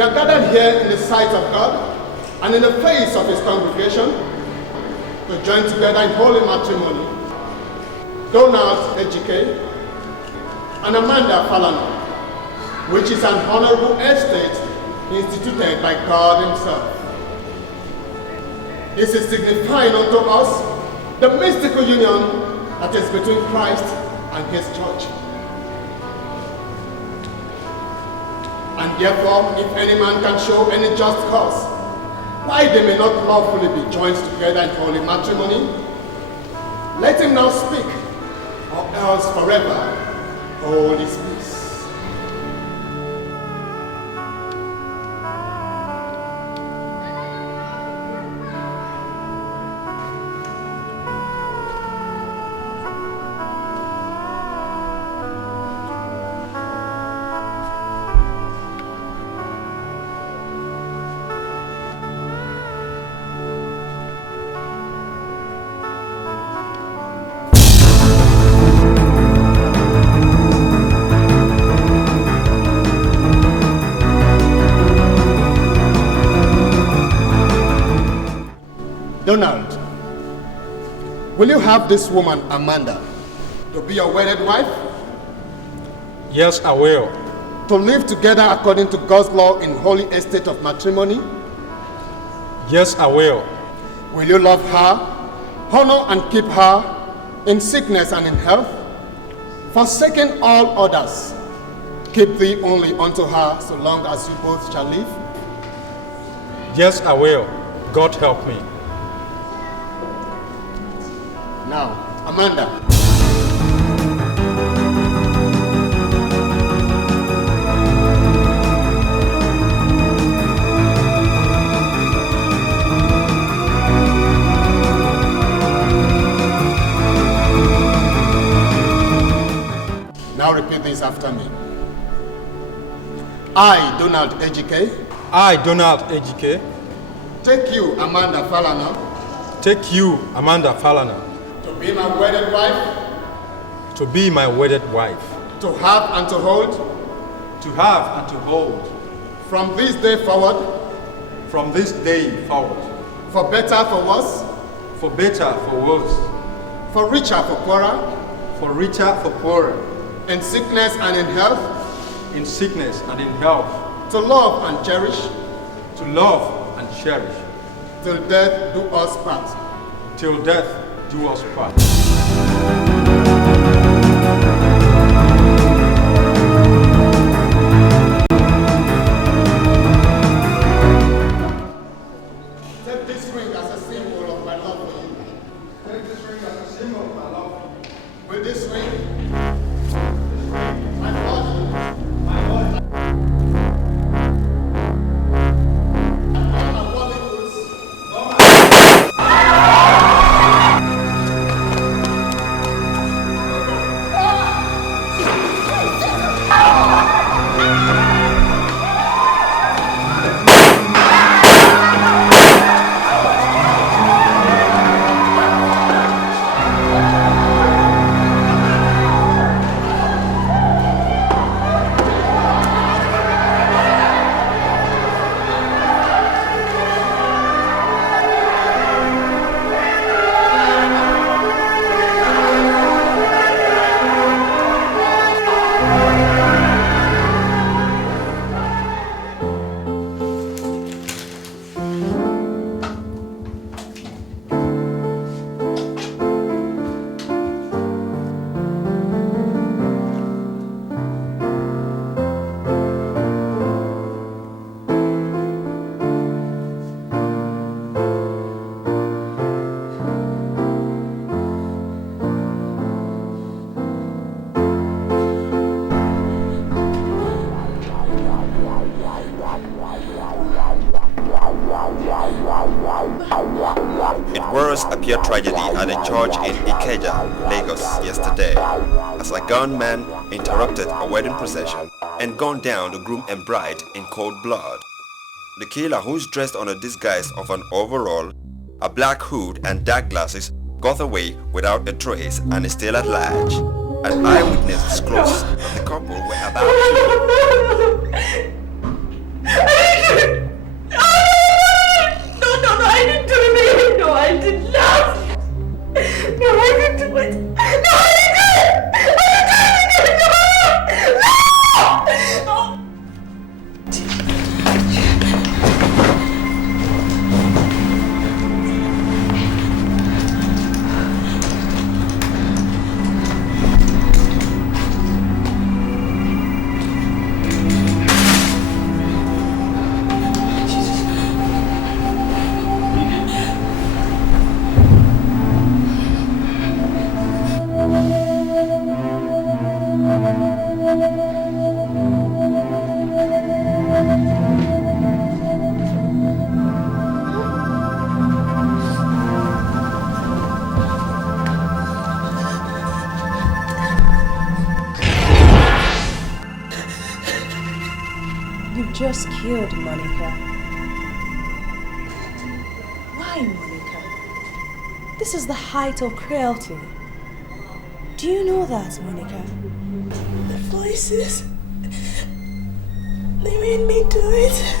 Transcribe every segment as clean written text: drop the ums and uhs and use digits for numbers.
We are gathered here in the sight of God and in the face of His congregation to join together in holy matrimony. Donald Ejike and Amanda Falana, which is an honorable estate instituted by God Himself. This is signifying unto us the mystical union that is between Christ and His church. And therefore, if any man can show any just cause why they may not lawfully be joined together in holy matrimony, let him now speak, or else forever hold his peace. Donald, will you have this woman, Amanda, to be your wedded wife? Yes, I will. To live together according to God's law in holy estate of matrimony? Yes, I will. Will you love her, honor and keep her in sickness and in health, forsaking all others? Keep thee only unto her so long as you both shall live? Yes, I will. God help me. Now, Amanda. Now repeat this after me. I, Donald Ejike. I, Donald Ejike. Take you, Amanda Falana. Take you, Amanda Falana. To be my wedded wife. To be my wedded wife. To have and to hold. To have and to hold. From this day forward. From this day forward. For better, for worse. For better, for worse. For richer, for poorer. For richer, for poorer. In sickness and in health. In sickness and in health. To love and cherish. To love and cherish. Till death do us part. Till death do us part. Take this ring as a symbol of my love for you. Take this ring as a symbol of my love for you. With this ring, my body, Appear tragedy at a church in Ikeja, Lagos yesterday as a gunman interrupted a wedding procession and gunned down the groom and bride in cold blood. The killer, who is dressed on a disguise of an overall, a black hood and dark glasses, got away without a trace and is still at large. An eyewitness disclosed that the couple were about to You just killed Monica. Why, Monica? This is the height of cruelty. Do you know that, Monica? The voices, they made me do it.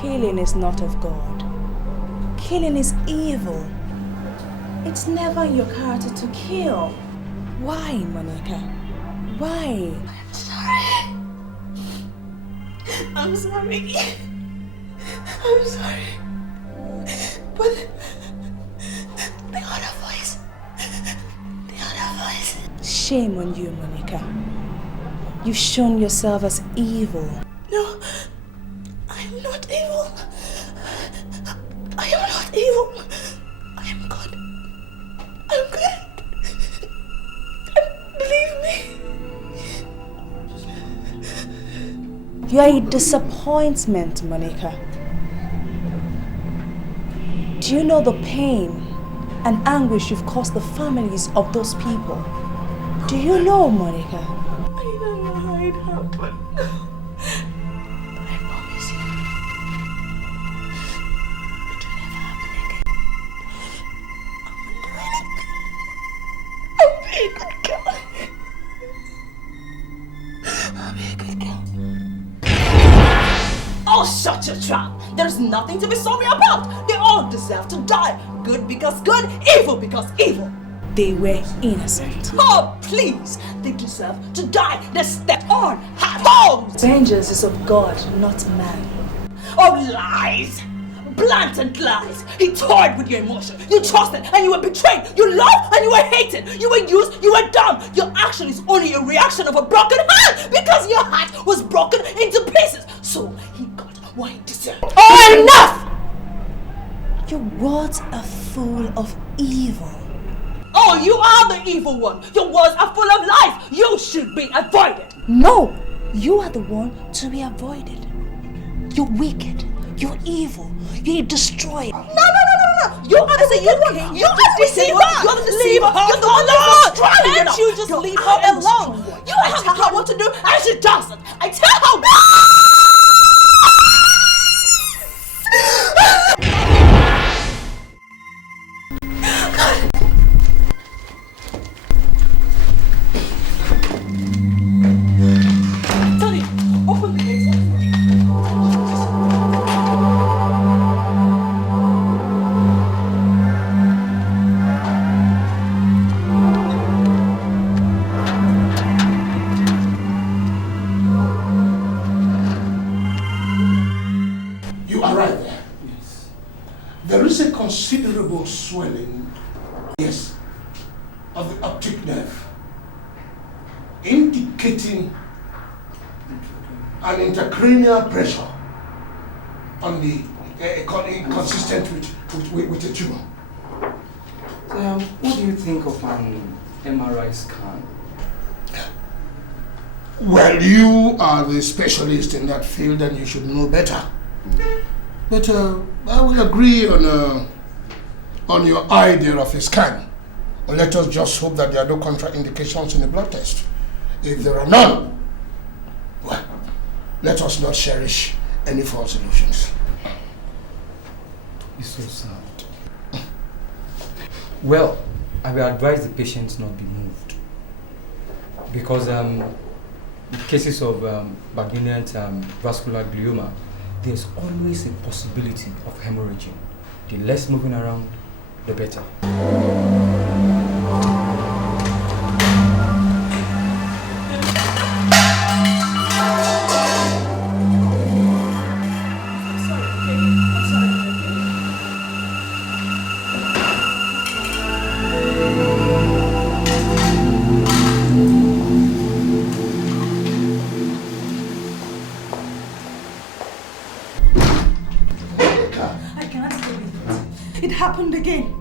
Killing is not of God. Killing is evil. It's never in your character to kill. Why, Monica? Why? I'm sorry. I'm sorry. But the other voice. Shame on you, Monica. You've shown yourself as evil. No, I'm not evil. I am not evil. I am good. I'm good. Believe me. You are a disappointment, Monica. Do you know the pain and anguish you've caused the families of those people? Do you know, Monica? I don't know how it happened. But I promise you, it will never happen again. I won't do anything. I'll be a good girl. I'll be a good girl. Oh, shut your trap! There's nothing to be sorry about! They all deserve to die! Good because good, evil because evil! They were innocent. Oh, please! They deserve to die! They stepped on hot holes! Vengeance is of God, not man. Oh, lies! Blatant lies! He toyed with your emotion. You trusted and you were betrayed. You loved and you were hated. You were used, you were dumb. Your action is only a reaction of a broken heart because your heart was broken into pieces. So he got what he deserved. Oh, enough! Your words are full of evil. Oh, you are the evil one. Your words are full of lies. You should be avoided. No, you are the one to be avoided. You're wicked. You're evil. You're a destroyer. No. You are the evil one. You're the deceiver. You're the deceiver. You're the one that's destroying. Can't you just leave her alone? You have tell her what to do and she doesn't. I tell her. Considerable swelling, yes, of the optic nerve, indicating an intracranial pressure on the consistent with a tumor. What do you think of an MRI scan? Well, you are the specialist in that field and you should know better. But I will agree on your idea of a scan. Let us just hope that there are no contraindications in the blood test. If there are none, well, let us not cherish any false illusions. It's so sad. Well, I will advise the patient not be moved. Because in cases of malignant vascular glioma, there's always a possibility of hemorrhaging. The less moving around, the better. It happened again.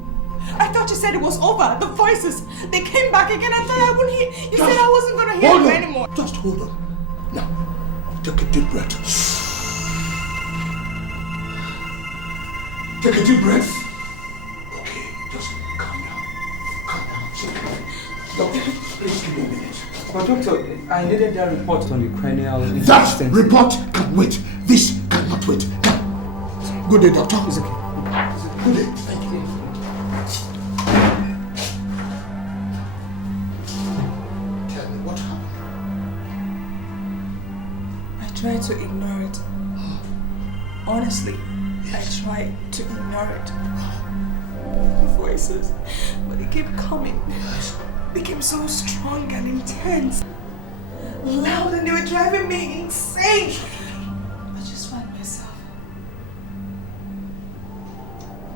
I thought you said it was over. The voices, they came back again. I thought I wouldn't hear. You said I wasn't going to hear you anymore. Just hold on. Now, take a deep breath. Take a deep breath. Okay, just calm down. Calm down. Doctor, please give me a minute. But doctor, I needed that report on the cranial. That report can wait. This cannot wait. Now, good day, doctor. It's okay. Good day. Thank you. Tell me what happened. I tried to ignore it. Honestly, I tried to ignore it. The voices, but they kept coming. Became so strong and intense. Loud, and they were driving me insane. I just found myself.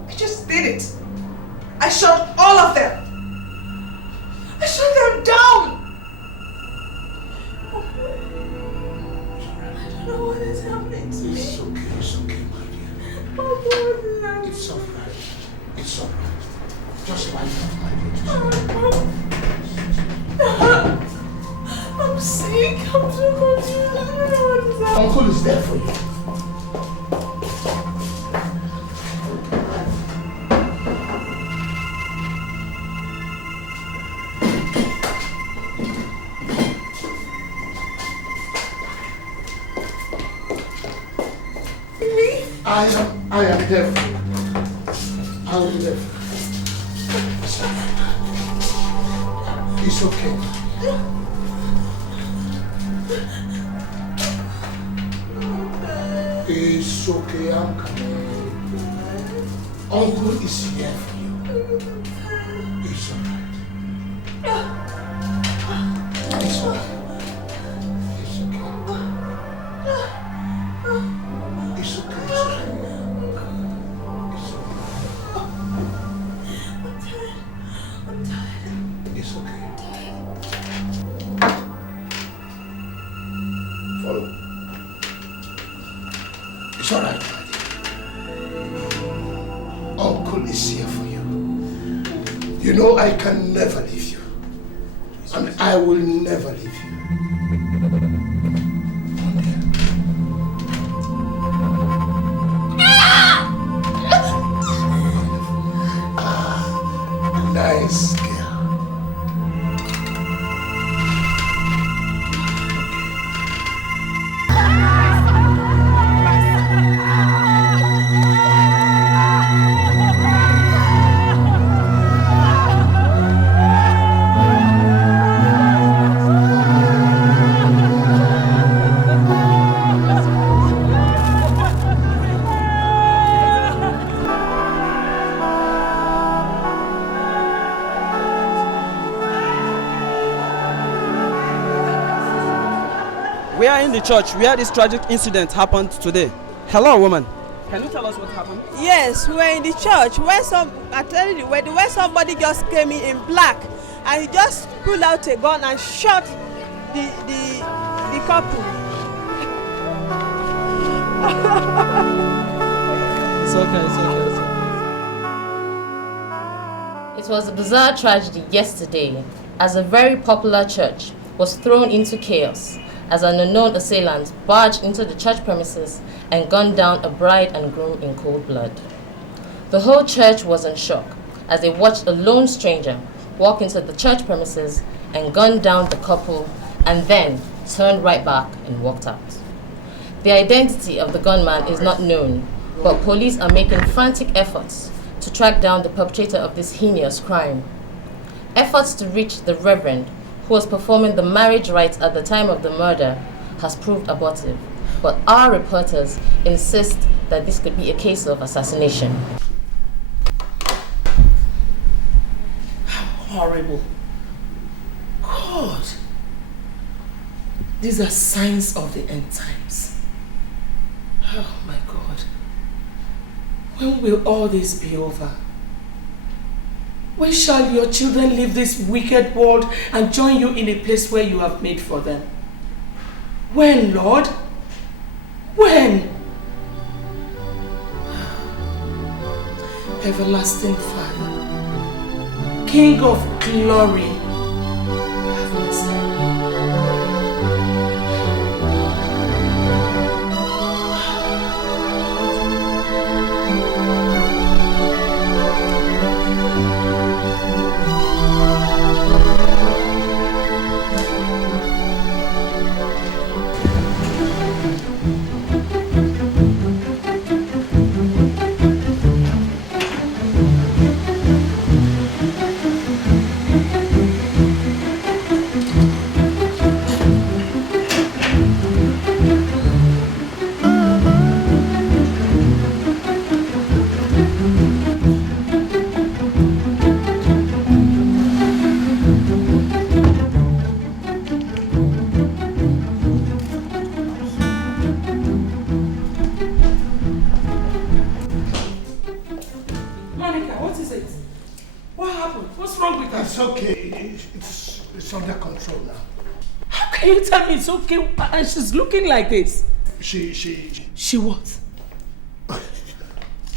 I just did it. I shot all of them. I shot them down. I don't know what is happening to me. It's okay, my dear. It's alright. It's alright. Just lie down, my dear. I'm sick. I'm so confused. I don't know what is happening. Uncle is there for you. I am there for you. I'll be there for you. It's okay. It's okay, I'm coming. Uncle is here for you. It's alright. It's alright. It's okay. It's okay. It's okay. Follow. It's alright, my dear. Uncle is here for you. You know I can never leave you. And I will never leave you. Nice girl. We are in the church where this tragic incident happened today. Hello, woman. Can you tell us what happened? Yes, we're in the church where where somebody just came in black and he just pulled out a gun and shot the couple. It's okay. It was a bizarre tragedy yesterday as a very popular church was thrown into chaos as an unknown assailant barged into the church premises and gunned down a bride and groom in cold blood. The whole church was in shock as they watched a lone stranger walk into the church premises and gun down the couple and then turned right back and walked out. The identity of the gunman is not known, but police are making frantic efforts to track down the perpetrator of this heinous crime. Efforts to reach the reverend who was performing the marriage rites at the time of the murder has proved abortive, but our reporters insist that this could be a case of assassination. How horrible. God. These are signs of the end times. Oh my God. When will all this be over? When shall your children leave this wicked world and join you in a place where you have made for them? When, Lord? When? Everlasting Father, King of glory. It's okay, and she's looking like this. She what?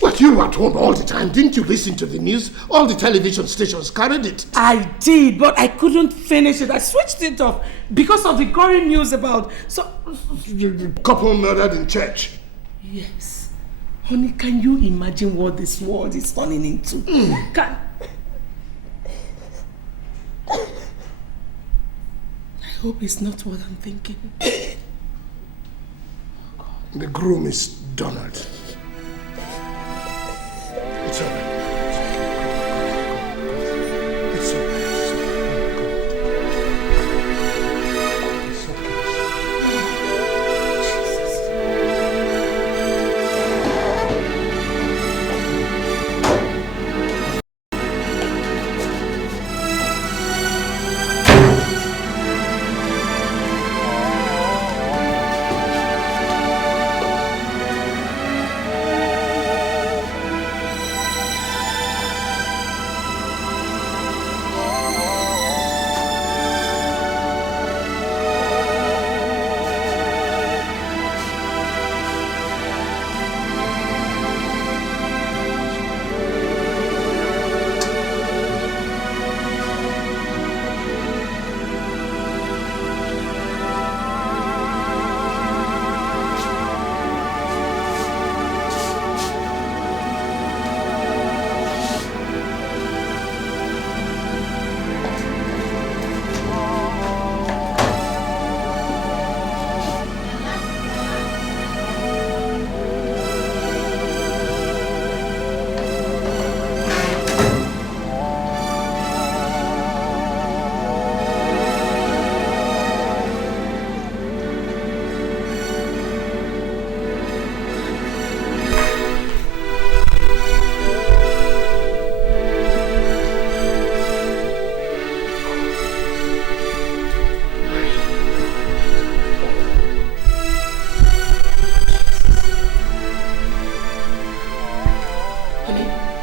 But you were at home all the time. Didn't you listen to the news? All the television stations carried it. I did, but I couldn't finish it. I switched it off because of the gory news about the couple murdered in church. Yes. Honey, can you imagine what this world is turning into? Can... I hope it's not what I'm thinking. The groom is Donald. It's all right. It's all right. It's okay.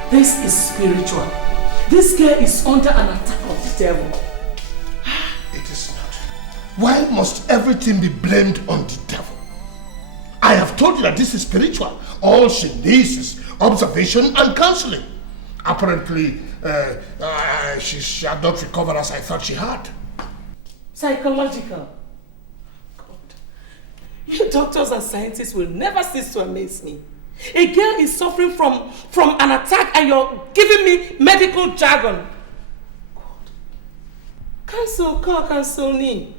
This is spiritual. This girl is under an attack of the devil. It is not. Why must everything be blamed on the devil? I have told you that this is spiritual. All she needs is observation and counseling. Apparently, she shall not recover as I thought she had. Psychological. God. You doctors and scientists will never cease to amaze me. A girl is suffering from an attack and you're giving me medical jargon. God. Cancel me.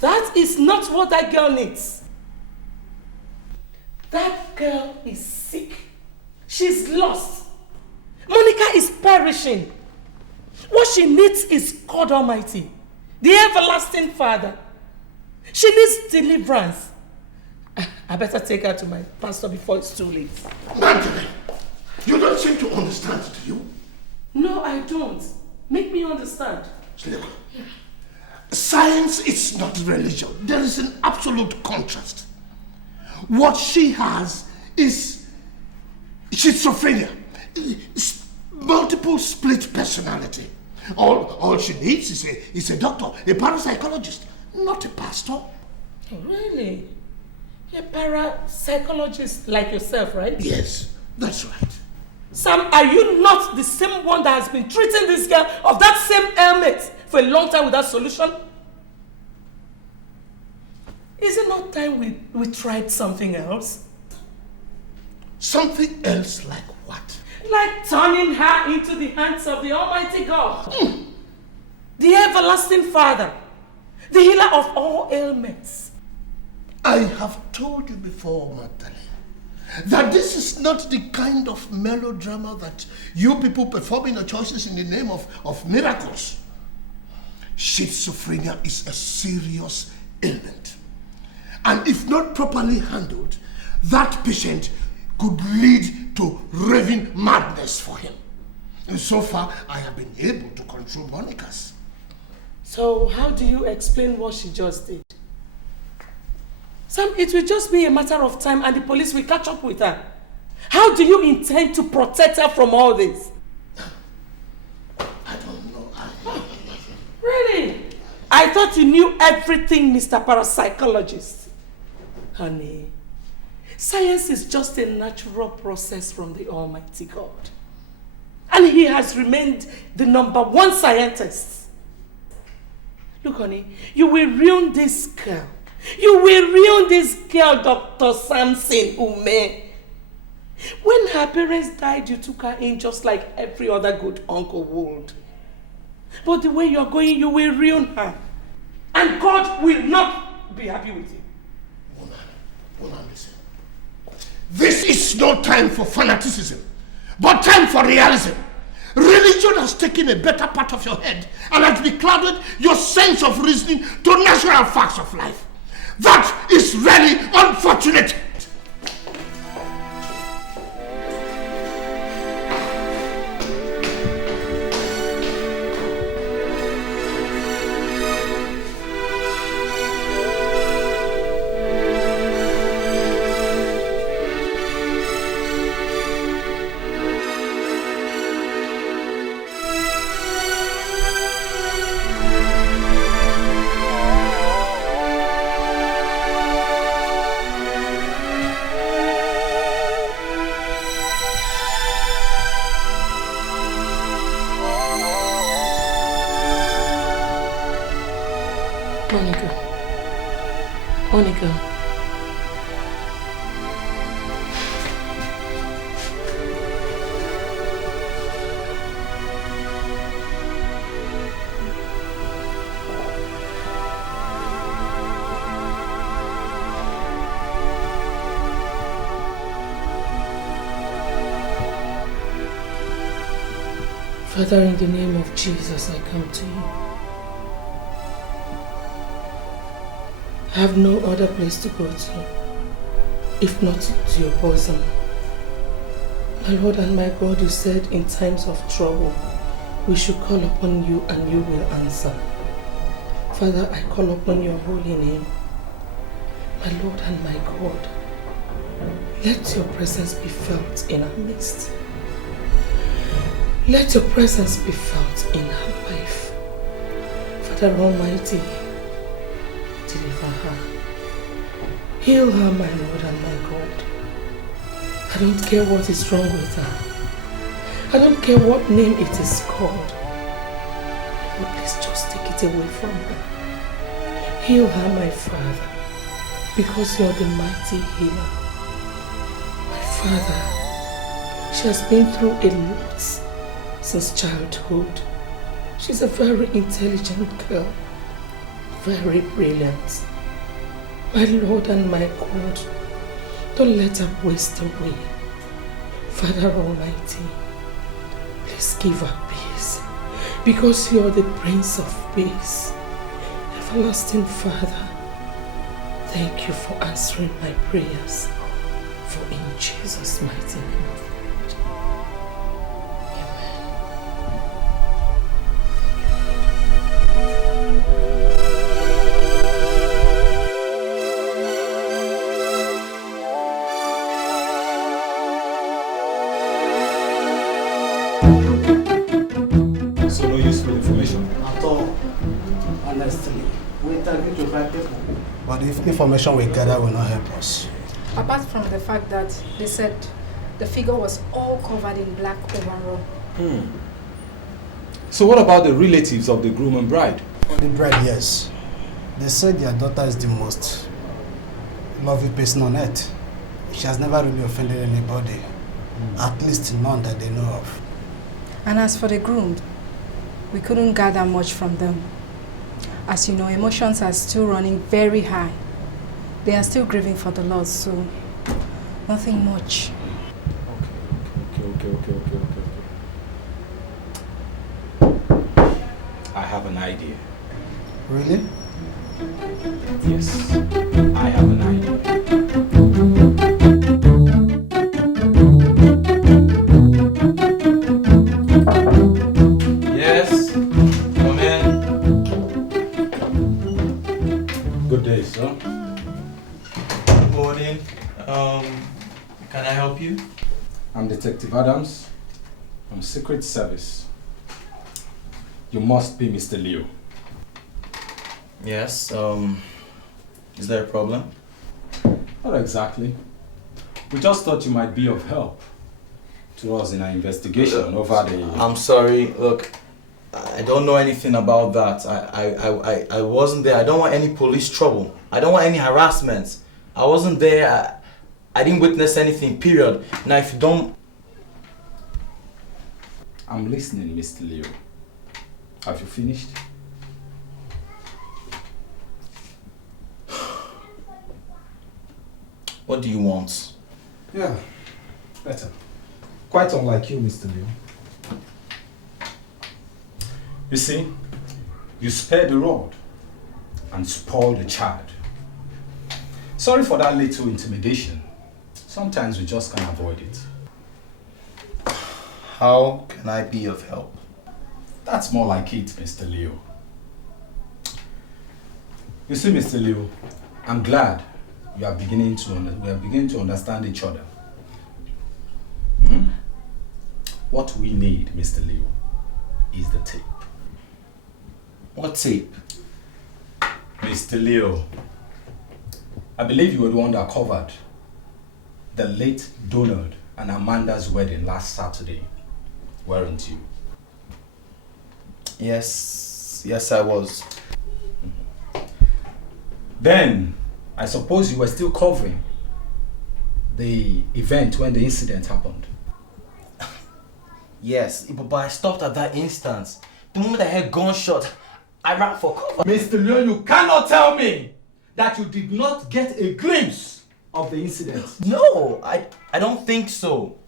That is not what that girl needs. That girl is sick. She's lost. Monica is perishing. What she needs is God Almighty, the everlasting Father. She needs deliverance. I better take her to my pastor before it's too late. Auntie, you don't seem to understand, do you? No, I don't. Make me understand. Look, science is not religion. There is an absolute contrast. What she has is schizophrenia, multiple split personality. All she needs is a doctor, a parapsychologist, not a pastor. Oh, really? A parapsychologist like yourself, right? Yes, that's right. Sam, are you not the same one that has been treating this girl of that same ailment for a long time without solution? Is it not time we tried something else? Something else like what? Like turning her into the hands of the Almighty God. The everlasting Father. The healer of all ailments. I have told you before, Magdalene, that this is not the kind of melodrama that you people perform in your churches in the name of miracles. Schizophrenia is a serious ailment. And if not properly handled, that patient could lead to raving madness for him. And so far, I have been able to control Monica's. So how do you explain what she just did? Sam, it will just be a matter of time and the police will catch up with her. How do you intend to protect her from all this? I don't know. Really? I thought you knew everything, Mr. Parapsychologist. Honey, science is just a natural process from the Almighty God. And he has remained the #1 scientist. Look, honey, you will ruin this girl. You will ruin this girl, Dr. Samson Ume. When her parents died, you took her in just like every other good uncle would. But the way you're going, you will ruin her. And God will not be happy with you. Woman, listen. This is no time for fanaticism, but time for realism. Religion has taken a better part of your head and has beclouded your sense of reasoning to natural facts of life. That is very unfortunate. Monica. Father, in the name of Jesus, I come to you. I have no other place to go to, if not to your bosom. My Lord and my God, you said in times of trouble, we should call upon you and you will answer. Father, I call upon your holy name. My Lord and my God, let your presence be felt in our midst. Let your presence be felt in her life. Father Almighty, deliver her. Heal her, my Lord and my God. I don't care what is wrong with her. I don't care what name it is called. Lord, please just take it away from her. Heal her, my Father, because you are the mighty healer. My Father, she has been through a lot since childhood. She's a very intelligent girl, very brilliant. My Lord and my God, don't let her waste away. Father Almighty, please give her peace, because you are the Prince of Peace. Everlasting Father, thank you for answering my prayers, for in Jesus' mighty name. But if information we gather will not help us. Apart from the fact that they said The figure was all covered in black overall. So what about the relatives of the groom and bride? The bride, yes. They said their daughter is the most lovely person on earth. She has never really offended anybody. At least none that they know of. And as for the groom, we couldn't gather much from them. As you know, emotions are still running very high. They are still grieving for the loss, so nothing much. Okay. I have an idea. Really? Yes, I have an idea. Yes, come in. Good day, sir. Good morning. Can I help you? I'm Detective Adams. I'm Secret Service. You must be Mr. Leo. Yes, is there a problem? Not exactly. We just thought you might be of help to us in our investigation over the... I'm sorry, look, I don't know anything about that. I wasn't there. I don't want any police trouble. I don't want any harassment. I wasn't there. I didn't witness anything, period. Now if you don't... I'm listening, Mr. Leo. Have you finished? What do you want? Yeah, better. Quite unlike you, Mr. Leo. You see, you spared the rod and spoiled the child. Sorry for that little intimidation. Sometimes we just can't avoid it. How can I be of help? That's more like it, Mr. Leo. You see, Mr. Leo, I'm glad we are beginning to understand each other. What we need, Mr. Leo, is the tape. What tape? Mr. Leo, I believe you were the one that covered the late Donald and Amanda's wedding last Saturday, weren't you? Yes, I was. Then, I suppose you were still covering the event when the incident happened. Yes, but I stopped at that instance. The moment I heard gunshot, I ran for cover. Mr. Leo, you cannot tell me that you did not get a glimpse of the incident. No, I don't think so.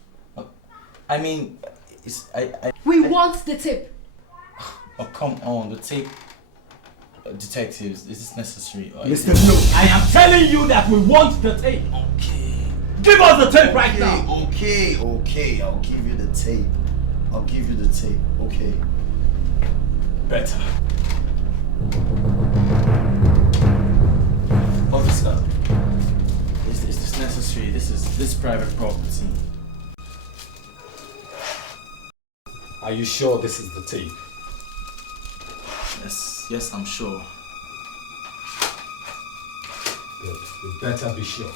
I mean, We want the tape. Oh, come on, the tape. Detectives, is this necessary? Mr. Leo, I am telling you that we want the tape. Okay. Give us the tape right now. Okay, I'll give you the tape. Okay. Better. Officer, is this necessary? This is private property. Are you sure this is the tape? Yes, I'm sure. Good. You better be sure.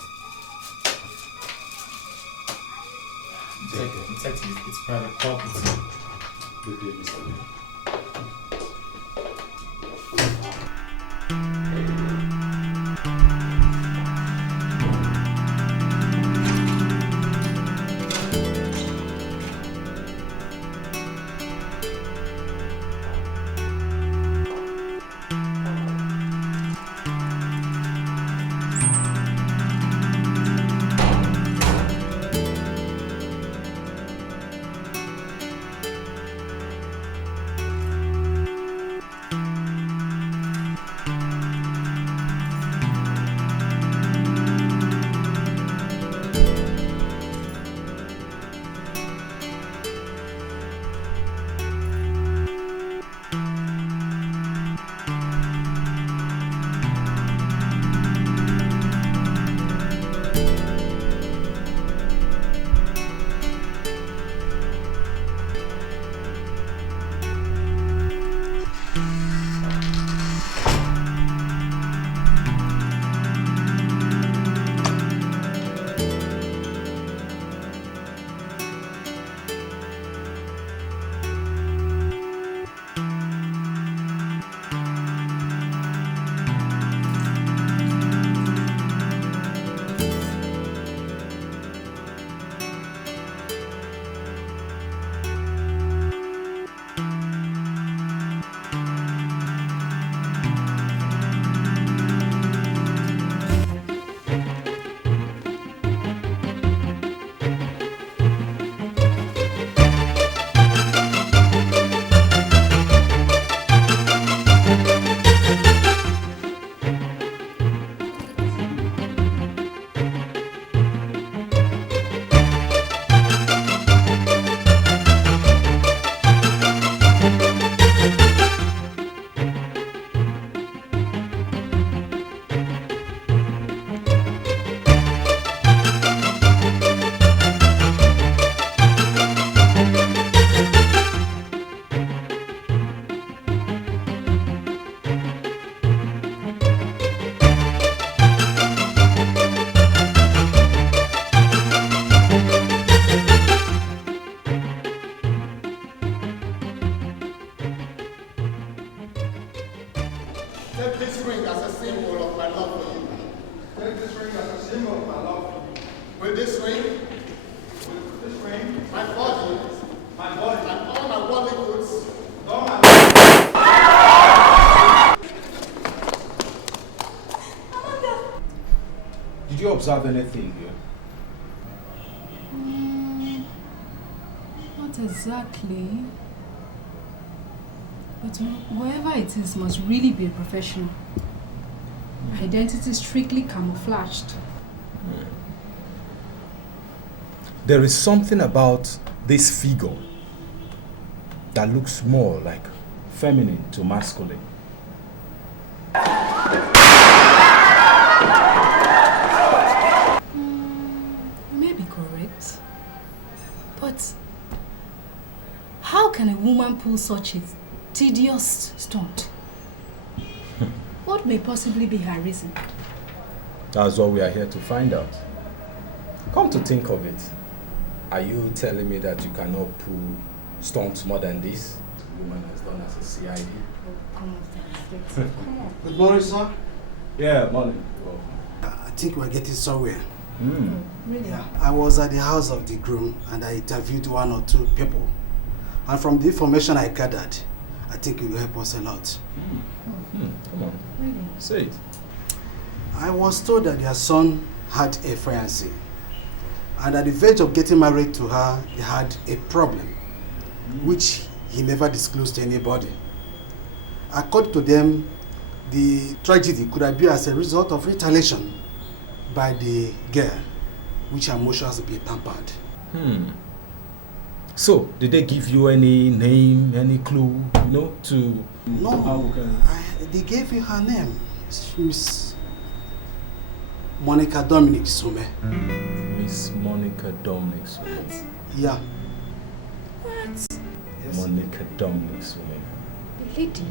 Detective, it's private property. Good day, Mr. Leo. dream of my love for you. With this ring, my body, and all my worldly goods, all my Did you observe anything here? Not exactly. But whoever it is must really be a professional. Identity strictly camouflaged. There is something about this figure that looks more like feminine to masculine. You may be correct. But how can a woman pull such a tedious stunt? What may possibly be her reason? That's what we are here to find out. Come to think of it, are you telling me that you cannot pull stunts more than this? The woman has done as a CID. Come on. Good morning, sir. Yeah, morning. I think we're getting somewhere. Really? Yeah, I was at the house of the groom and I interviewed 1 or 2 people. And from the information I gathered, I think it will help us a lot. Come on. Really? Say it. I was told that their son had a fiancée. And at the verge of getting married to her, he had a problem, which he never disclosed to anybody. According to them, the tragedy could have been as a result of retaliation by the girl, which her emotions be tampered. So, did they give you any name, any clue, to... No, they gave you her name. Miss Monica Dominic Sume. Miss Monica Dominic Sume. Yeah. What? Yes. Monica Dominic Sume. The lady?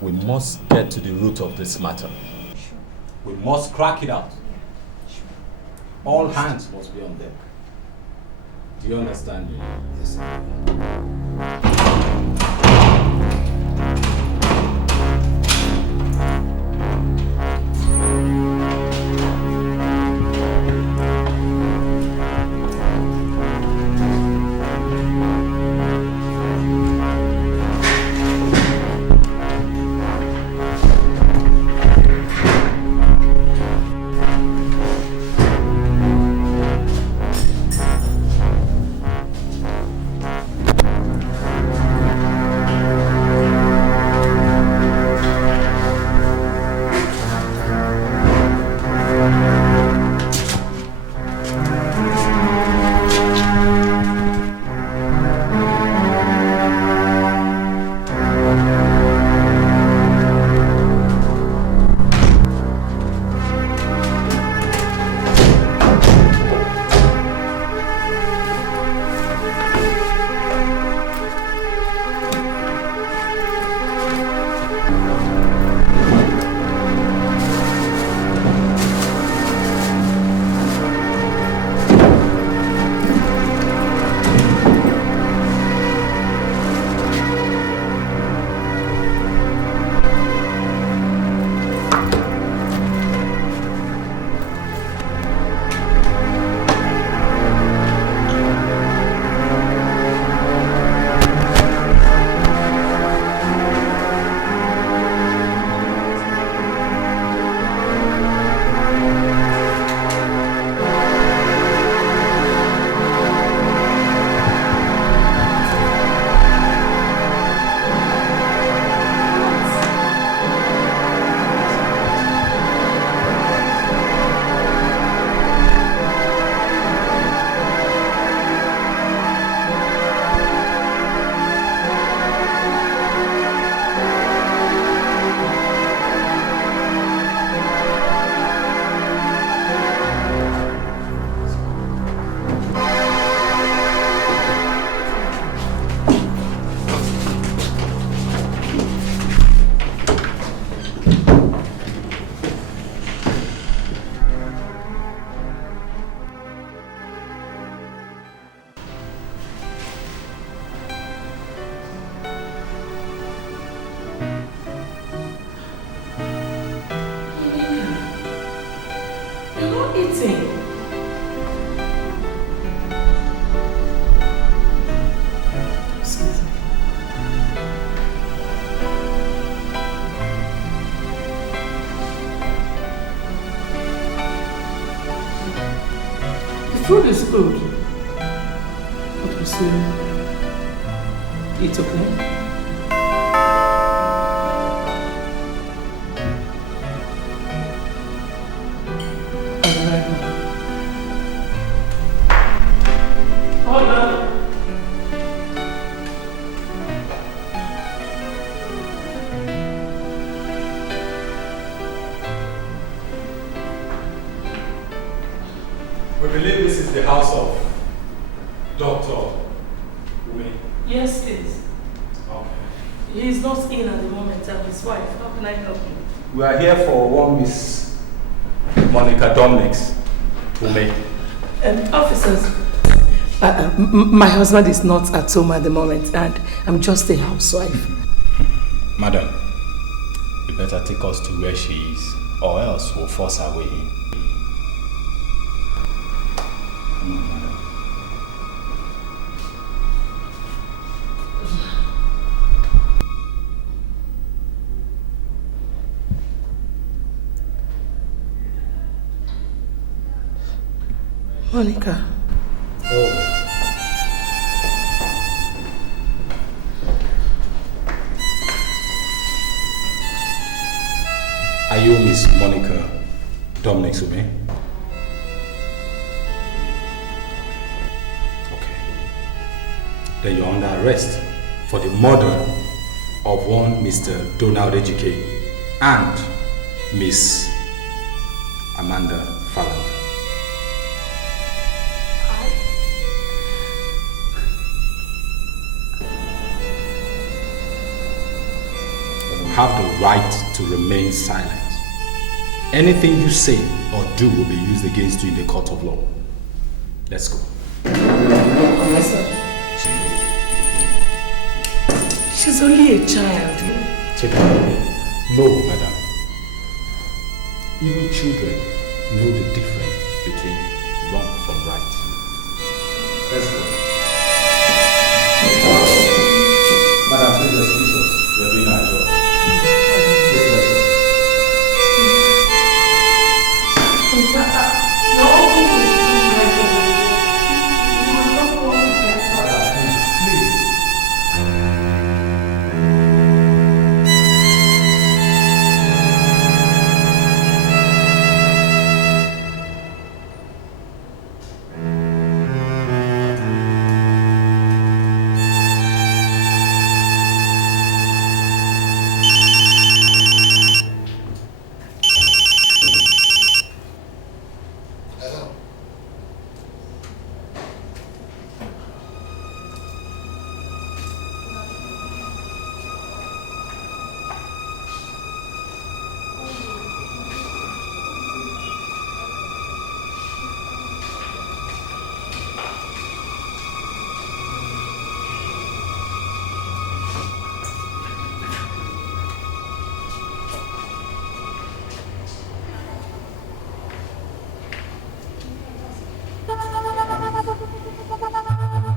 We must get to the root of this matter. Sure. We must crack it out. Sure. All hands must be on deck. Do you understand me? Yes. eating. Excuse me. The food is good. But we say it's okay. We believe this is the house of Dr. Ume. Yes, please. Okay. He is not in at the moment. I'm his wife. How can I help you? We are here for one Miss Monica Dominics Ume. Officers, my husband is not at home at the moment, and I'm just a housewife. Madam, you better take us to where she is, or else we'll force our way in. Come on, madam. Monica. Oh. Are you Miss Monica Dominics Ume? Okay. Then you're under arrest for the murder of one Mr. Donald Ejike and Miss Amanda Philmond. Have the right to remain silent. Anything you say or do will be used against you in the court of law. Let's go. She's only a child. Check it out. No, madam. Even children know the difference between wrong from right. Let's go. Madam, please excuse us. We're doing our job.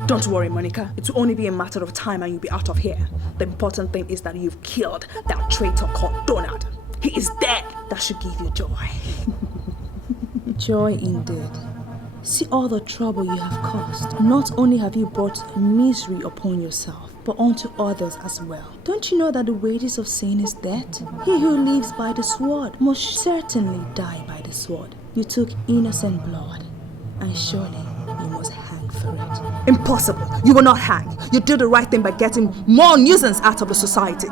Don't worry, Monica. It will only be a matter of time and you'll be out of here. The important thing is that you've killed that traitor called Donald. He is dead. That should give you joy. Joy indeed. See all the trouble you have caused. Not only have you brought misery upon yourself, but onto others as well. Don't you know that the wages of sin is death? He who lives by the sword must certainly die by the sword. You took innocent blood, and surely you must hang for it. Impossible. You will not hang. You did the right thing by getting more nuisance out of the society.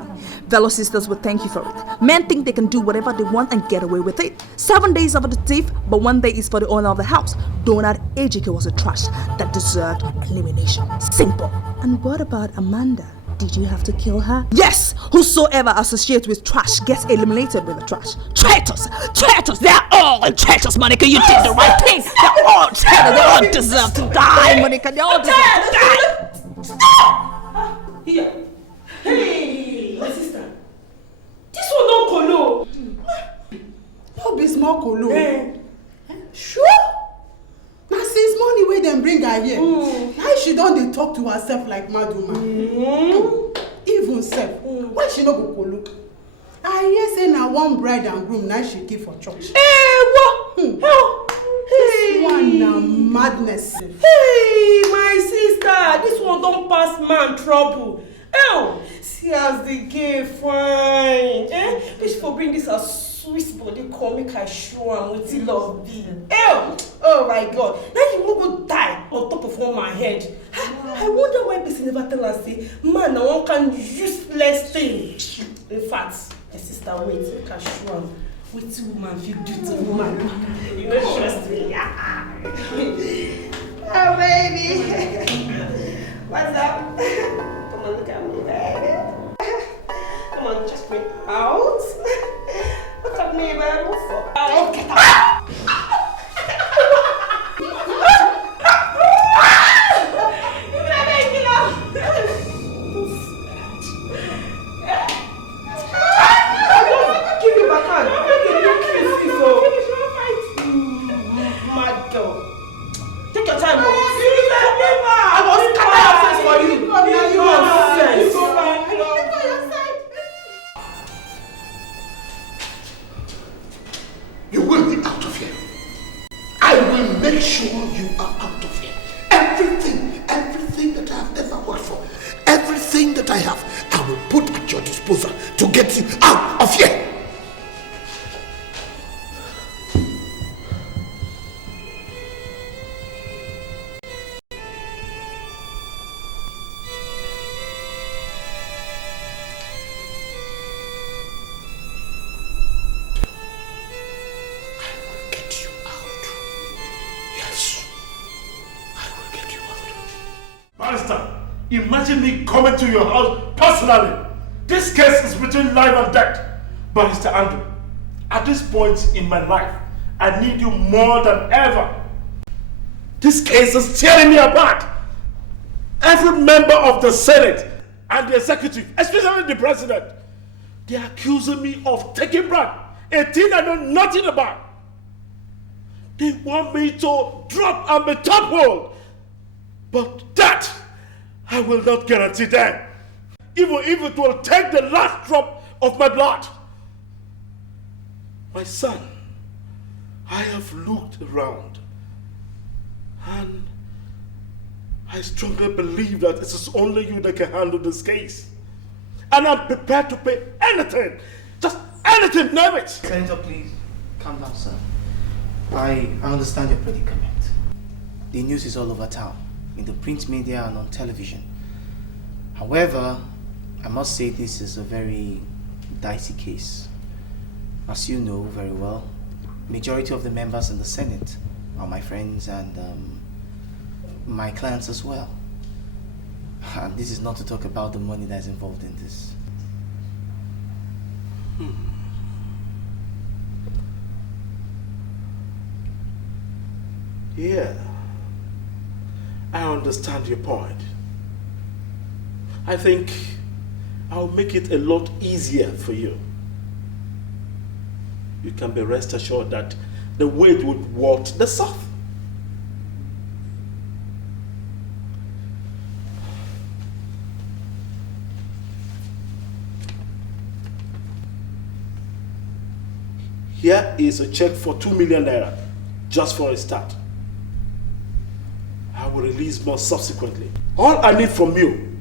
Fellow sisters will thank you for it. Men think they can do whatever they want and get away with it. 7 days are for the thief, but 1 day is for the owner of the house. Donald Ejike was a trash that deserved elimination. Simple. And what about Amanda? Did you have to kill her? Yes! Whosoever associates with trash gets eliminated with the trash. Traitors! Traitors! They're all traitors, Monica! You did the right thing! They're all traitors! They all deserve to die, Monica! They all deserve to die! Stop! Here. Hey, my sister. This one don't colo. No be small colo. Sure? dem bring her here. Now she don dey talk to herself like mad woman. Even sef, why she no go look? I hear say na one bride and groom na she keep for church. What? This one na madness. Hey, my sister, this one don't pass man trouble. See as the gay fine. Which for bring this a Swiss body come make I show am wetin love be. Oh my God, now you won't go die on top of one my head. I wonder why person never tell us say man na one kind useless thing. In fact, my sister wait, make I show am. Wetin woman fit do to woman? You know, trust me. Oh baby, what's up? Come on, look at me, baby. Come on, just bring out. Look at me, baby. Oh, get out. Give me back hand. Mad girl. Take your time, I was scatter your face for you. Nonsense. You will be out of here. I will make sure you are out of here. Everything that I have ever worked for, everything that I have, I will put at your disposal to get you out of here. Imagine me coming to your house personally. This case is between life and death. Barrister Andrew, at this point in my life, I need you more than ever. This case is tearing me apart. Every member of the Senate and the executive, especially the president, they are accusing me of taking bribe, a thing I know nothing about. They want me to drop and be toppled. But that I will not guarantee them, even if it will take the last drop of my blood. My son, I have looked around and I strongly believe that it is only you that can handle this case. And I'm prepared to pay anything, just anything, name it. Senator, please, calm down, sir. I understand your predicament. The news is all over town, in the print media and on television. However, I must say this is a very dicey case. As you know very well, majority of the members in the Senate are my friends and my clients as well. And this is not to talk about the money that's involved in this. Yeah, I understand your point. I think I'll make it a lot easier for you. You can be rest assured that the weight would water the south. Here is a check for 2 million naira, just for a start. I will release more subsequently. All I need from you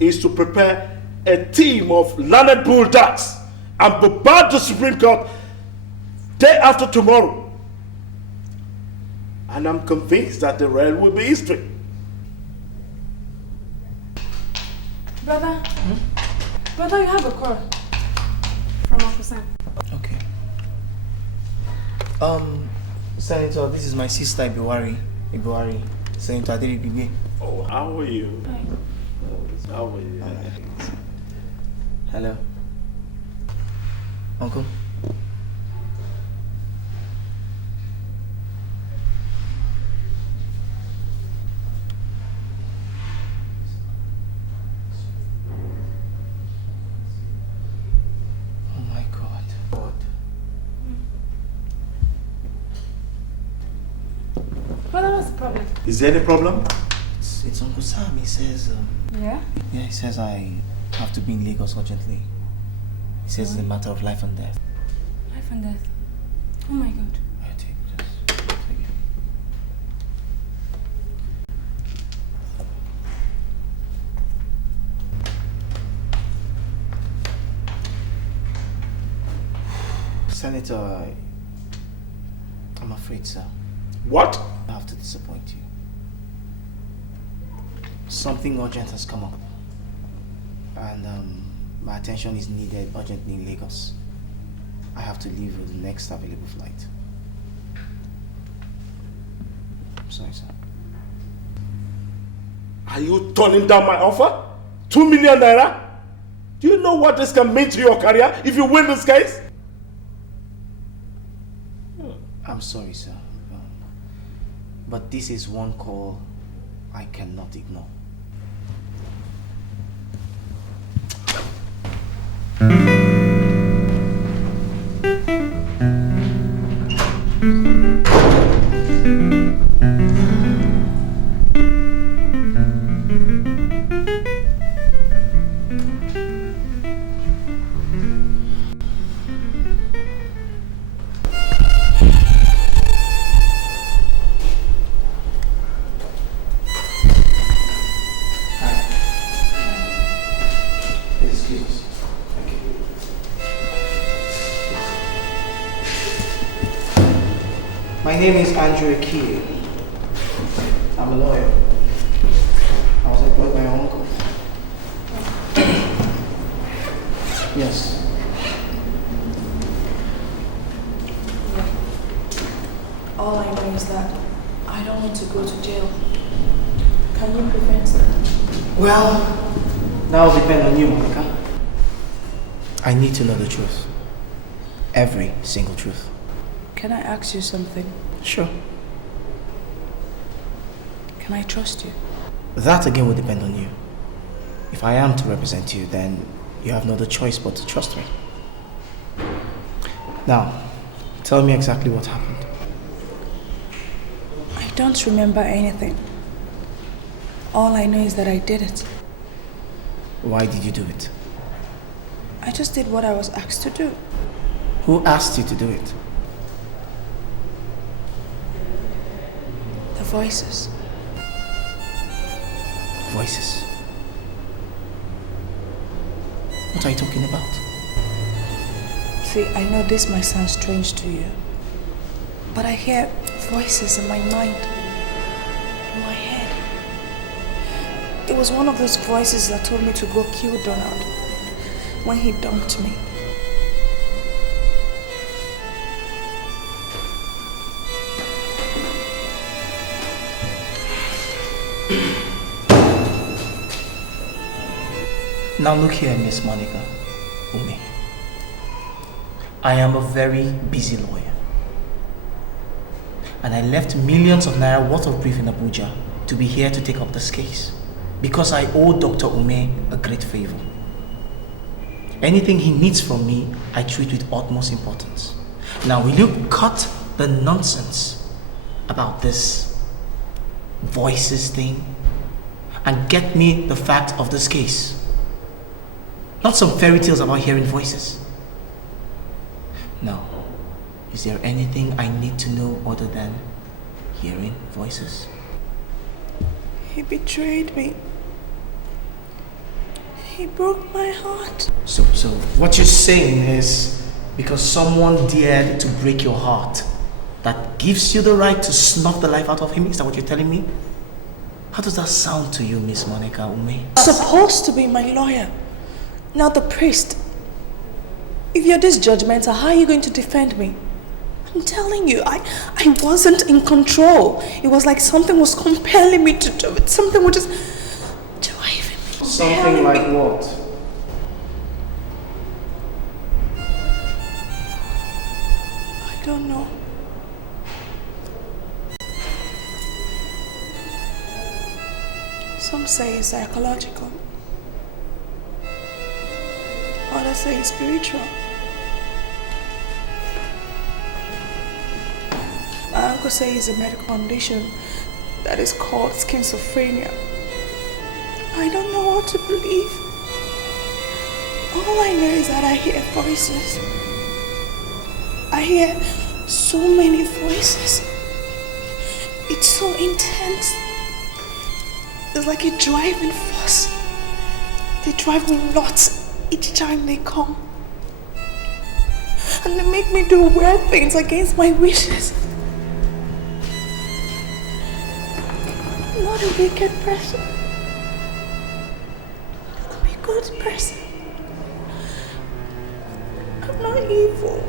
is to prepare a team of learned bulldogs and bombard the Supreme Court day after tomorrow. And I'm convinced that the rest will be history. Brother, brother, you have a call from Uncle Sam. Okay. Senator, this is my sister Ibuari, Senator Adiri Bibi. Oh, how are you? Hi. How are you? Hello. Uncle? Oh my God. Brother, what's the problem? Is there any problem? It's Uncle Sam. He says... Yeah? Yeah, he says I have to be in Lagos urgently. He says it's a matter of life and death. Life and death? Oh my God. Senator, I'm afraid, sir. What? I have to disappoint you. Something urgent has come up. And my attention is needed urgently in Lagos. I have to leave with the next available flight. I'm sorry, sir. Are you turning down my offer? 2 million naira? Do you know what this can mean to your career if you win this case? I'm sorry, sir. But this is one call I cannot ignore. My name is Andrew Akie. I'm a lawyer. I was employed by my uncle. Yes. All I know is that I don't want to go to jail. Can you prevent that? Well, that will depend on you, Monica. I need to know the truth. Every single truth. Can I ask you something? Sure. Can I trust you? That again will depend on you. If I am to represent you, then you have no other choice but to trust me. Now, tell me exactly what happened. I don't remember anything. All I know is that I did it. Why did you do it? I just did what I was asked to do. Who asked you to do it? The voices. Voices? What are you talking about? See, I know this might sound strange to you, but I hear voices in my mind, in my head. It was one of those voices that told me to go kill Donald when he dumped me. Now look here, Miss Monica Ume. I am a very busy lawyer. And I left millions of naira worth of brief in Abuja to be here to take up this case. Because I owe Dr. Ume a great favor. Anything he needs from me, I treat with utmost importance. Now will you cut the nonsense about this voices thing and get me the fact of this case? Not some fairy tales about hearing voices. Now, is there anything I need to know other than hearing voices? He betrayed me. He broke my heart. So what you're saying is because someone dared to break your heart, that gives you the right to snuff the life out of him? Is that what you're telling me? How does that sound to you, Miss Monica Ume? Supposed to be my lawyer, not the priest. If you're this judgmental, how are you going to defend me? I'm telling you, I wasn't in control. It was like something was compelling me to do it. Something was just... Something like what? I don't know. Some say it's psychological. Others say it's spiritual. My uncle says it's a medical condition that is called schizophrenia. I don't know what to believe. All I know is that I hear voices. I hear so many voices. It's so intense. It's like a driving force. They drive me nuts each time they come. And they make me do weird things against my wishes. I'm not a wicked person. I'm a good person. I'm not evil.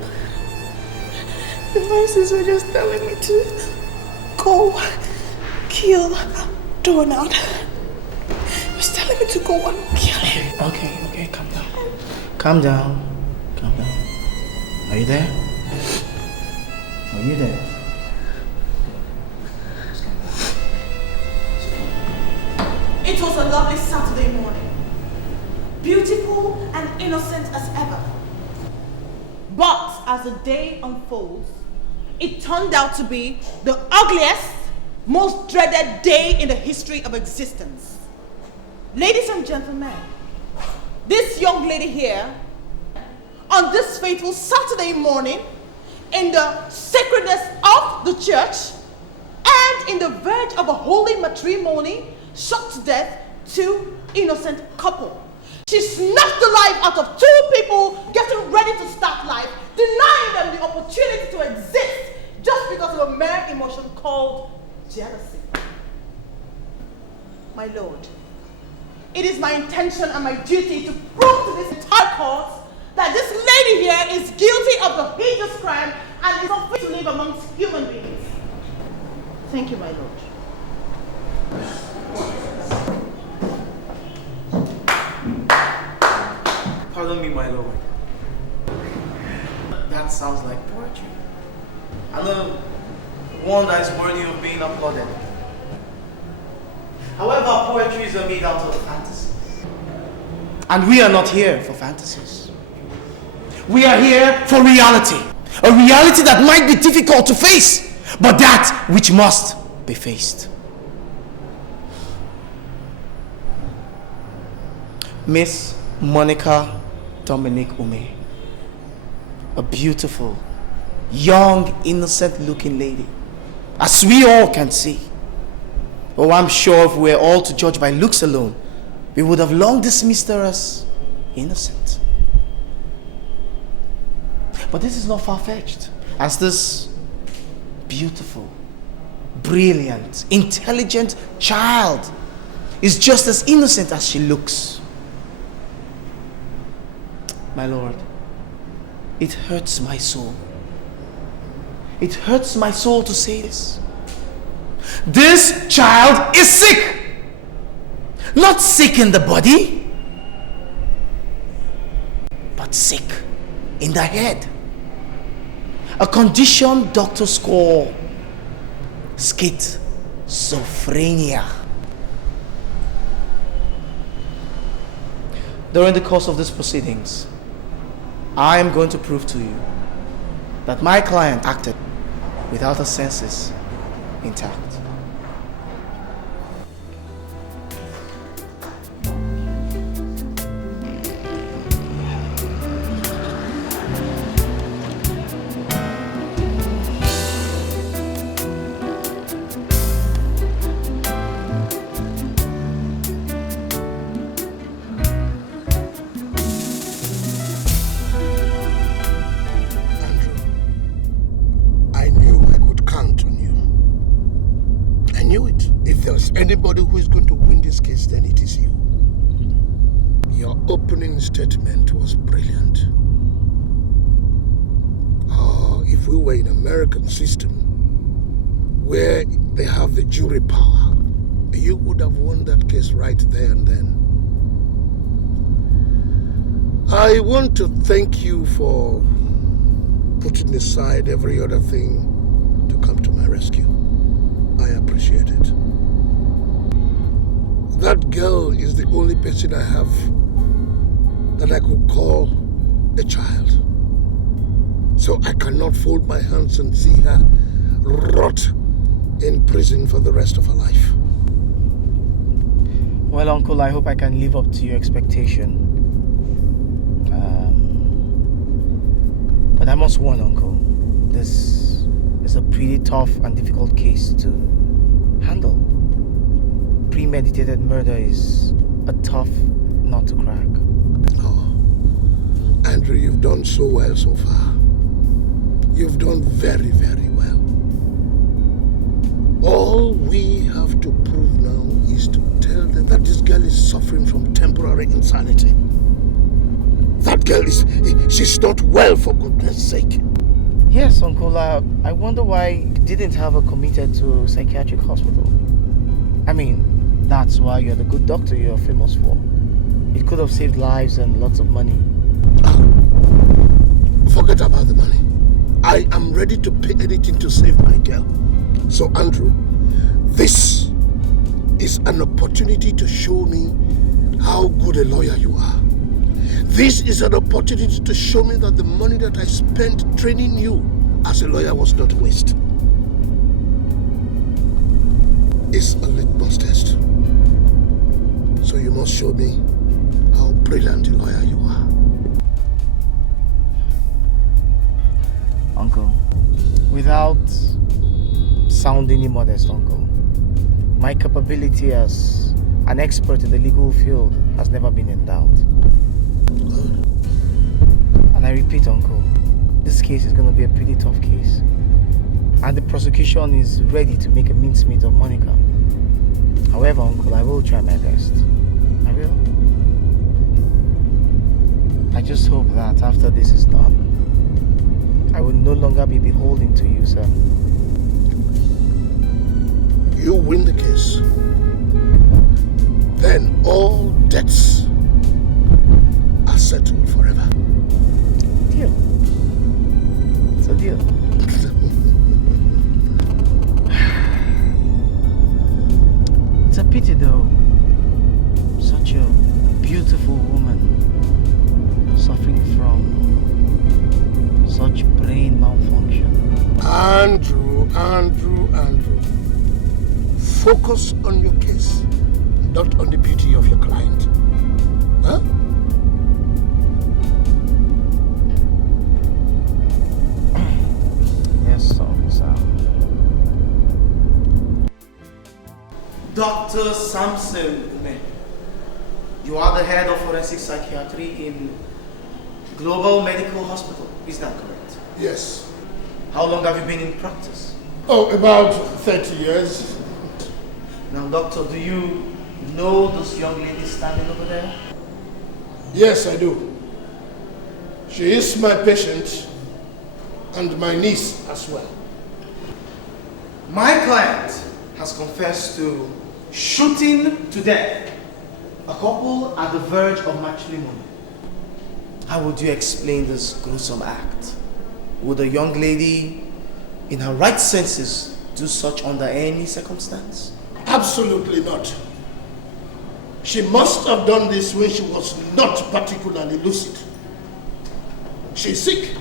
The voices were just telling me to go kill Donald. It was telling me to go and kill him. Okay, calm down. Calm down. Are you there? Are you there? It was a lovely Saturday morning. Beautiful and innocent as ever. But as the day unfolds, it turned out to be the ugliest, most dreaded day in the history of existence. Ladies and gentlemen, this young lady here, on this fateful Saturday morning, in the sacredness of the church, and in the verge of a holy matrimony, shot to death two innocent couple. She snatched the life out of two people getting ready to start life, denying them the opportunity to exist just because of a mere emotion called jealousy. My Lord, it is my intention and my duty to prove to this entire court that this lady here is guilty of the heinous crime and is not fit to live amongst human beings. Thank you, my Lord. Pardon me, my lord. That sounds like poetry. And one that is worthy of being applauded. However, poetries are made out of fantasies. And we are not here for fantasies. We are here for reality. A reality that might be difficult to face, but that which must be faced. Miss Monica Dominic Ume, a beautiful, young, innocent-looking lady, as we all can see. Oh, I'm sure if we were all to judge by looks alone, we would have long dismissed her as innocent. But this is not far-fetched, as this beautiful, brilliant, intelligent child is just as innocent as she looks. My Lord, it hurts my soul. It hurts my soul to say this. This child is sick. Not sick in the body, but sick in the head. A condition doctors call schizophrenia. During the course of these proceedings, I am going to prove to you that my client acted without her senses intact. Anybody who is going to win this case, then it is you. Your opening statement was brilliant. Oh, if we were in an American system where they have the jury power, you would have won that case right there and then. I want to thank you for putting aside every other thing to come to my rescue. I appreciate it. That girl is the only person I have that I could call a child. So I cannot fold my hands and see her rot in prison for the rest of her life. Well, Uncle, I hope I can live up to your expectation. But I must warn, Uncle, this is a pretty tough and difficult case to handle. Premeditated murder is a tough nut to crack. Oh, Andrew, you've done so well so far. You've done very, very well. All we have to prove now is to tell them that this girl is suffering from temporary insanity. That girl she's not well, for goodness sake. Yes, Uncle, I wonder why you didn't have her committed to a psychiatric hospital. I mean, that's why you're the good doctor you're famous for. It could have saved lives and lots of money. Forget about the money. I am ready to pay anything to save my girl. So, Andrew, this is an opportunity to show me how good a lawyer you are. This is an opportunity to show me that the money that I spent training you as a lawyer was not waste. It's a litmus test. So you must show me how brilliant a lawyer you are. Uncle, without sounding immodest, Uncle, my capability as an expert in the legal field has never been in doubt. And I repeat, Uncle, this case is going to be a pretty tough case. And the prosecution is ready to make a mincemeat of Monica. However, Uncle, I will try my best. I will. I just hope that after this is done, I will no longer be beholden to you, sir. You win the case. Then all debts are settled forever. Deal. It's a deal. It's a pity though. Such a beautiful woman suffering from such brain malfunction. Andrew. Focus on your case, not on the beauty of your client. Huh? Yes, officer. Dr. Samson, you are the head of forensic psychiatry in Global Medical Hospital, is that correct? Yes. How long have you been in practice? Oh, about 30 years. Now, doctor, do you know this young lady standing over there? Yes, I do. She is my patient and my niece as well. My client has confessed to shooting to death a couple at the verge of matrimony. How would you explain this gruesome act? Would a young lady in her right senses do such under any circumstance? Absolutely not. She must have done this when she was not particularly lucid. She's sick.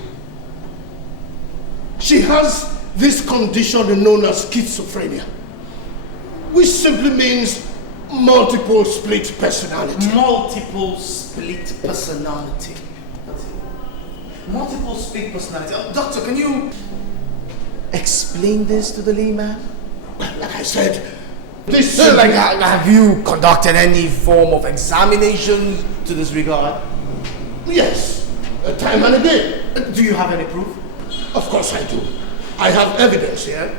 She has this condition known as schizophrenia, which simply means multiple split personality. Multiple split personality. Multiple split personality. Doctor, can you explain this to the layman? Like I said, this have you conducted any form of examination to this regard? Yes, time and again. Do you have any proof? Of course I do. I have evidence here.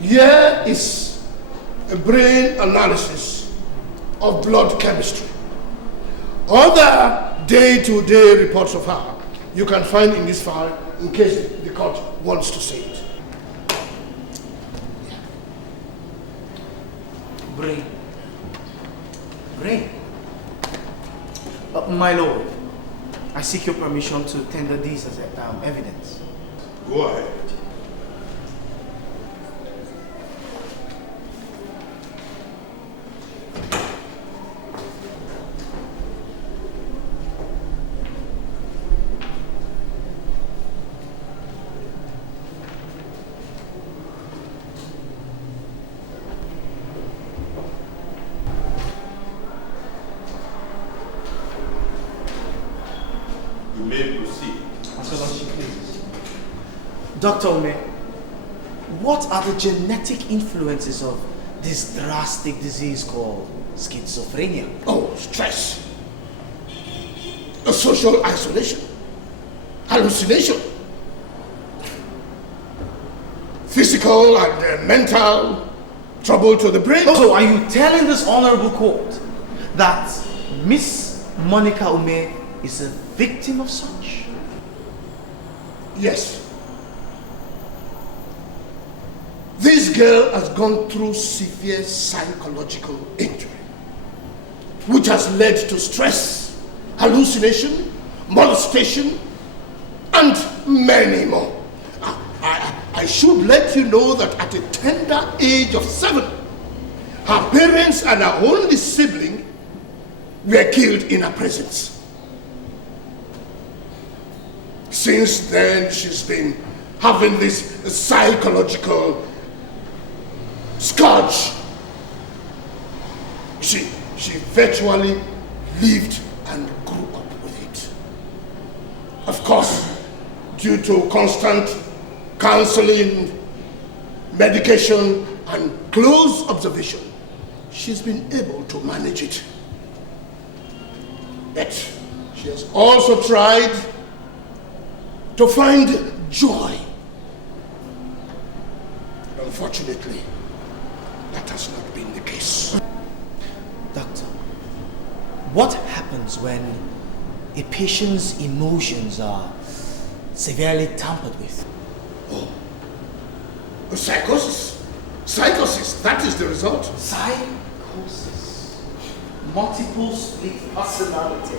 Here is a brain analysis of blood chemistry. Other day-to-day reports of her you can find in this file in case the court wants to see it. Brain. My lord, I seek your permission to tender these as evidence. Go ahead. may proceed. As well as she pleases. Dr. Ume, what are the genetic influences of this drastic disease called schizophrenia? Oh, stress. A social isolation. Hallucination. Physical and mental trouble to the brain. So are you telling this honorable court that Miss Monica Ume is a victim of such? Yes. This girl has gone through severe psychological injury, which has led to stress, hallucination, molestation, and many more. I should let you know that at a tender age of 7, her parents and her only sibling were killed in her presence. Since then, she's been having this psychological scourge. She virtually lived and grew up with it. Of course, due to constant counseling, medication, and close observation, she's been able to manage it. But she has also tried to find joy. Unfortunately, that has not been the case. Doctor, what happens when a patient's emotions are severely tampered with? Oh, psychosis. Psychosis, that is the result. Psychosis. Multiple split personality.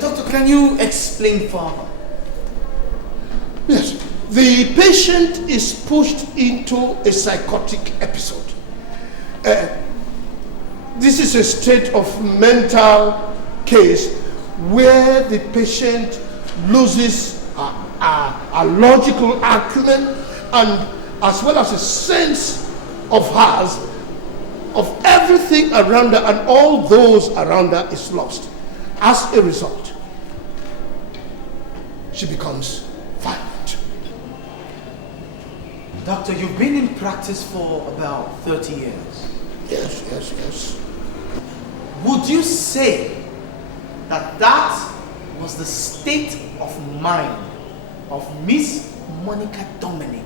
Doctor, can you explain further? Yes. The patient is pushed into a psychotic episode. This is a state of mental case where the patient loses a logical acumen and as well as a sense of hers, of everything around her, and all those around her is lost. As a result, she becomes violent. Doctor, you've been in practice for about 30 years. Yes. Would you say that that was the state of mind of Miss Monica Dominic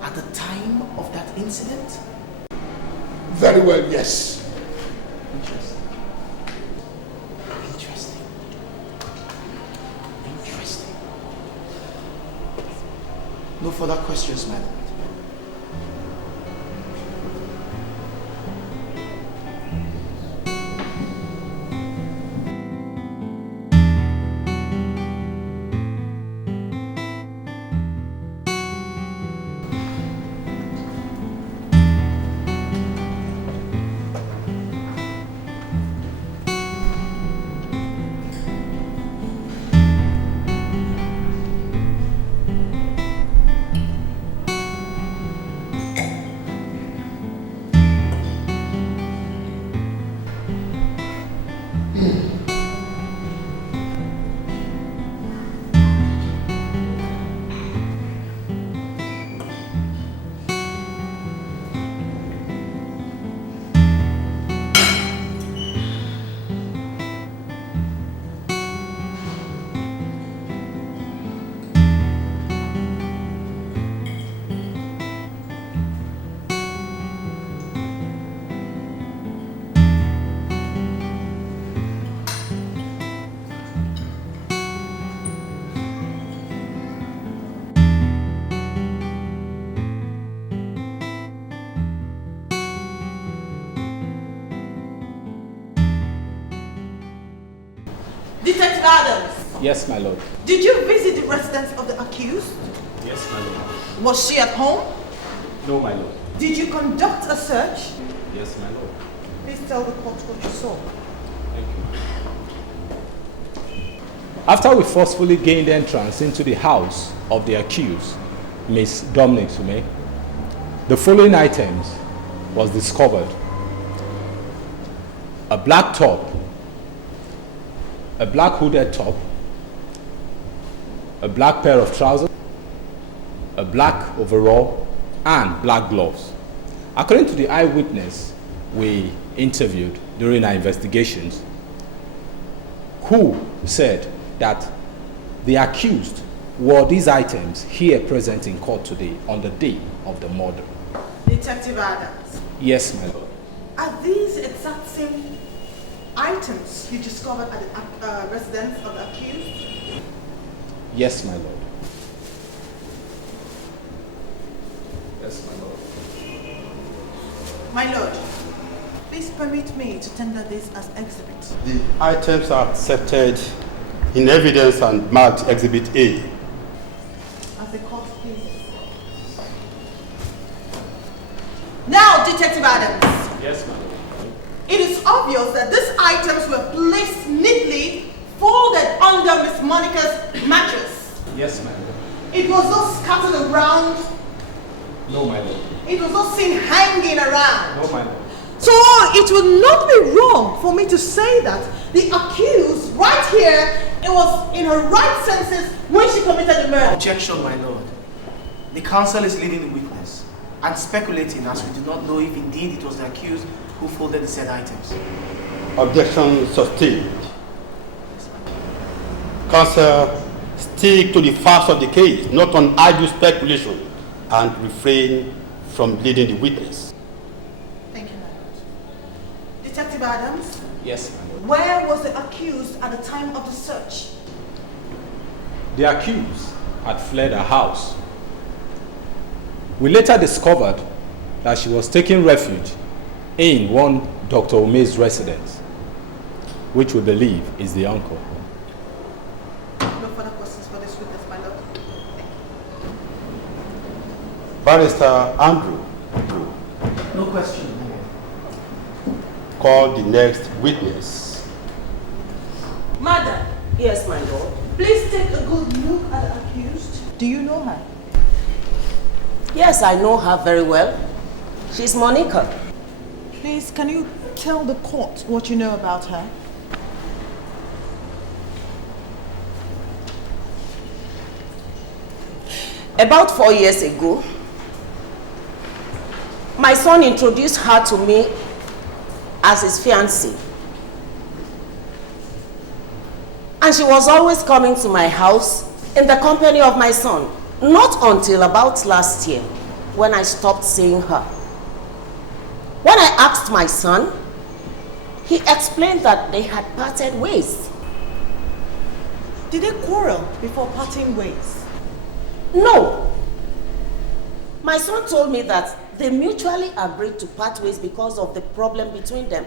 at the time of that incident? Very well, yes. Interesting. No further questions, my lord. Detective Adams, Yes, my lord. did you visit the residence of the accused? Yes, my lord. Was she at home? No, my lord. Did you conduct a search? Yes, my lord. Please tell the court what you saw. After we forcefully gained entrance into the house of the accused, Miss Dominic Ume, the following items was discovered. A black top, a black hooded top, a black pair of trousers, a black overall, and black gloves. According to the eyewitness we interviewed during our investigations, who said that the accused wore these items here present in court today on the day of the murder. Detective Adams. Yes, my lord. Are these exact same items you discovered at the residence of the accused? Yes, my lord. Yes, my lord. My lord, please permit me to tender this as exhibit. The items are accepted in evidence and marked Exhibit A. As the court pleases. Now, Detective Adams. Yes, ma'am. It is obvious that these items were placed neatly folded under Miss Monica's mattress. Yes, ma'am. It was not scattered around. No, my lord. It was not seen hanging around. No, my lord. So it would not be wrong for me to say that the accused right here, it was in her right senses when she committed the murder. Objection, my lord. The counsel is leading the witness and speculating as we do not know if indeed it was the accused who folded the said items. Objection sustained. Counsel, stick to the facts of the case, not on idle speculation, and refrain from leading the witness. Thank you, my lord. Detective Adams? Yes, ma'am. Where was the accused at the time of the search? The accused had fled her house. We later discovered that she was taking refuge in one Dr. Ome's residence, which we believe is the uncle. No further questions for this witness, my lord. Barrister Andrew. No question. Call the next witness. Madam. Yes, my lord. Please take a good look at the accused. Do you know her? Yes, I know her very well. She's Monica. Please, can you tell the court what you know about her? About 4 years ago, my son introduced her to me as his fiancée. And she was always coming to my house in the company of my son. Not until about last year when I stopped seeing her. When I asked my son, he explained that they had parted ways. Did they quarrel before parting ways? No. My son told me that they mutually agreed to part ways because of the problem between them,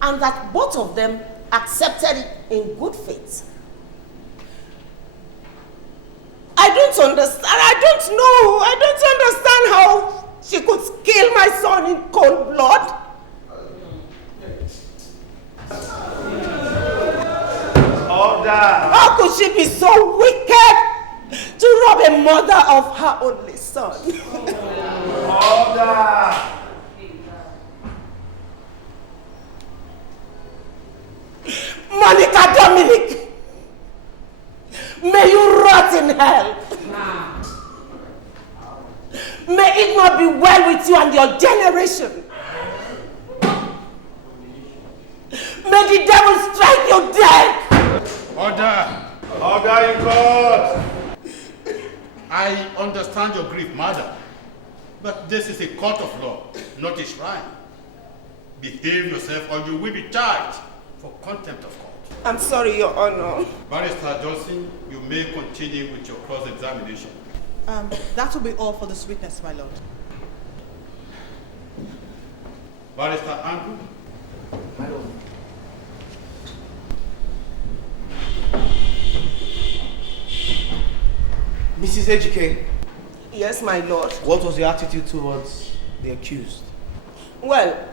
and that both of them accepted it in good faith. I don't understand. I don't understand how she could kill my son in cold blood. Order! How could she be so wicked to rob a mother of her only son? Order! Monica Dominic, may you rot in hell. May it not be well with you and your generation. May the devil strike you dead. Order! Order in court! I understand your grief, madam, but this is a court of law, not a shrine. Behave yourself or you will be charged for contempt of court. I'm sorry, Your Honor. Barrister Johnson, you may continue with your cross-examination. That will be all for this witness, my lord. Barrister Andrew. My lord. Mrs. Ejike. Yes, my lord. What was your attitude towards the accused? Well,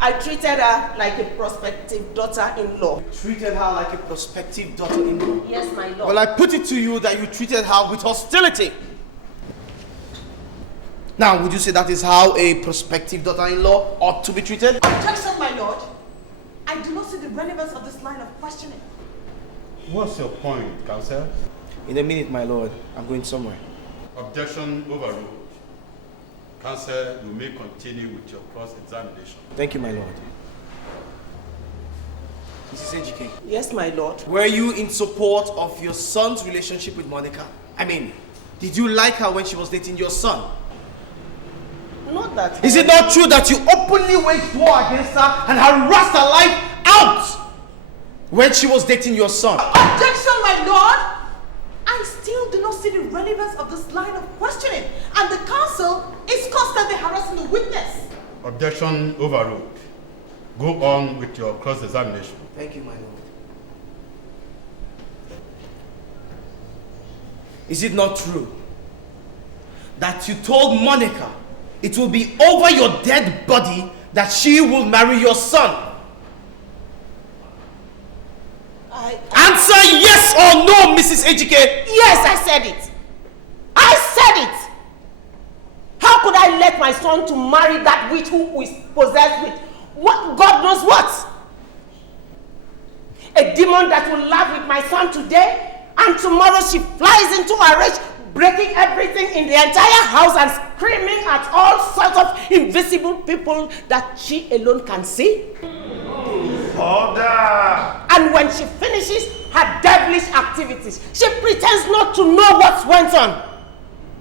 I treated her like a prospective daughter-in-law. Treated her like a prospective daughter-in-law? Yes, my lord. Well, I put it to you that you treated her with hostility. Now, would you say that is how a prospective daughter-in-law ought to be treated? Objection, my lord. I do not see the relevance of this line of questioning. What's your point, counsel? In a minute, my lord. I'm going somewhere. Objection overruled. Counsel, you may continue with your cross-examination. Thank you, my lord. Mrs. Ejike. Yes, my lord. Were you in support of your son's relationship with Monica? I mean, did you like her when she was dating your son? Not that. Is it not true that you openly waged war against her and harassed her life out when she was dating your son? Objection, my lord! I still do not see the relevance of this line of questioning, and the counsel is constantly harassing the witness. Objection overruled. Go on with your cross-examination. Thank you, my lord. Is it not true that you told Monica it will be over your dead body that she will marry your son? Answer yes or no, Mrs. Ejike. Yes, I said it. I said it. How could I let my son to marry that witch who is possessed with what God knows what? A demon that will laugh with my son today, and tomorrow she flies into a rage, breaking everything in the entire house and screaming at all sorts of invisible people that she alone can see. Order! And when she finishes her devilish activities, she pretends not to know what went on.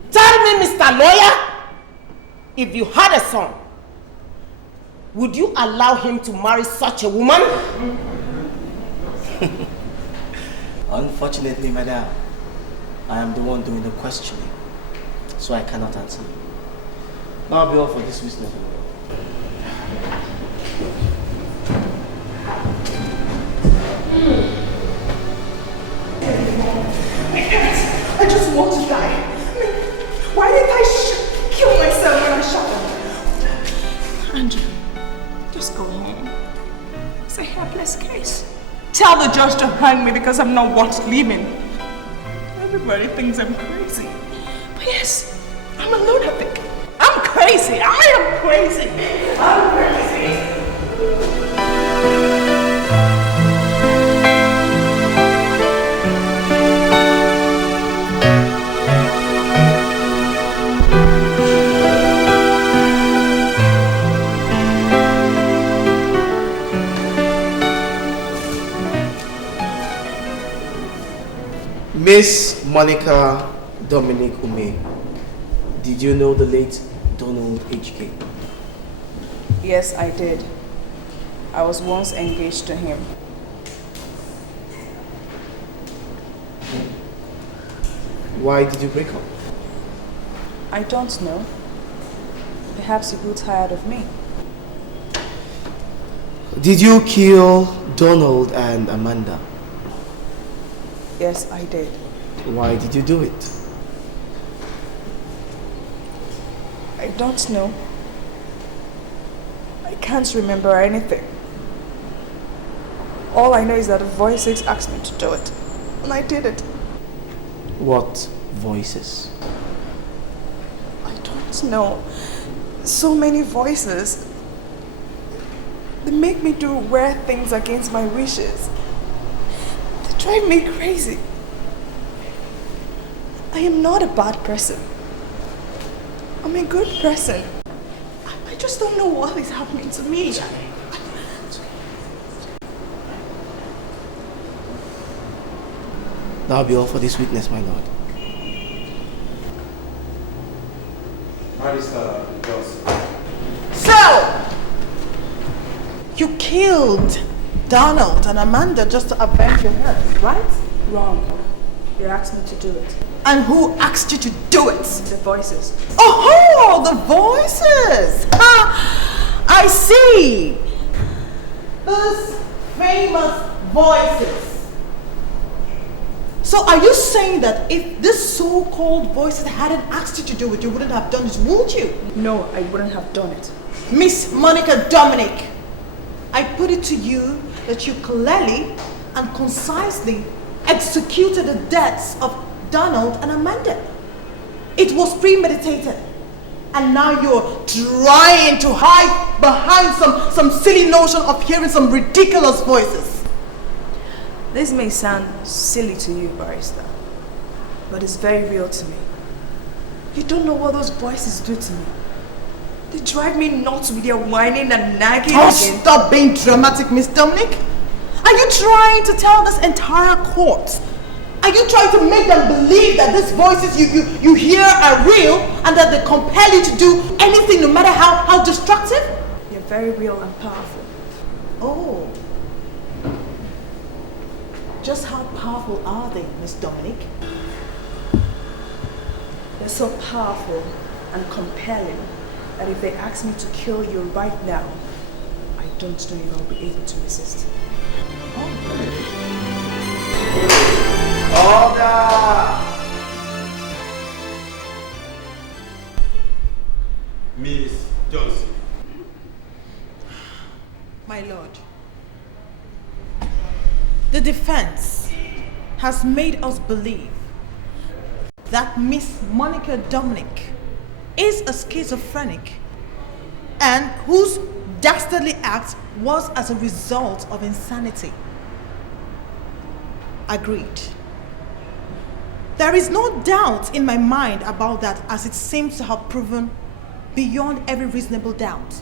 Tell me, Mr. Lawyer, if you had a son, would you allow him to marry such a woman? Unfortunately, madam, I am the one doing the questioning, so I cannot answer you. Now I'll be all for this witness. I just want to die. Why didn't I kill myself when I shot him? Andrew, just go home. It's a helpless case. Tell the judge to hang me because I'm not worth living. Everybody thinks I'm crazy. But yes, I'm a lunatic. I'm crazy. I am crazy. I'm crazy. Miss Monica Dominic Ume, did you know the late Donald H.K.? Yes, I did. I was once engaged to him. Why did you break up? I don't know. Perhaps he grew tired of me. Did you kill Donald and Amanda? Yes, I did. Why did you do it? I don't know. I can't remember anything. All I know is that the voices asked me to do it, and I did it. What voices? I don't know. So many voices. They make me do weird things against my wishes. They drive me crazy. I am not a bad person. I'm a good person. I just don't know what is happening to me. That'll be all for this witness, my lord. Barrister, So, you killed Donald and Amanda just to avenge your hurt, right? Wrong. You asked me to do it. And who asked you to do it? The voices. Oh, the voices! I see! Those famous voices. So are you saying that if this so-called voices hadn't asked you to do it, you wouldn't have done it, would you? No, I wouldn't have done it. Miss Monica Dominic, I put it to you that you clearly and concisely executed the deaths of Donald and Amanda. It was premeditated. And now you're trying to hide behind some silly notion of hearing some ridiculous voices. This may sound silly to you, barrister, but it's very real to me. You don't know what those voices do to me. They drive me nuts with their whining and nagging. Oh, stop being dramatic, Miss Dominic. Are you trying to tell this entire court? Are you trying to make them believe that these voices you hear are real and that they compel you to do anything no matter how destructive? They're very real and powerful. Oh. Just how powerful are they, Miss Dominic? They're so powerful and compelling that if they ask me to kill you right now, I don't know if I'll be able to resist. Order! Miss Johnson. My lord, the defense has made us believe that Miss Monica Dominic is a schizophrenic and whose dastardly act was as a result of insanity. Agreed. There is no doubt in my mind about that, as it seems to have proven beyond every reasonable doubt.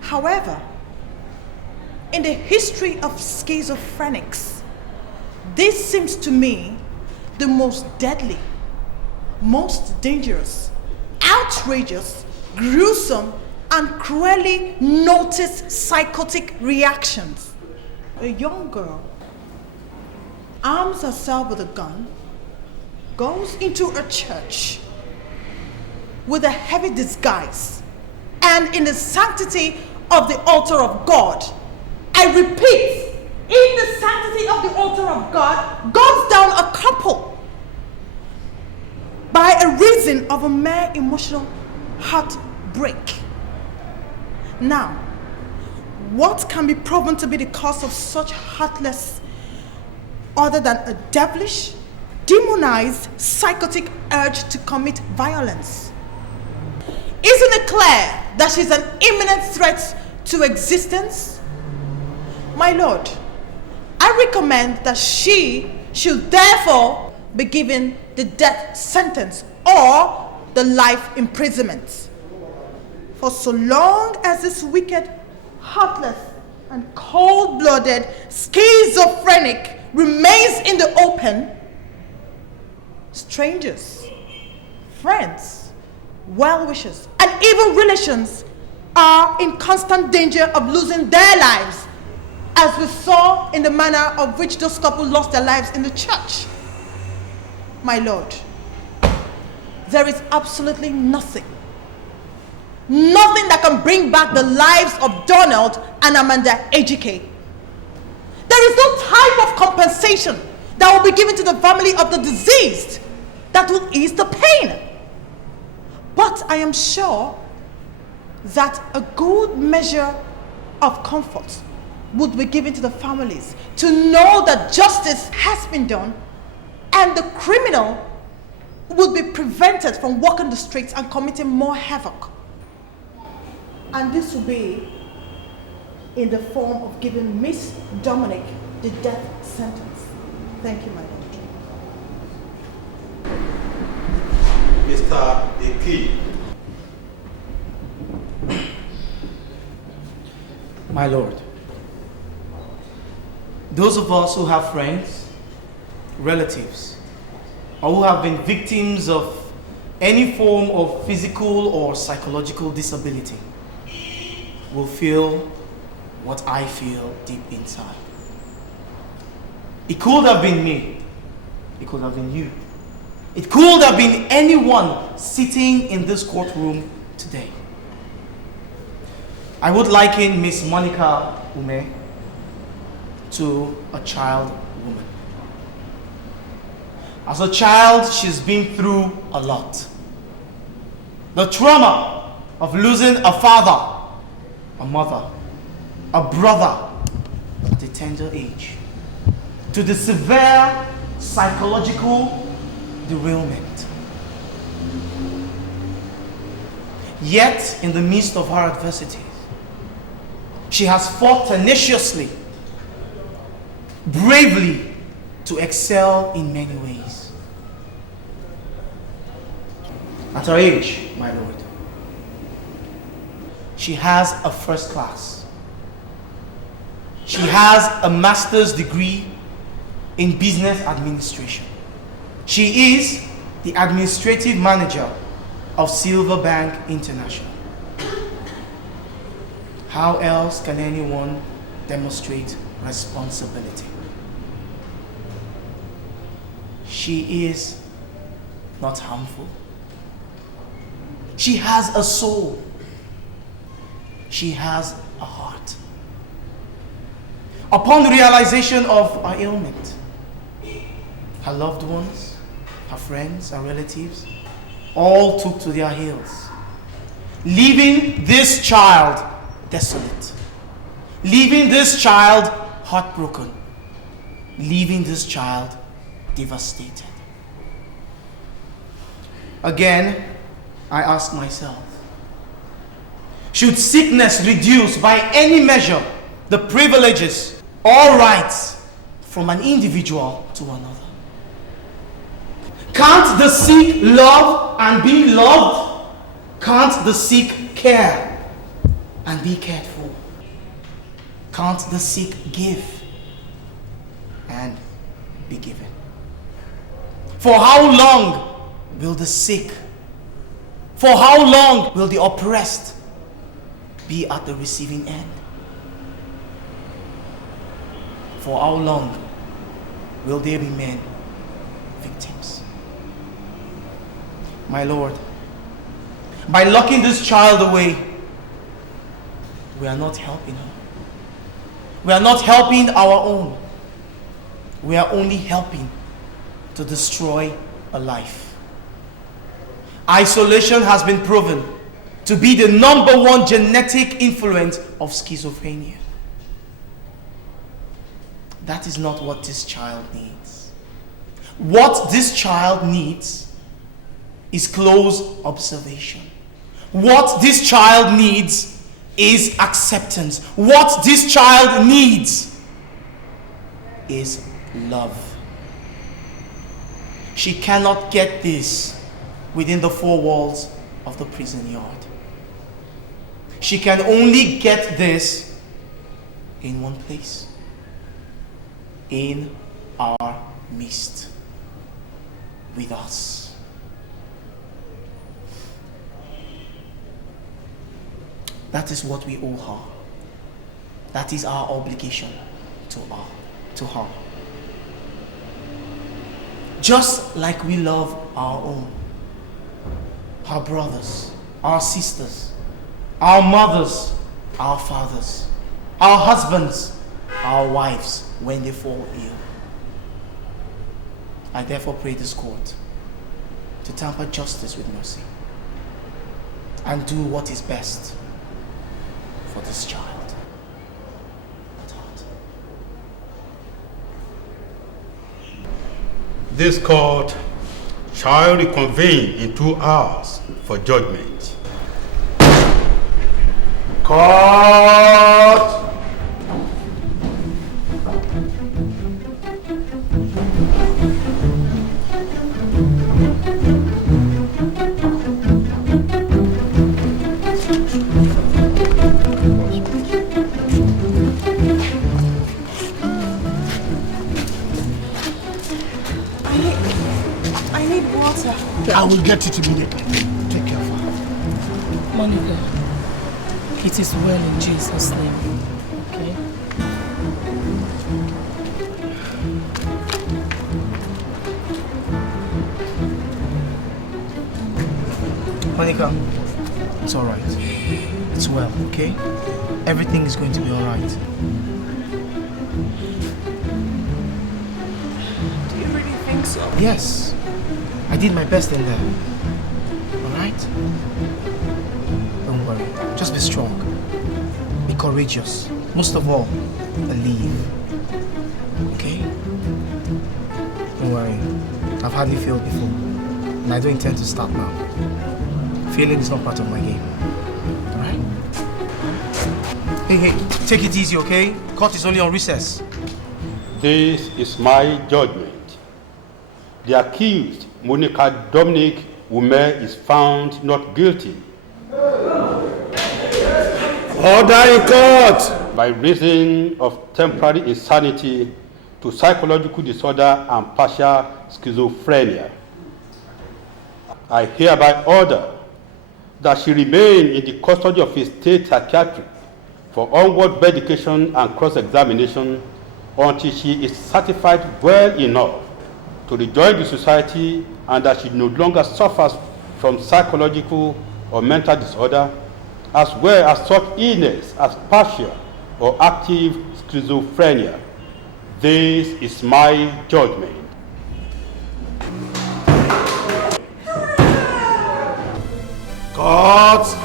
However, in the history of schizophrenics, this seems to me the most deadly, most dangerous, outrageous, gruesome, and cruelly noticed psychotic reactions. A young girl arms herself with a gun, goes into a church with a heavy disguise, and in the sanctity of the altar of God, I repeat, in the sanctity of the altar of God, guns down a couple by a reason of a mere emotional heartbreak. Now, what can be proven to be the cause of such heartless, other than a devilish, demonized, psychotic urge to commit violence? Isn't it clear that she's an imminent threat to existence? My lord, I recommend that she should therefore be given the death sentence or the life imprisonment. For so long as this wicked, heartless, and cold-blooded schizophrenic remains in the open, strangers, friends, well-wishers, and even relations are in constant danger of losing their lives, as we saw in the manner of which those couple lost their lives in the church. My lord, there is absolutely nothing that can bring back the lives of Donald and Amanda Ejike. There is no type of compensation that will be given to the family of the deceased that will ease the pain. But I am sure that a good measure of comfort would be given to the families to know that justice has been done and the criminal would be prevented from walking the streets and committing more havoc. And this will be in the form of giving Miss Dominic the death sentence. Thank you, my lord. Mr. Eki. My lord, those of us who have friends, relatives, or who have been victims of any form of physical or psychological disability will feel what I feel deep inside. It could have been me. It could have been you. It could have been anyone sitting in this courtroom today. I would liken Miss Monica Ume to a child woman. As a child, she's been through a lot. The trauma of losing a father, a mother, a brother at a tender age, to the severe psychological derailment. Yet, in the midst of her adversities, she has fought tenaciously, bravely, to excel in many ways. At her age, my lord, she has a first class. She has a master's degree in business administration. She is the administrative manager of Silver Bank International. How else can anyone demonstrate responsibility? She is not harmful. She has a soul. She has a heart. Upon the realization of her ailment, her loved ones, her friends, her relatives, all took to their heels, leaving this child desolate, leaving this child heartbroken, leaving this child devastated. Again, I ask myself, should sickness reduce by any measure the privileges or rights from an individual to another? Can't the sick love and be loved? Can't the sick care and be cared for? Can't the sick give and be given? For how long will the sick, for how long will the oppressed be at the receiving end? For how long will they remain victims? My Lord, by locking this child away, we are not helping her. We are not helping our own. We are only helping to destroy a life. Isolation has been proven to be the #1 genetic influence of schizophrenia. That is not what this child needs. What this child needs is close observation. What this child needs is acceptance. What this child needs is love. She cannot get this within the 4 walls of the prison yard. She can only get this in one place, in our midst, with us. That is what we owe her. That is our obligation to her. Just like we love our own, our brothers, our sisters, our mothers, our fathers, our husbands, our wives when they fall ill. I therefore pray this court to temper justice with mercy and do what is best for this child. This court shall reconvene in 2 hours for judgment. Court! I need water. I will get it immediately. Take care of her. Monica, it is well in Jesus' name. Okay? Monica, it's alright. It's well, okay? Everything is going to be alright. Do you really think so? Yes. I did my best in there. Alright? Don't worry. Just be strong. Be courageous. Most of all, believe. Okay? Don't worry. I've hardly failed before. And I don't intend to start now. Failing is not part of my game. Alright? Hey, take it easy, okay? Court is only on recess. This is my judgment. The accused, Monica Dominic Ume is found not guilty. Order in court! By reason of temporary insanity to psychological disorder and partial schizophrenia. I hereby order that she remain in the custody of a state psychiatric for onward medication and cross-examination until she is certified well enough to rejoin the society and that she no longer suffers from psychological or mental disorder, as well as such illness as partial or active schizophrenia. This is my judgment. Court!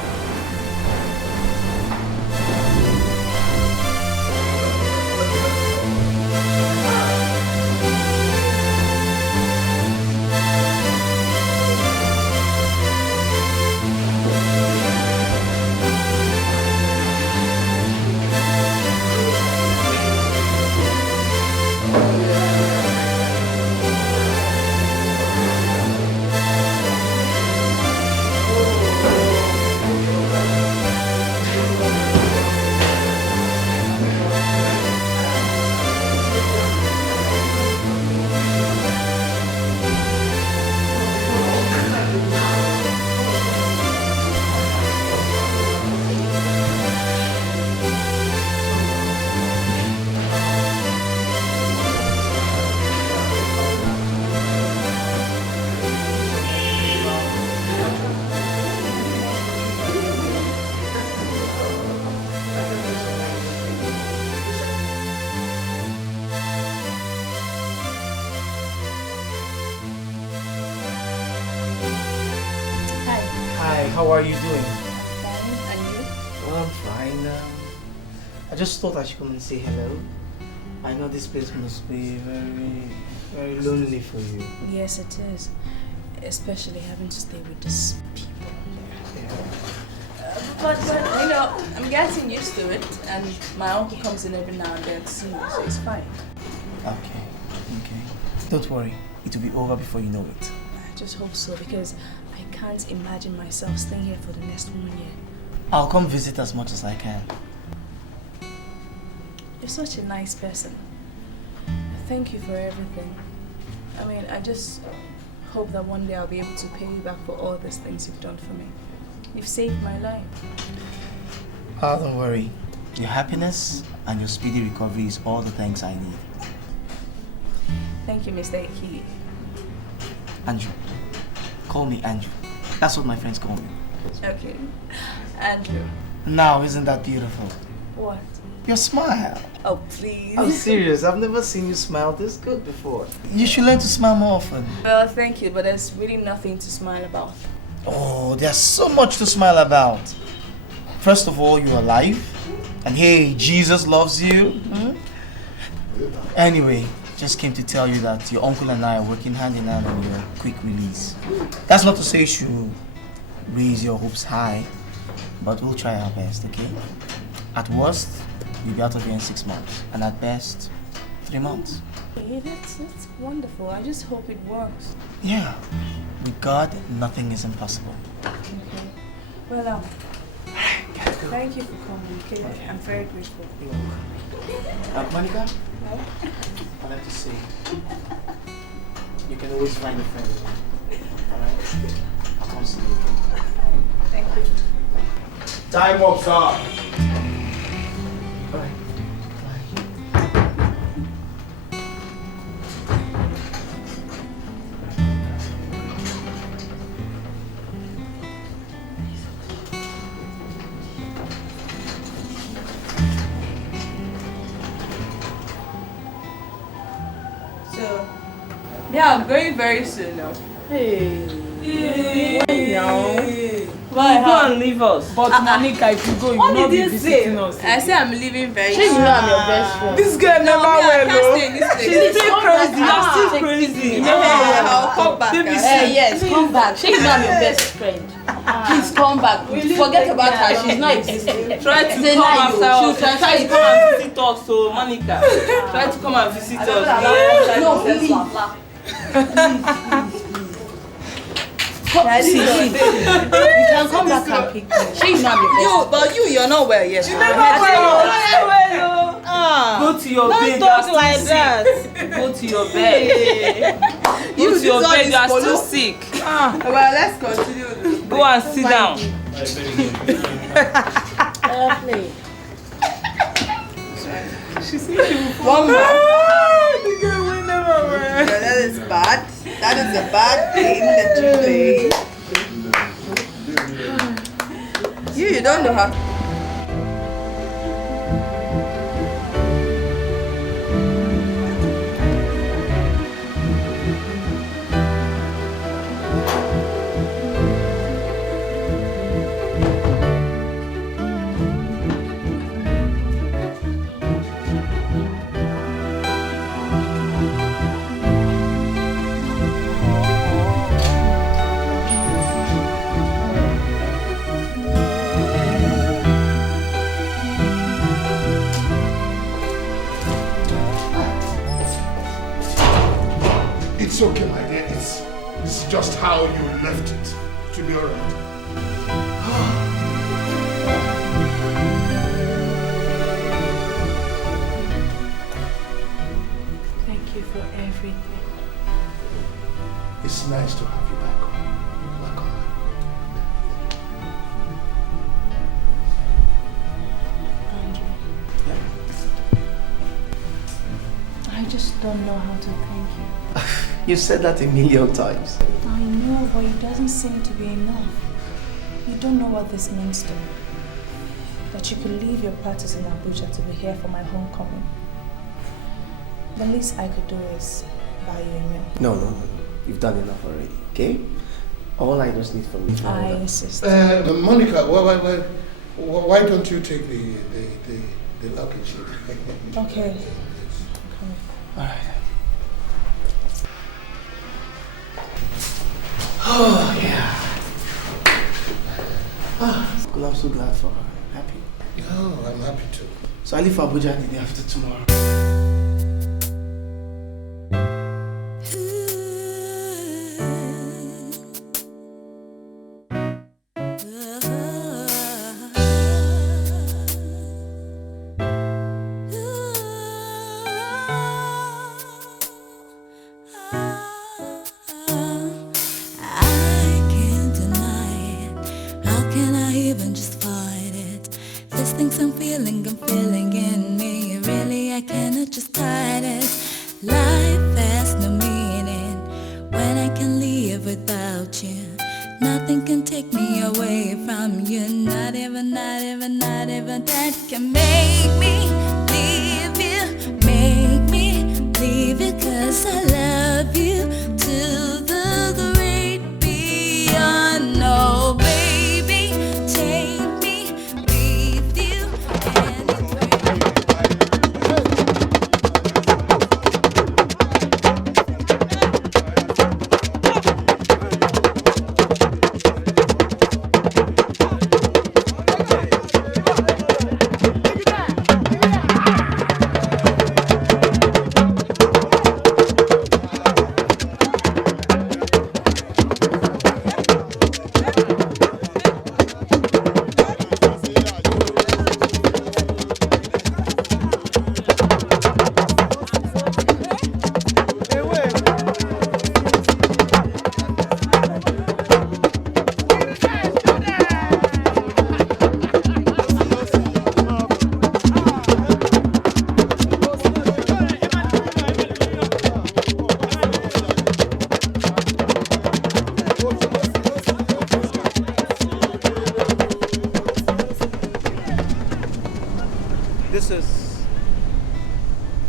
How are you doing? Fine, and you? Well, I'm fine. I just thought I should come and say hello. I know this place must be very, very lonely for you. Yes, it is. Especially having to stay with these people. But you know, I'm getting used to it, and my uncle comes in every now and then to see me, so it's fine. Okay. Don't worry. It will be over before you know it. I just hope so, because I can't imagine myself staying here for the next 1 year. I'll come visit as much as I can. You're such a nice person. Thank you for everything. I mean, I just hope that one day I'll be able to pay you back for all these things you've done for me. You've saved my life. Oh, don't worry. Your happiness and your speedy recovery is all the thanks I need. Thank you, Mr. Ikili. Andrew. Call me Andrew. That's what my friends call me. Okay. Andrew. Now, isn't that beautiful? What? Your smile. Oh, please. I'm serious. I've never seen you smile this good before. You should learn to smile more often. Well, thank you, but there's really nothing to smile about. Oh, there's so much to smile about. First of all, you're alive. And hey, Jesus loves you. Anyway, just came to tell you that your uncle and I are working hand in hand on your quick release. That's not to say you should raise your hopes high, but we'll try our best, okay? At worst, you'll be out of here in 6 months, and at best, 3 months. Hey, that's wonderful. I just hope it works. Yeah, with God, nothing is impossible. Okay. Well, thank you for coming, okay? I'm very grateful. Monica? No? I'd like to say, you can always find a friend. Alright? I'll come see you. Thank you. Time up, sir. Alright. Yeah, I'm going very soon now. Hey. Why now? Why? Go and leave us. But Monica, if you go, you will not be visiting us. I say I'm leaving very soon. You know I'm your best friend. This girl never well, though. She's still crazy. You're still crazy. I'll come back. Yes, come back. She know I'm your best friend. Please come back. Forget about her. She's not existing. Try to come after us. Try to come and visit us, so Monica. Try to come and visit us. No, please. See, you can come back and pick me. She's not your but you're not well yet. She's not well. Go to your bed. Don't talk like that. Go to your bed. Go to your bed, you are still sick. Well, let's continue. Go and sit down. Play. She said she will One more. The girl will never wear. That is bad. That is a bad thing that you play. You don't know how. It's okay, my dear. It's just how you left it. To be alright. Thank you for everything. It's nice to have you back home. I just don't know how to thank you. You said that a million times. I know, but it doesn't seem to be enough. You don't know what this means to me. That you could leave your practice in Abuja to be here for my homecoming. The least I could do is buy you a meal. No. You've done enough already, okay? All I just need from you. I insist. Monica, why don't you take the luggage? Okay. Alright. Oh, yeah. Well, I'm so glad for her. Happy? Oh, I'm happy too. So I leave for Abuja the day after tomorrow.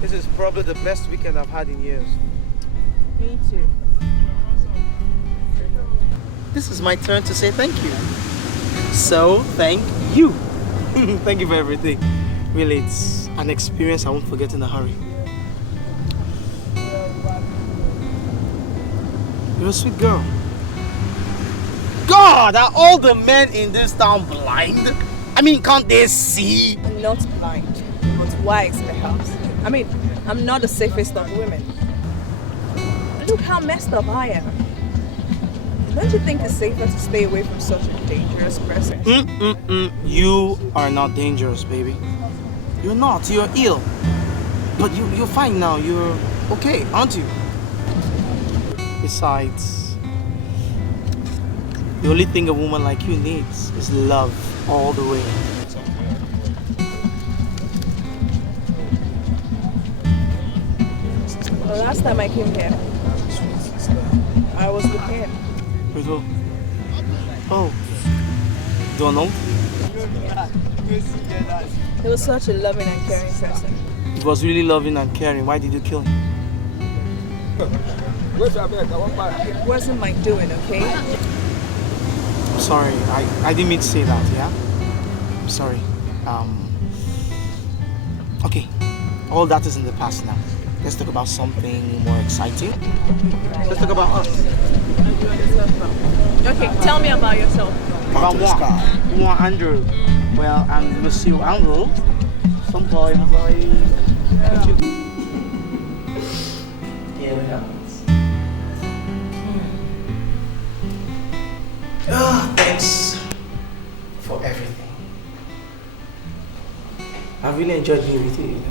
This is probably the best weekend I've had in years. Me too. This is my turn to say thank you. So, thank you. Thank you for everything. Really, it's an experience I won't forget in a hurry. You're a sweet girl. God, are all the men in this town blind? I mean, can't they see? I'm not blind, but wise perhaps. I mean, I'm not the safest of women. Look how messed up I am. Don't you think it's safer to stay away from such a dangerous person? You are not dangerous, baby. You're not. You're ill. But you're fine now. You're okay, aren't you? Besides, the only thing a woman like you needs is love all the way. The last time I came here, I was with him. With who? Oh, Donald? He was such a loving and caring person. He was really loving and caring. Why did you kill him? It wasn't my doing, okay? I'm sorry. I didn't mean to say that, yeah? I'm sorry. Okay. All that is in the past now. Let's talk about something more exciting. Let's talk about us. Okay, tell me about yourself. About what? Andrew. Well, I'm Monsieur Andrew. Some boy. Here we go. Thanks for everything. I really enjoyed being with you.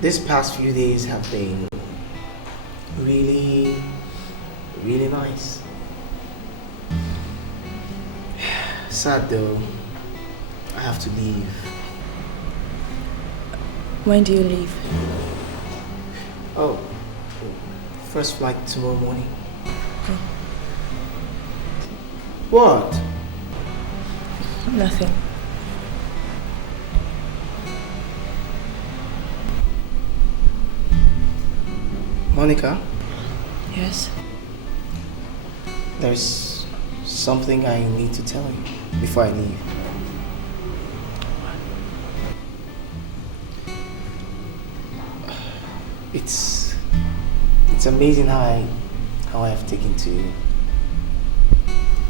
These past few days have been really, really nice. Sad though, I have to leave. When do you leave? Oh, first flight tomorrow morning. What? Nothing. Monica? Yes? There's something I need to tell you before I leave. It's amazing how I have taken to you.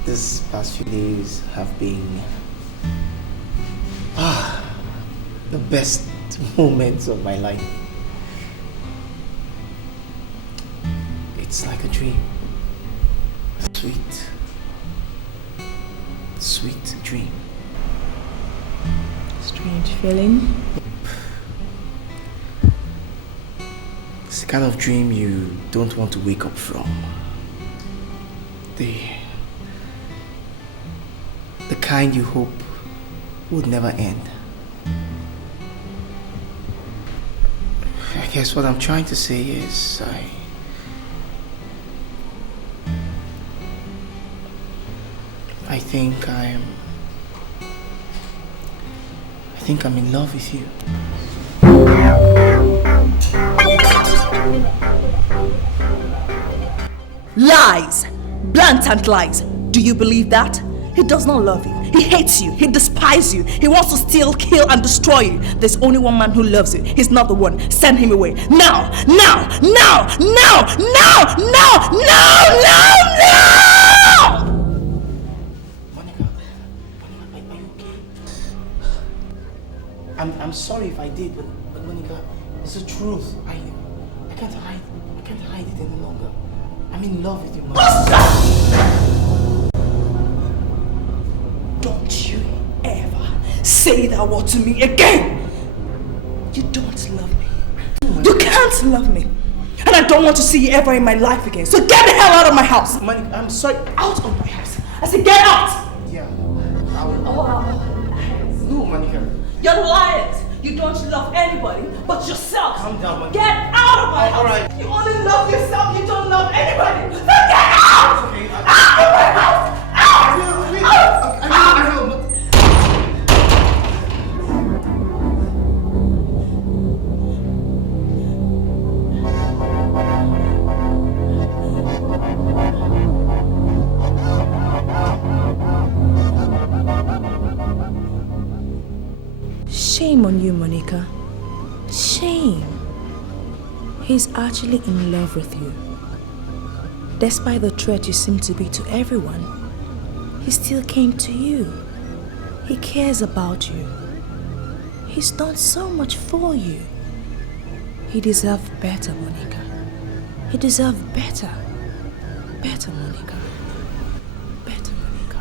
This past few days have been the best moments of my life. It's like a dream. A sweet dream. Strange feeling. It's the kind of dream you don't want to wake up from. The kind you hope would never end. I guess what I'm trying to say is I think I'm in love with you. Lies! Blatant lies! Do you believe that? He does not love you. He hates you. He despises you. He wants to steal, kill, and destroy you. There's only one man who loves you. He's not the one. Send him away. Now! Now! Now! Now! Now! Now! Now! Now! Now! Monica, are you okay? I'm sorry if I did, but Monica, it's the truth. I can't hide it any longer. I'm in love with you, Monica. Don't you ever say that word to me again! You don't love me. You can't love me. And I don't want to see you ever in my life again. So get the hell out of my house! Monica, I'm sorry. Out of my house! I said get out! Yeah, I will. No, Monica. You're liars! You don't love anybody but yourself! Calm down, Monica. Get out of my house! Alright. You only love yourself, you don't love anybody! So get out! Okay, out of my house! Out! I will. Shame on you, Monica. Shame. He's actually in love with you. Despite the threat you seem to be to everyone, he still came to you. He cares about you. He's done so much for you. He deserves better, Monica. He deserves better. Better, Monica. Better, Monica.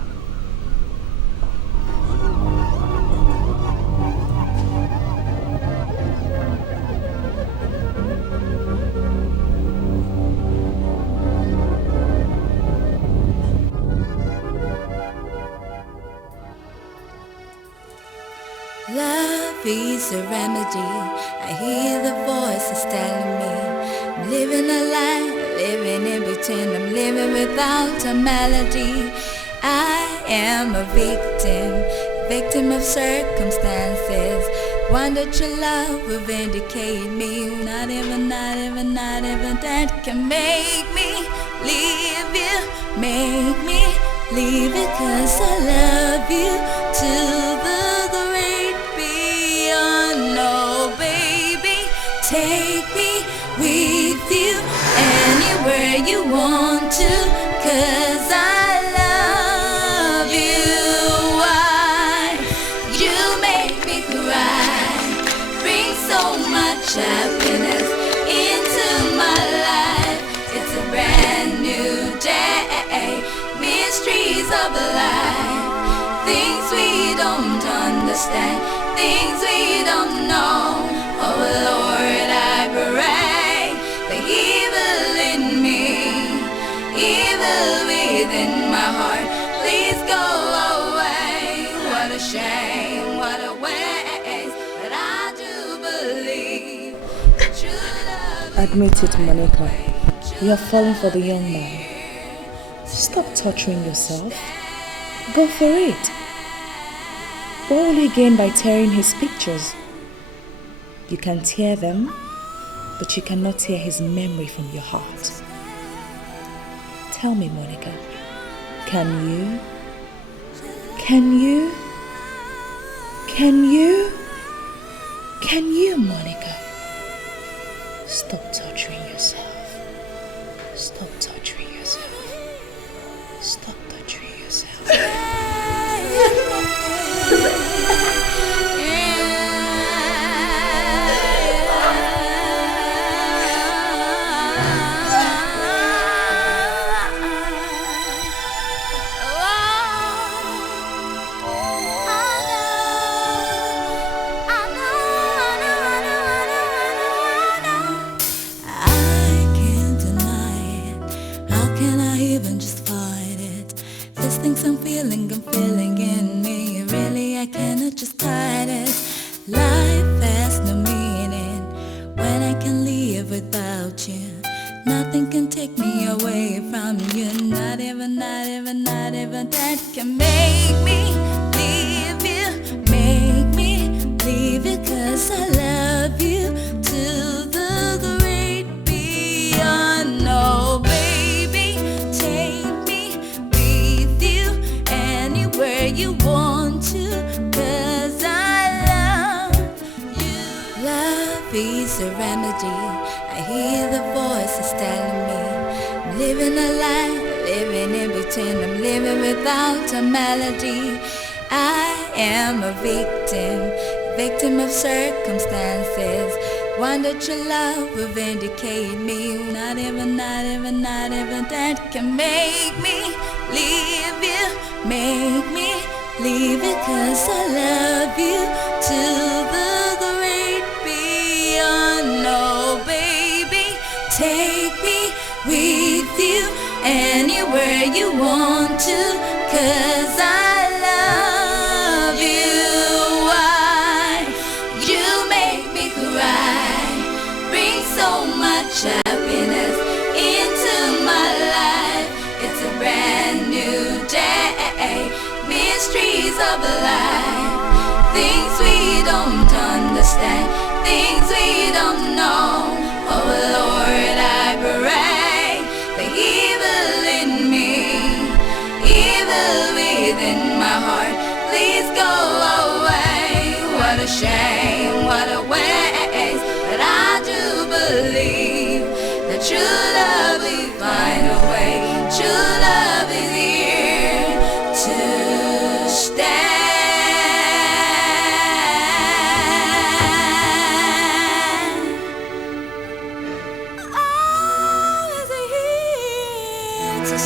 Love is a remedy. I hear the voices telling me I'm living a life, living in between. I'm living without a melody. I am a victim of circumstances. One that your love will vindicate me. Not even that can make me leave you. Make me leave it 'cause I love you to the great beyond. No, baby, take me with you anywhere you want to, 'cause I love you. Why? You make me cry, bring so much happiness into my life. It's a brand new day, mysteries of life, things we don't understand, things we don't know. Oh Lord, I pray the evil in me, evil within my heart, please go away. What a shame, what a waste, but I do believe that true love. Admit it, Monica. You are falling for the young man. Stop torturing yourself. Go for it. What will you gain by tearing his pictures? You can tear them, but you cannot tear his memory from your heart. Tell me, Monica, can you? Can you? Can you? Can you, Monica? Stop torturing yourself. Stop torturing yourself. Stop torturing yourself. I'm feeling in me. Really, I cannot just hide it. Life has no meaning when I can live without you. Nothing can take me away from you. Not even that can make me leave you. Make me leave you 'cause I love you to the great beyond. No, baby, take me with you anywhere you want to, 'cause I love you. Love is a remedy. I hear the voices telling me I'm living a life, living in between. I'm living without a melody. I am a victim of circumstances. One that your love will vindicate me. Not even that can make me leave you. Make me leave it 'cause I love you to the great beyond. No, baby, take me with you anywhere you want to, 'cause I love you. Why? You make me cry, bring so much happiness into my life. It's a brand new day, mysteries of life, things we don't understand, things we don't know. Oh Lord, I pray the evil in me, evil within my heart, please go away. What a shame, what a waste, but I do believe that true love we find a way. True love is here to stay. Oh, is here to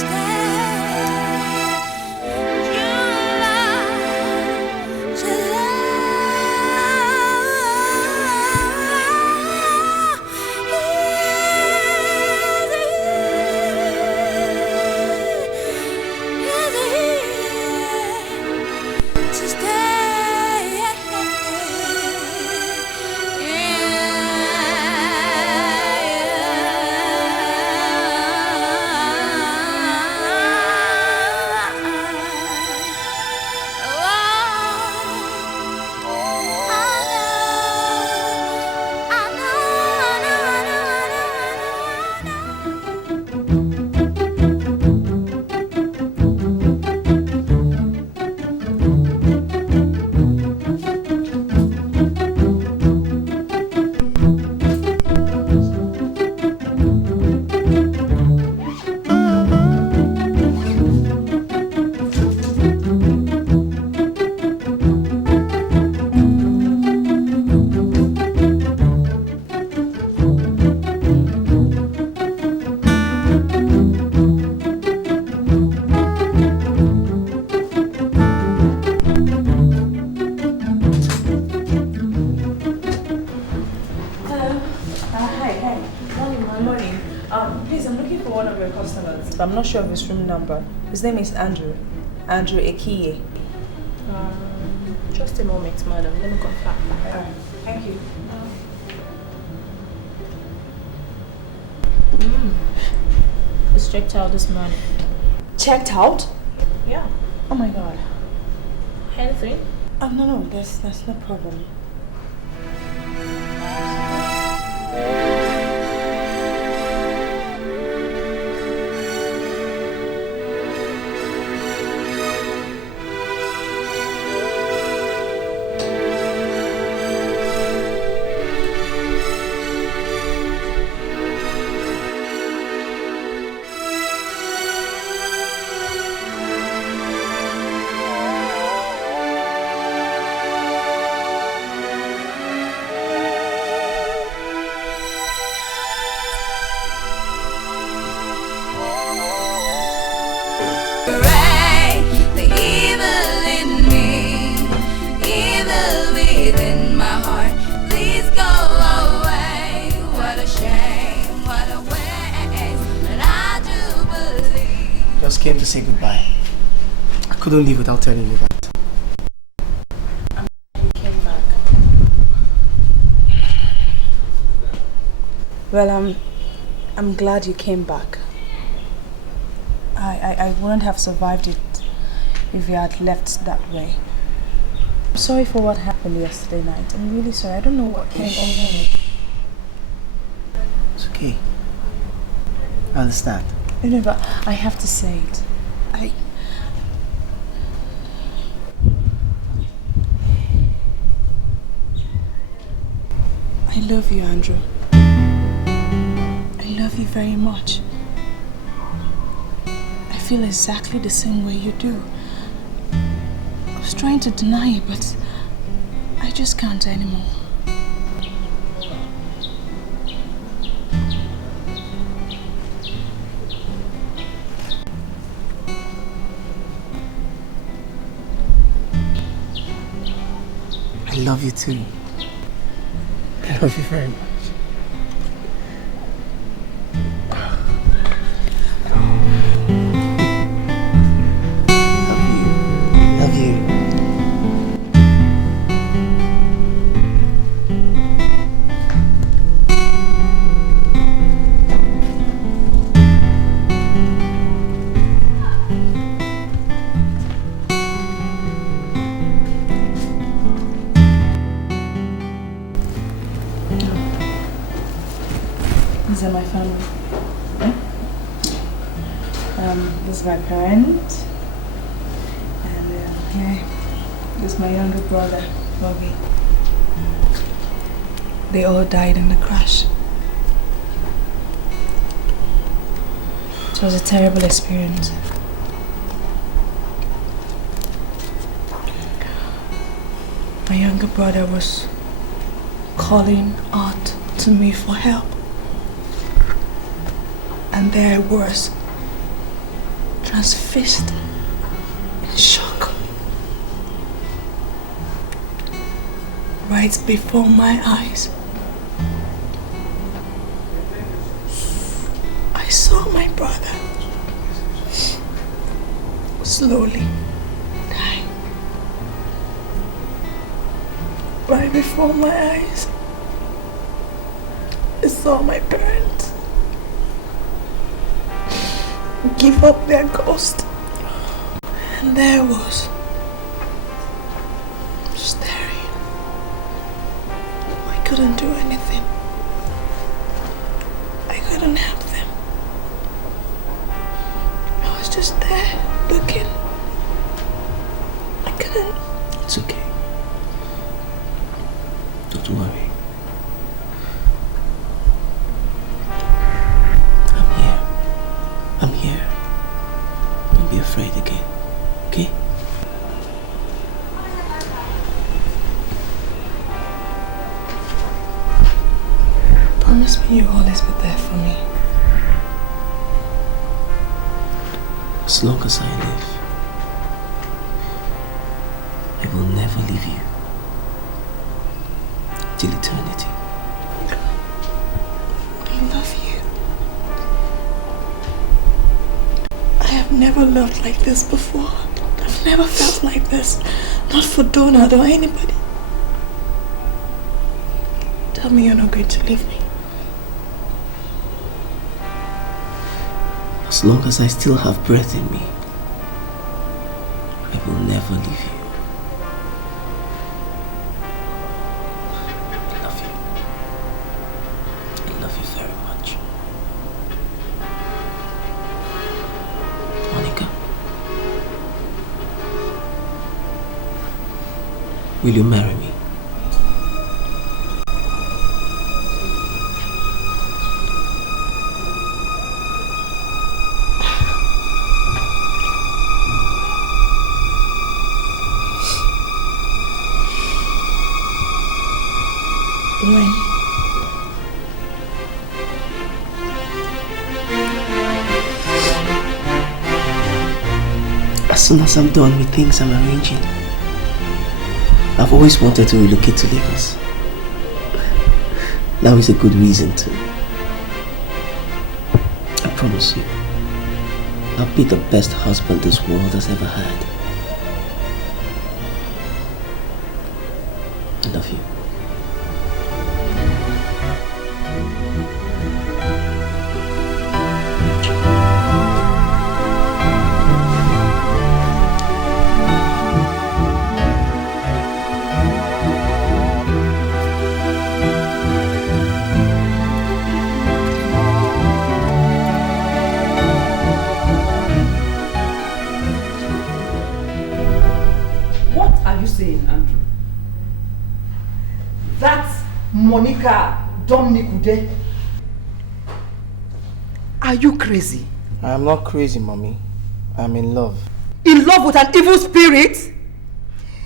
Morning. Please, I'm looking for one of your customers, but I'm not sure of his room number. His name is Andrew. Andrew Ekiye. Just a moment, madam. Let me confirm. Thank you. It's checked out this morning. Checked out? Yeah. Oh my god. Anything? No, that's no problem. Just came to say goodbye. I couldn't leave without telling you that. You came back. Well, I'm glad you came back. I wouldn't have survived it if you had left that way. I'm sorry for what happened yesterday night. I'm really sorry. I don't know what came over me. It's okay. I understand. No, but I have to say it. I love you, Andrew. I love you very much. I feel exactly the same way you do. I was trying to deny it, but I just can't anymore. I love you too. I love you very much. Love you. These are my family. This is my parents. And here, this is my younger brother, Bobby. They all died in the crash. It was a terrible experience. My younger brother was calling out to me for help. And there I was, transfixed in shock. Right before my eyes, I saw my brother slowly die. Right before my eyes, I saw my parents give up their ghost. And there I was, staring. I couldn't do anything. I couldn't help them. I was just there, looking. I couldn't. It's okay. Don't worry. I'm here. Don't be afraid again, okay? Promise me you'll always be there for me. As long as I live, I will never leave you. Till eternity. love you. I have never loved like this before. I've never felt like this. Not for Donald or anybody. Tell me you're not going to leave me. As long as I still have breath in me, I will never leave you. I love you. I love you very much. Monica, will you marry me? When? As soon as I'm done with things I'm arranging. I've always wanted to relocate to Lagos. Now is a good reason to. I promise you, I'll be the best husband this world has ever had. I love you. Monica Dominic, are you crazy? I am not crazy, Mommy. I am in love. In love with an evil spirit?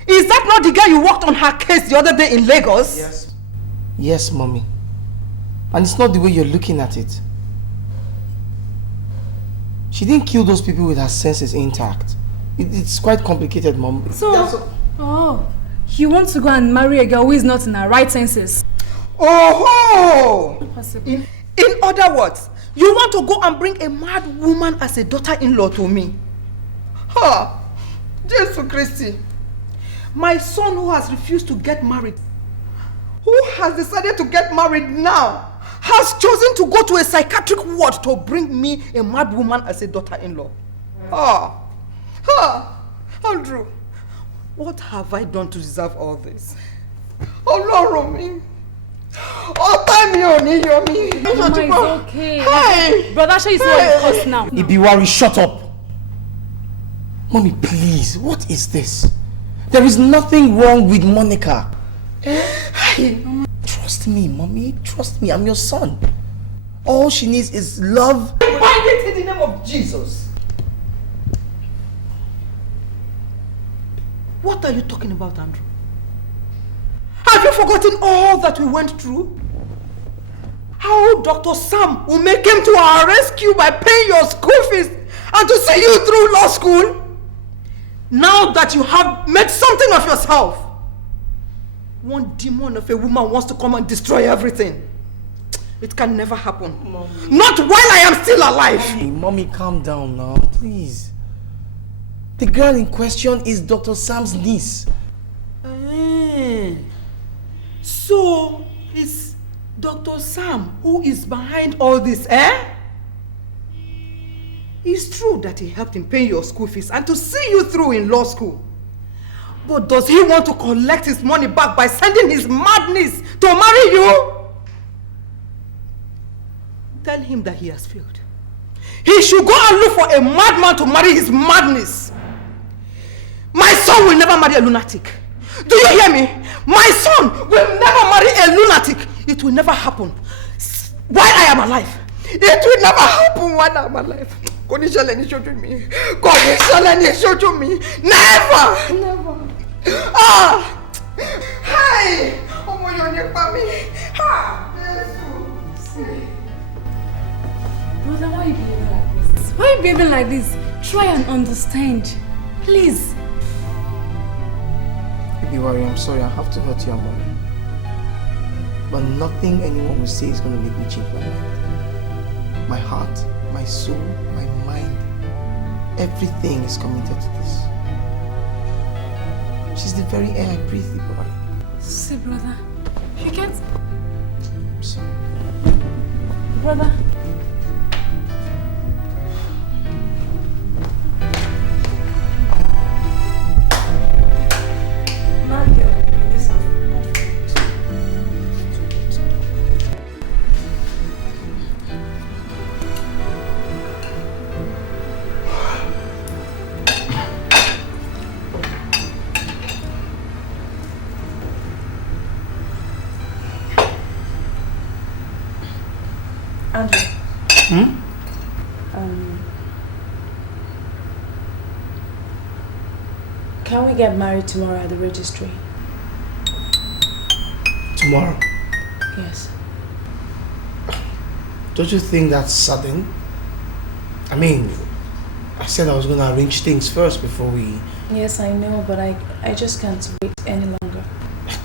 Is that not the guy you worked on her case the other day in Lagos? Yes. Yes, Mommy. And it's not the way you're looking at it. She didn't kill those people with her senses intact. It's quite complicated, Mom. Oh, you want to go and marry a girl who is not in her right senses? Oh! In other words, you want to go and bring a mad woman as a daughter-in-law to me? Ha! Jesus Christi! My son who has refused to get married, who has decided to get married now, has chosen to go to a psychiatric ward to bring me a mad woman as a daughter-in-law. Ha! Ha! Andrew, what have I done to deserve all this? Oh, Lord, me. Oh, time me. Mama, it's okay. Hey! Brother, show you what it costs now. Ibiwari, shut up. Mommy, please, what is this? There is nothing wrong with Monica. Trust me, Mommy. Trust me. I'm your son. All she needs is love. Bind it in the name of Jesus. What are you talking about, Andrew? Have you forgotten all that we went through? How Dr. Sam Ume came to our rescue by paying your school fees and to see you through law school? Now that you have made something of yourself, one demon of a woman wants to come and destroy everything. It can never happen. Mommy. Not while I am still alive. Mommy, calm down now, please. The girl in question is Dr. Sam's niece. So, it's Dr. Sam who is behind all this, eh? It's true that he helped in paying your school fees and to see you through in law school. But does he want to collect his money back by sending his mad niece to marry you? Tell him that he has failed. He should go and look for a madman to marry his madness. My son will never marry a lunatic. Do you hear me? My son will never marry a lunatic. It will never happen while I am alive. It will never happen while I am alive. Never. Ah! Hey! Brother, why are you behaving like this? Why are you behaving like this? Try and understand. Please. Ibiwari, I'm sorry, I have to hurt your mom. But nothing anyone will say is going to make me change my mind. My heart, my soul, my mind, everything is committed to this. She's the very air I breathe, boy. See, brother, you can't... I'm sorry. Brother. Andrew. Can we get married tomorrow at the registry? Tomorrow? Yes. Don't you think that's sudden? I mean, I said I was going to arrange things first before we... Yes, I know, but I just can't wait any longer.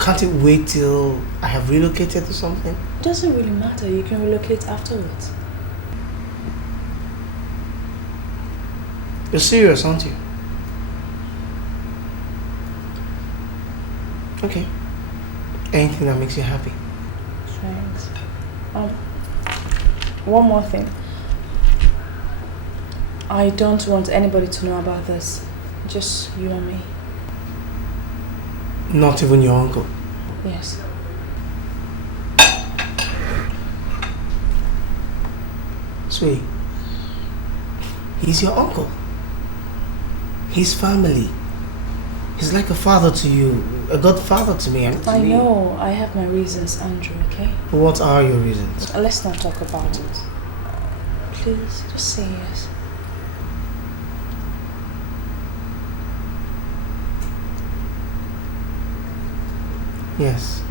Can't it wait till I have relocated to something? It doesn't really matter. You can relocate afterwards. You're serious, aren't you? Okay. Anything that makes you happy. Thanks. One more thing. I don't want anybody to know about this. Just you and me. Not even your uncle? Yes. Sweet. He's your uncle. He's family. He's like a father to you, a godfather to me. I know. I have my reasons, Andrew, okay? What are your reasons? Let's not talk about it. Please, just say yes. Yes.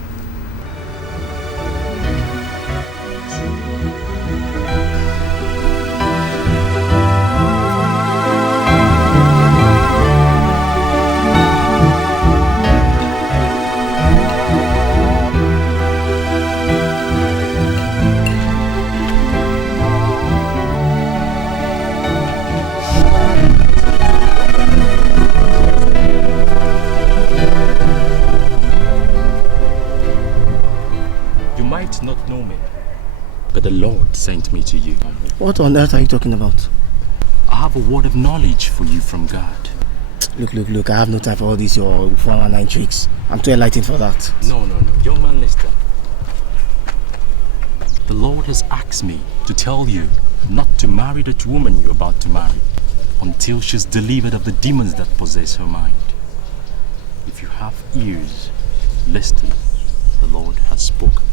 Not know me, but the Lord sent me to you. What on earth are you talking about? I have a word of knowledge for you from God. Look, I have no time for all these your 419 tricks. I'm too enlightened for that. No, young man, listen. The Lord has asked me to tell you not to marry that woman you're about to marry until she's delivered of the demons that possess her mind. If you have ears, listen. The Lord has spoken.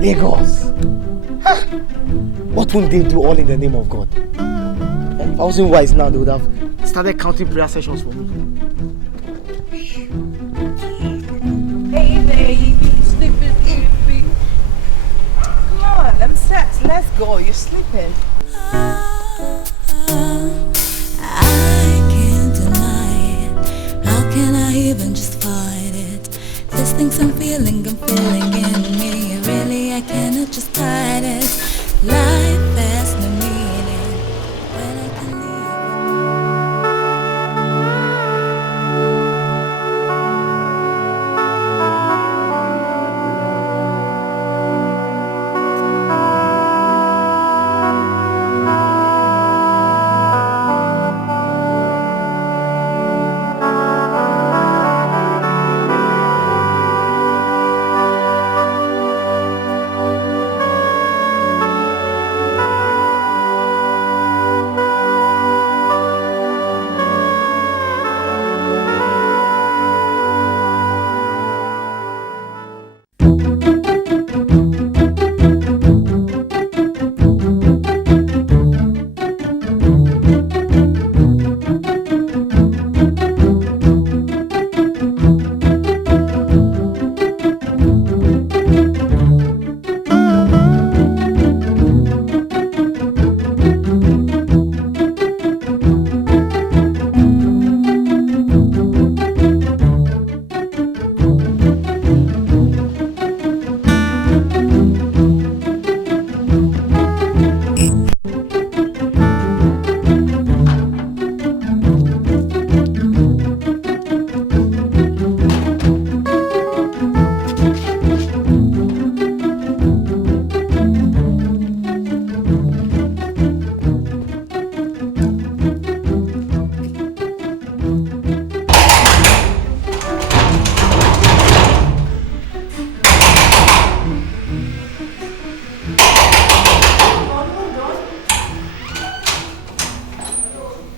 Lagos. Huh. What wouldn't they do all in the name of God? If I wasn't wise now, they would have started counting prayer sessions for me. Hey baby, sleepy. Come on, I'm set. Let's go. You're sleeping. I can't deny it. How can I even just fight it? These things I'm feeling in me. Really, I cannot just hide it. Life has no meaning when I can leave.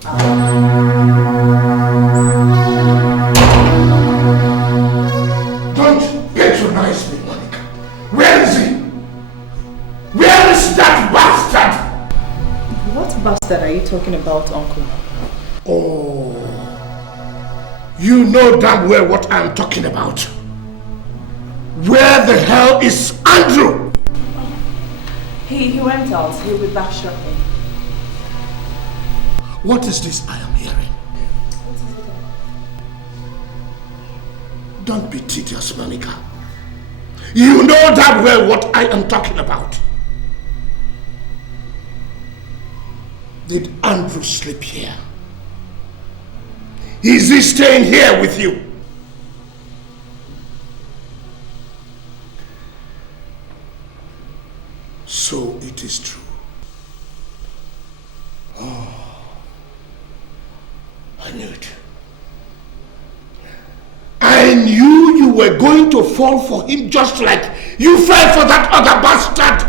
Don't patronize me, Monica. Where is he? Where is that bastard? What bastard are you talking about, Uncle? Oh, you know damn well what I'm talking about. Where the hell is Andrew? He went out. He'll be back shortly. What is this I am hearing? What is it? Don't be tedious, Monica. You know damn well what I am talking about. Did Andrew sleep here? Is he staying here with you? So it is true. Oh, I knew it. I knew you were going to fall for him just like you fell for that other bastard.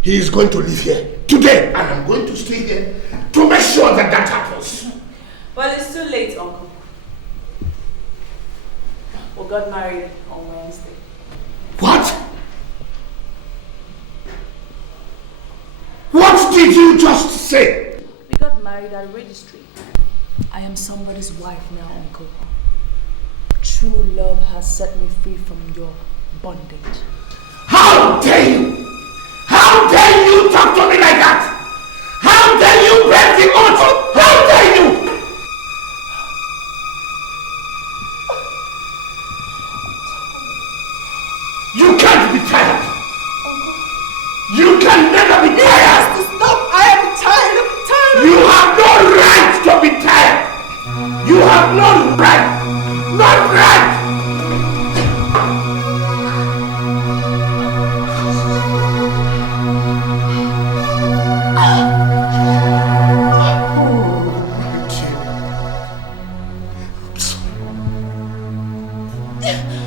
He is going to live here today, and I'm going to stay here to make sure that that happens. Well, it's too late, Uncle. We got married on Wednesday. What? What did you just say? We got married at registry. I am somebody's wife now, Uncle. True love has set me free from your bondage. How dare you? How dare you talk to me like that? How dare you break the oath? How dare you? You can't be tired. You can never be tired. Stop! I am tired. I'm tired. You have no right to be tired. You have no right. Not right.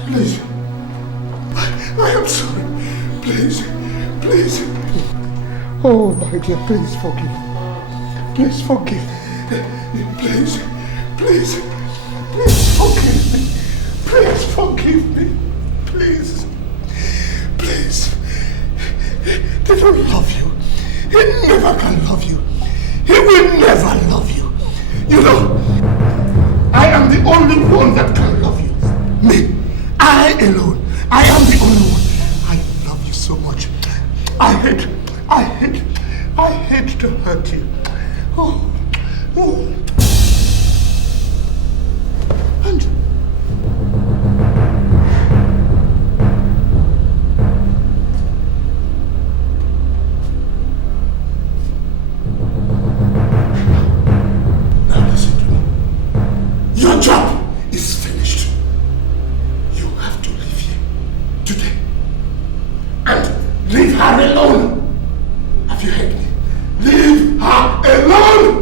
Please. I am sorry. Please. Please. Oh, my dear, please forgive me. Please forgive me. Please. Please. Please forgive me. Please forgive me. Please. Please. They don't love you. He never can love you. He will never love you. You know, I am the only one that can love you. Me. I alone. I am the only one. I love you so much. I hate to hurt you. Oh. Andrew. Now listen to me. Your job is finished. You have to leave here today. And leave her alone. Have you heard me? Leave her alone!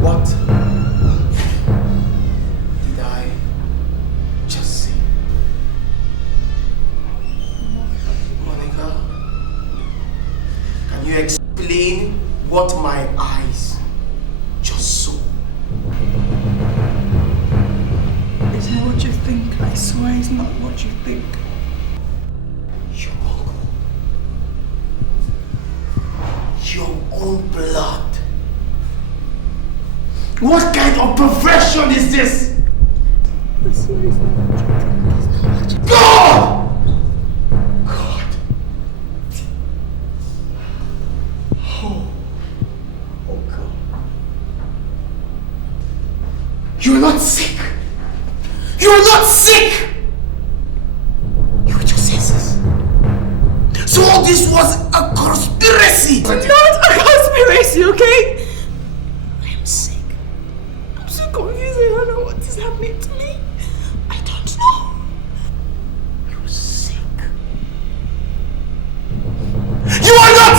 What did I just say? Monica, can you explain what my eyes just saw? It's not what you think. I swear it's not what you think. Your uncle. Your own blood. What kind of perversion is this? I swear it's not what you think. It's not what you think. God! God. Oh God. You're not sick. You're not sick! You were just senses. So all this was a conspiracy! Not a conspiracy, okay? I am sick. I'm so confused. I don't know what is happening to me. I don't know. You're sick. You are not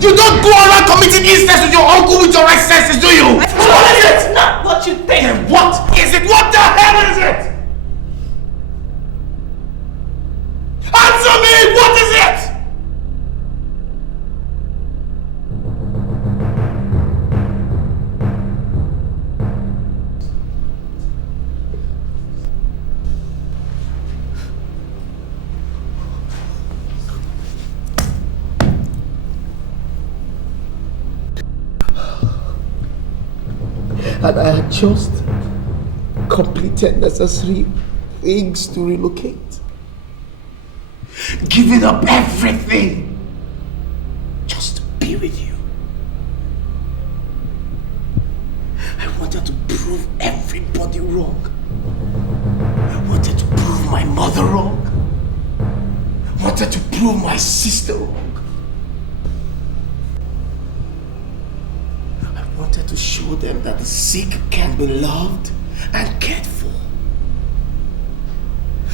You don't go around committing incest with your uncle with your right senses, do you? What is it? Not what you think. Then what is it? What the hell is it? Answer me! What is it? And I had just completed necessary things to relocate. Giving up everything just to be with you. I wanted to prove everybody wrong. I wanted to prove my mother wrong. I wanted to prove my sister wrong. I wanted to show them that the sick can be loved and cared for.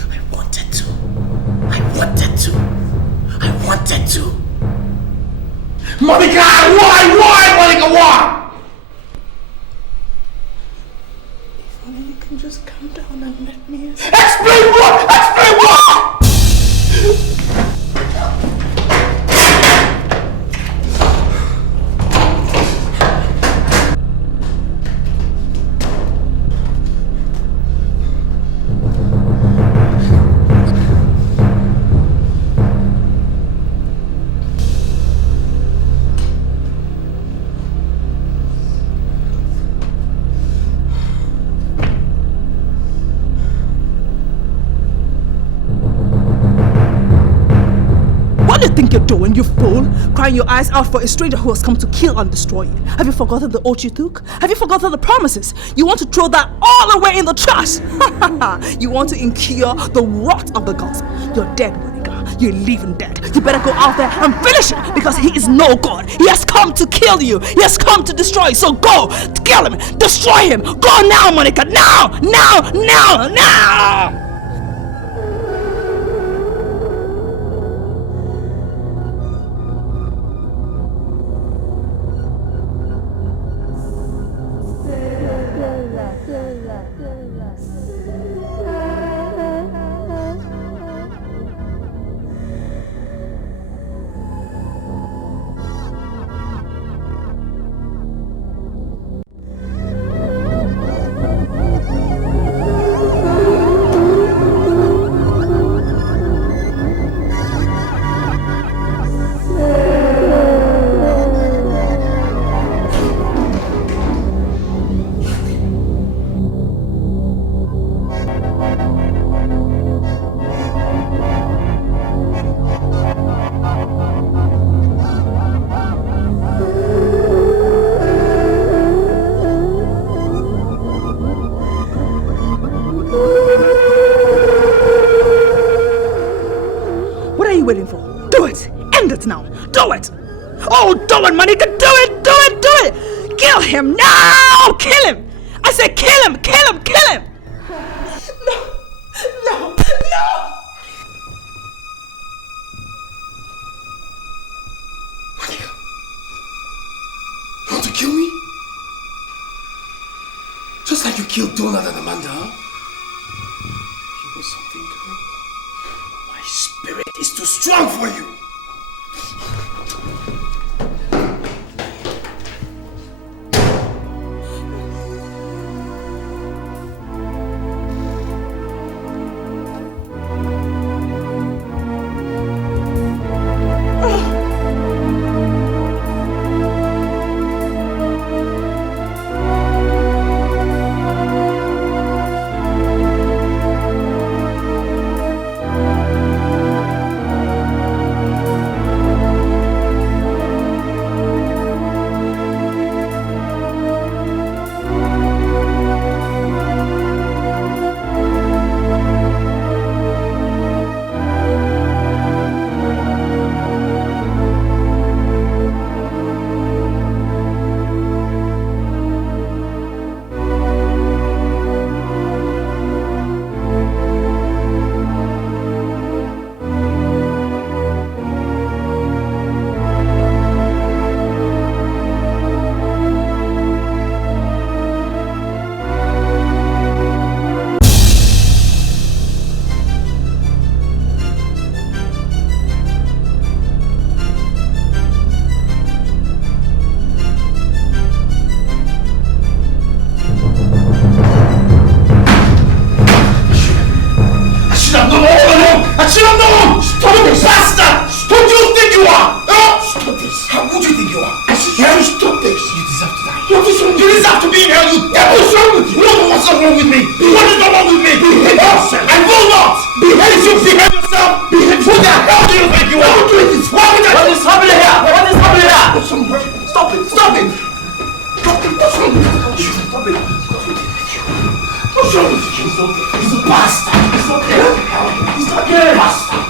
I wanted to. Monica, why, Monica, why? If only you can just calm down and let me Explain what? Explain what? What do you think you're doing, you fool? Crying your eyes out for a stranger who has come to kill and destroy you. Have you forgotten the oath you took? Have you forgotten the promises? You want to throw that all away in the trash? You want to incur the wrath of the gods. You're dead, Monica. You're living dead. You better go out there and finish it, because he is no god. He has come to kill you. He has come to destroy you. So go, kill him, destroy him. Go now, Monica. Now! What are you waiting for? Do it! End it now! Do it! Oh, do it, Monica! Do it! Kill him now! Kill him! I said kill him! No! Monica, you want to kill me? Just like you killed Donald and Amanda, huh? You know something, girl? My spirit is too strong for you! you think you are? What is happening here? What is happening here? Stop it! Stop it! Stop it! What's wrong with you? Stop it! What's wrong with you? It's okay. He's a bastard. It's okay. It's okay. Bastard.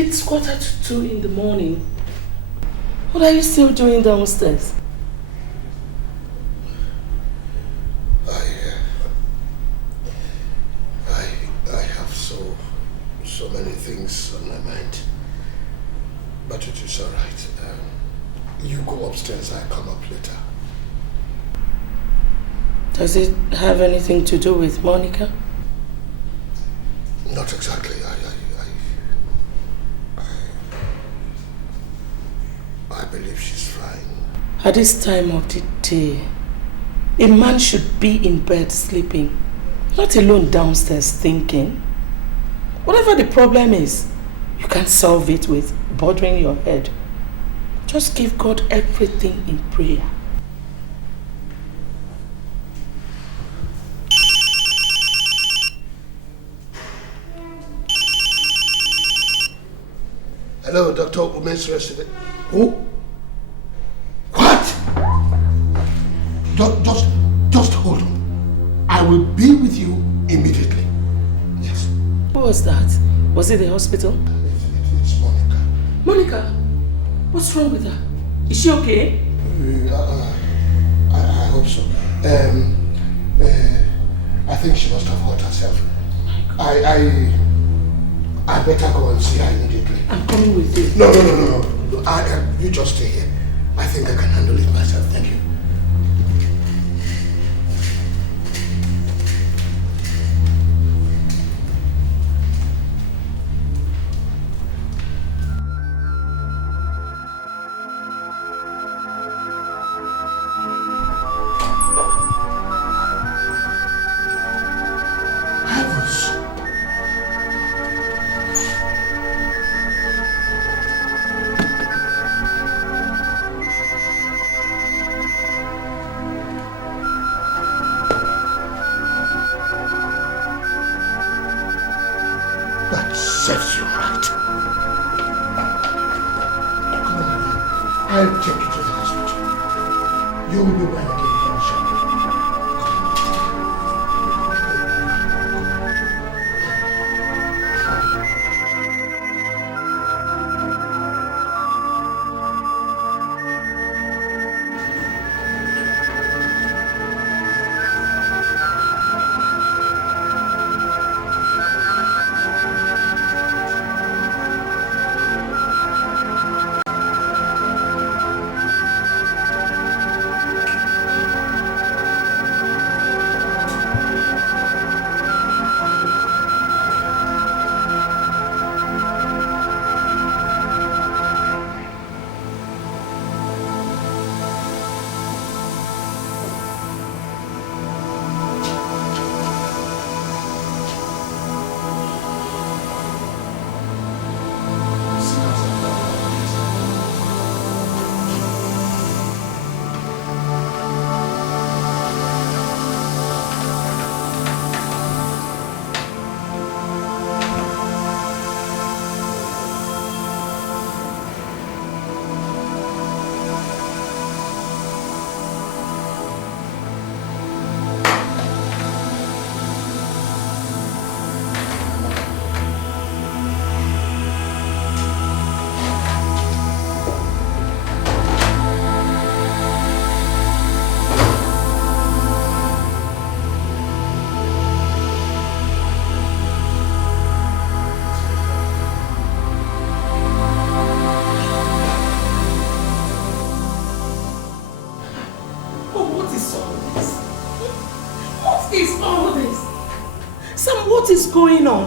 It's 1:45 in the morning. What are you still doing downstairs? I have so many things on my mind. But it is all right. You go upstairs, I'll come up later. Does it have anything to do with Monica? Not exactly. I believe she's fine. At this time of the day, a man should be in bed sleeping, not alone downstairs thinking. Whatever the problem is, you can't solve it with bothering your head. Just give God everything in prayer. Hello, Dr. Women's resident. Who? What? Just hold on. I will be with you immediately. Yes. Who was that? Was it the hospital? It's Monica. Monica? What's wrong with her? Is she okay? I hope so. I think she must have hurt herself. I better go and see her immediately. I'm coming with you. No. You just stay here. I think I can handle it myself. Thank you. I'll take you to the hospital. You will be well again very shortly. What is going on?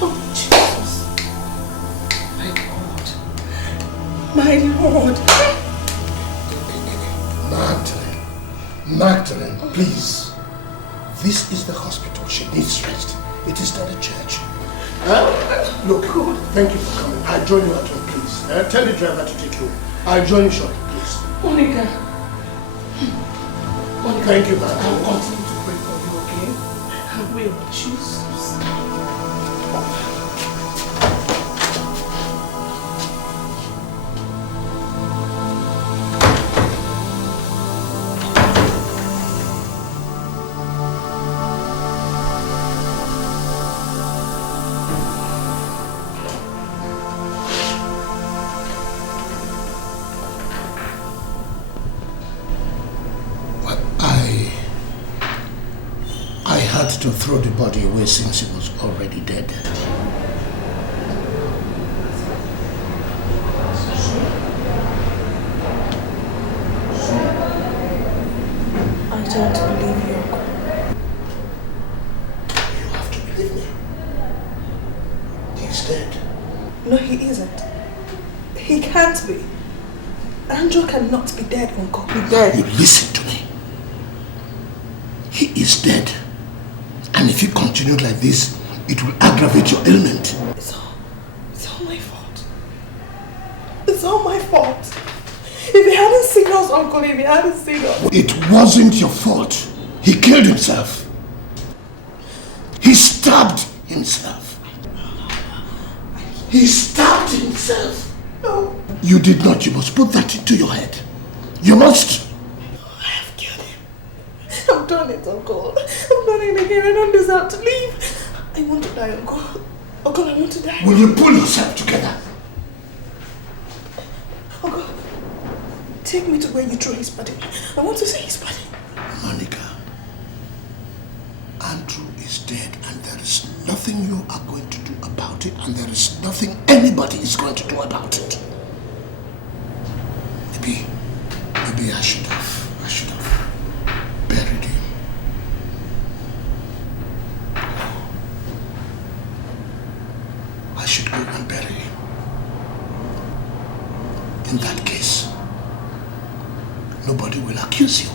Oh, Jesus. My God. My Lord. Magdalene, please. This is the hospital. She needs rest. It is not a church. Look, thank you for coming. I'll join you at home, please. Tell the driver to take you. I'll join you shortly, please. Monica. Thank you, man. I'll continue to pray for you, okay? I will, Jesus. To throw the body away since he was already dead. I don't believe you, Uncle. You have to believe me. He's dead. No, he isn't. He can't be. Andrew cannot be dead, Uncle. He's dead. You listen to me. He is dead. And if you continue like this, it will aggravate your ailment. It's all my fault. It's all my fault. If he hadn't seen us, Uncle, if he hadn't seen us. It wasn't your fault. He killed himself. He stabbed himself. He stabbed himself. No. You did not. You must put that into your head. You must. I've done it, Uncle. I've done it again. I don't deserve to leave. I want to die, Uncle. Uncle, I want to die. Will you pull yourself together? Uncle, take me to where you threw his body. I want to see his body. Monica, Andrew is dead and there is nothing you are going to do about it, and there is nothing anybody is going to do about it. Maybe I should have buried him. I should go and bury him. In that case, nobody will accuse you.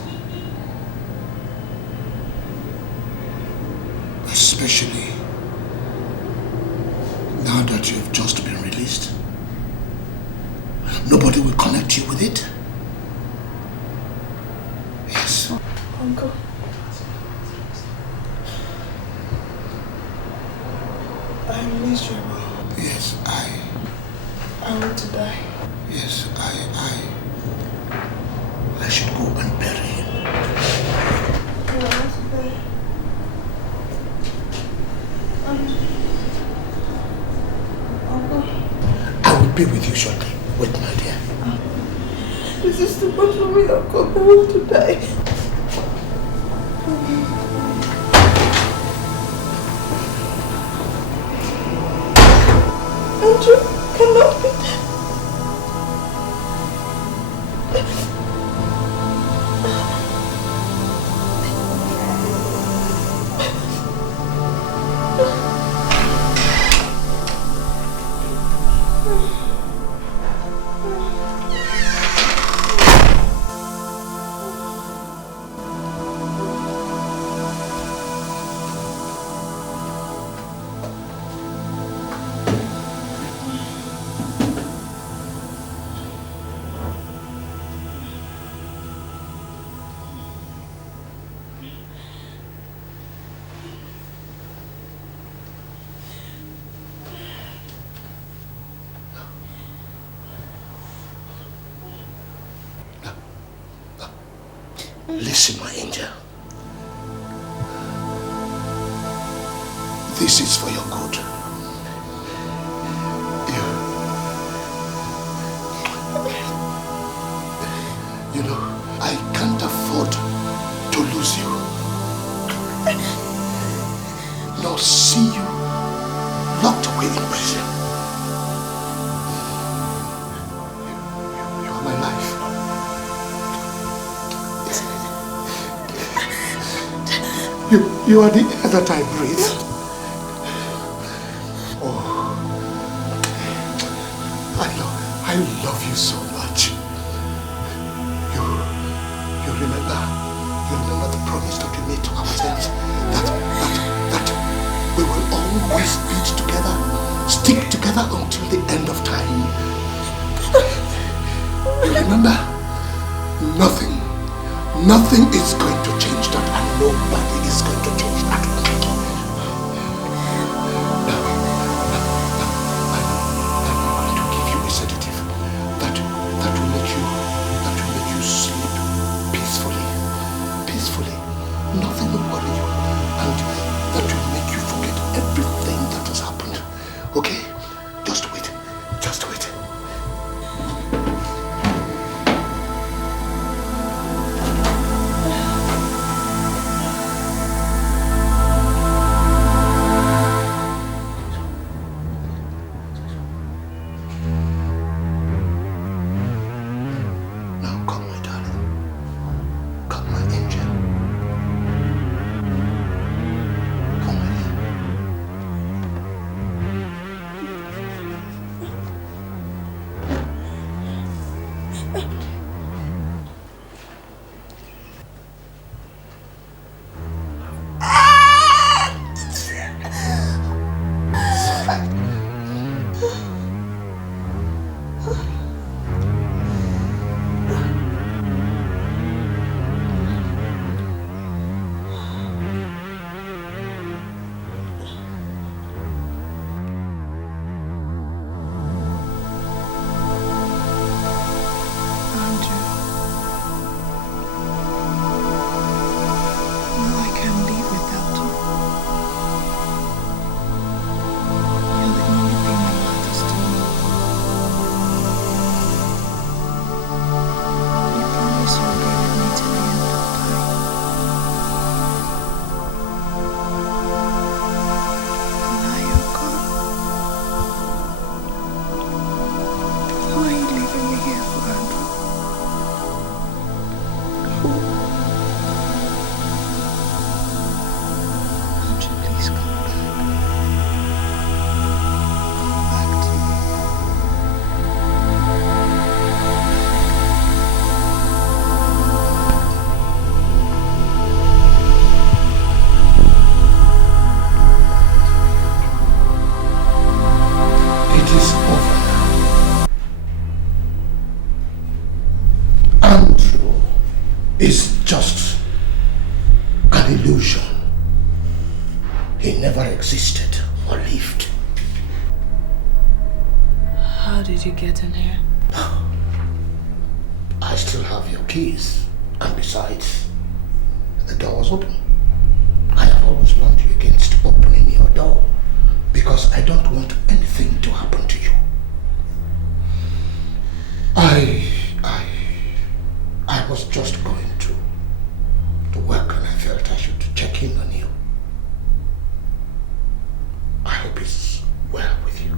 Especially now that you have just been released. Nobody will connect you with it. Yes. Uncle. I'm miserable. Yes, I want to die. Yes, I should go and bury him. I will be with you shortly. Wait, my dear. This is too much for me, Uncle. I want to die. Andrew cannot be dead. Listen, my angel. This is for your good. You know, I can't afford to lose you. Nor see you locked away in prison. You are my life. You are the air that I breathe. Oh, I love you so much. You remember the promise that we made to ourselves that we will always be together, stick together until the end of time. You remember? Nothing is going to change that, and nobody is going to change that. Now, I'm going to give you a sedative that will make you sleep peacefully. Nothing will worry you, and that will make you forget everything that has happened. Okay? Just wait. Is just an illusion. He never existed or lived. How did you get in here? I still have your keys. And besides, the door was open. I have always warned you against opening your door because I don't want anything to happen to you. I was just going to work and I felt I should check in on you. I hope it's well with you.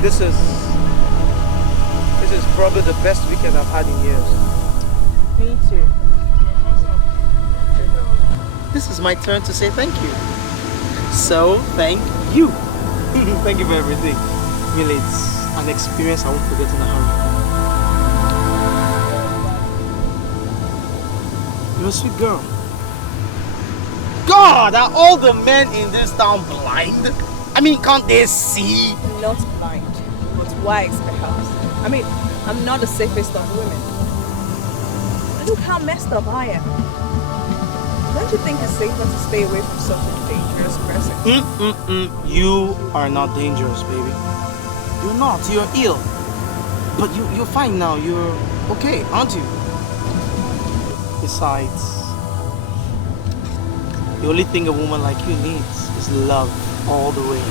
This is probably the best weekend I've had in years. Me too. This is my turn to say thank you. So, thank you. Thank you for everything. Really, it's an experience I won't forget in a hurry. You're a sweet girl. God, are all the men in this town blind? I mean, can't they see? Not blind, but wise perhaps. I mean, I'm not the safest of women. Look how messed up I am. Don't you think it's safer to stay away from such a dangerous person? You are not dangerous, baby. You're not. You're ill. But you're fine now. You're okay, aren't you? Besides, the only thing a woman like you needs is love all the way.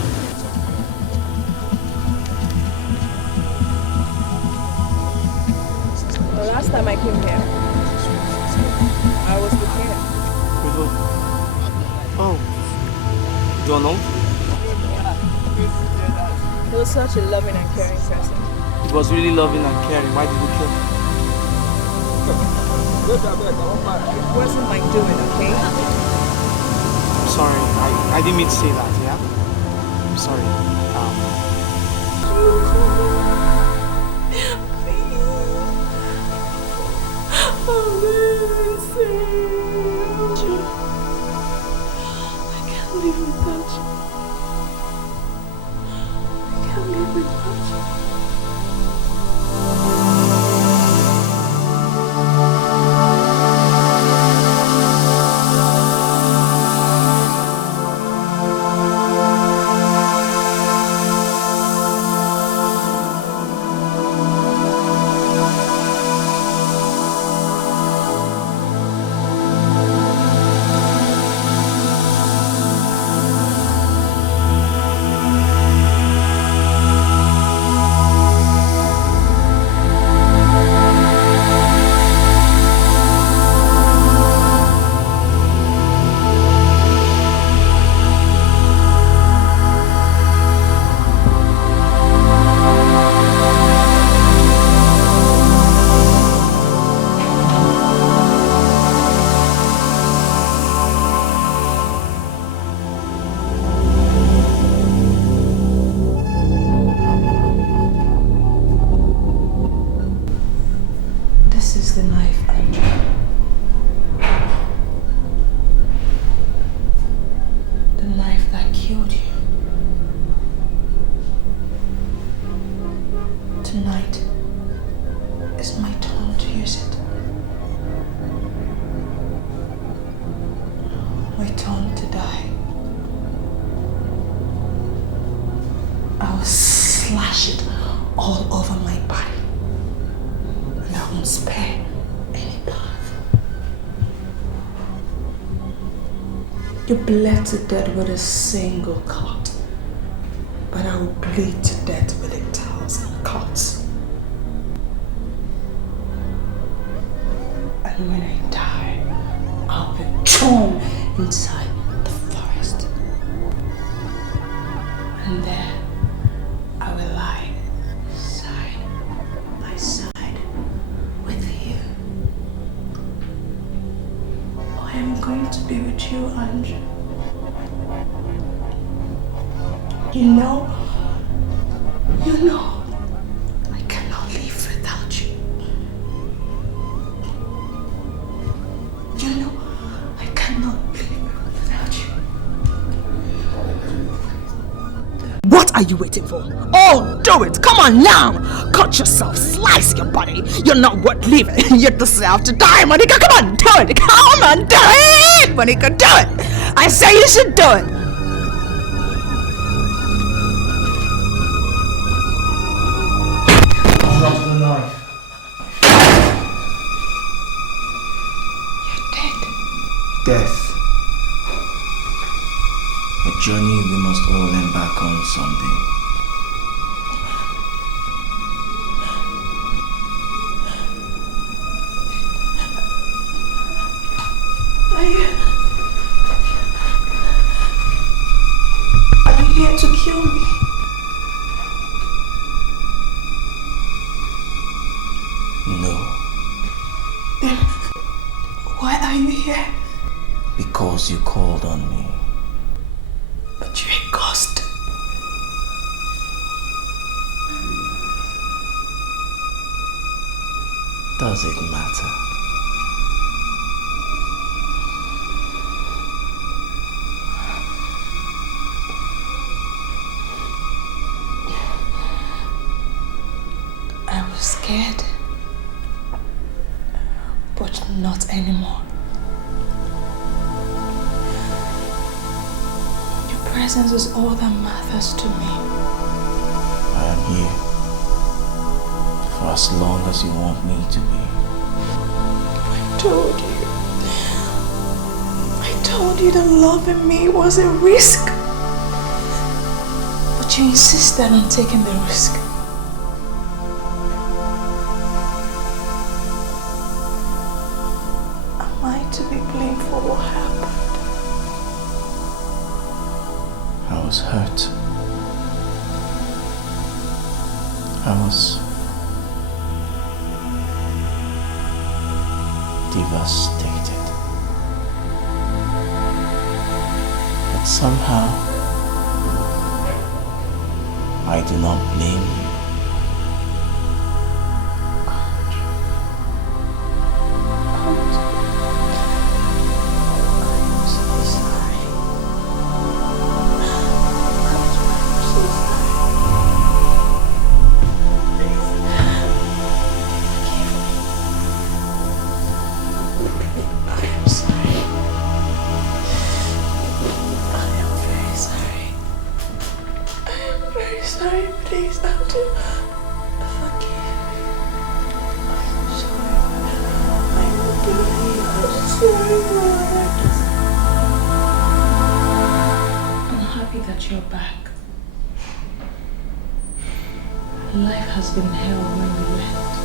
The last time I came here, I was with him. With who? Oh. You don't know? He was such a loving and caring person. He was really loving and caring. Why did you kill him? It wasn't my doing, okay? I'm sorry. I didn't mean to say that, yeah? I'm sorry. I can't live without you. I can't live without you. Tonight is my turn to use it. You bled to death with a single cut, but I will bleed to death with 1,000 cuts. And when I die, I'll be thrown inside the forest. And there I will lie side by side with you. I am going to be with you, Andrew. You know, I cannot live without you. You know, I cannot live without you. What are you waiting for? Oh, do it! Come on now! Cut yourself, slice your body. You're not worth living. You deserve to die, Monica. Come on, do it! Come on, do it! Monica, do it! I say you should do it! Drop the knife. You're dead. Death. A journey we must all embark on someday. Are you here to kill me? No, Then why are you here? because you called on me. But you're a ghost. Does it matter? I was scared, but not anymore. Your presence is all that matters to me. I am here for as long as you want me to be. I told you that loving me was a risk, but you insisted on taking the risk. Am I to be blamed for what happened? I was hurt. I was devastated. But somehow, I do not blame you. Sorry, please, Auntie. Forgive me. I'm sorry. I will believe. I'm sorry, Lord. I'm happy that you're back. Life has been hell when we left.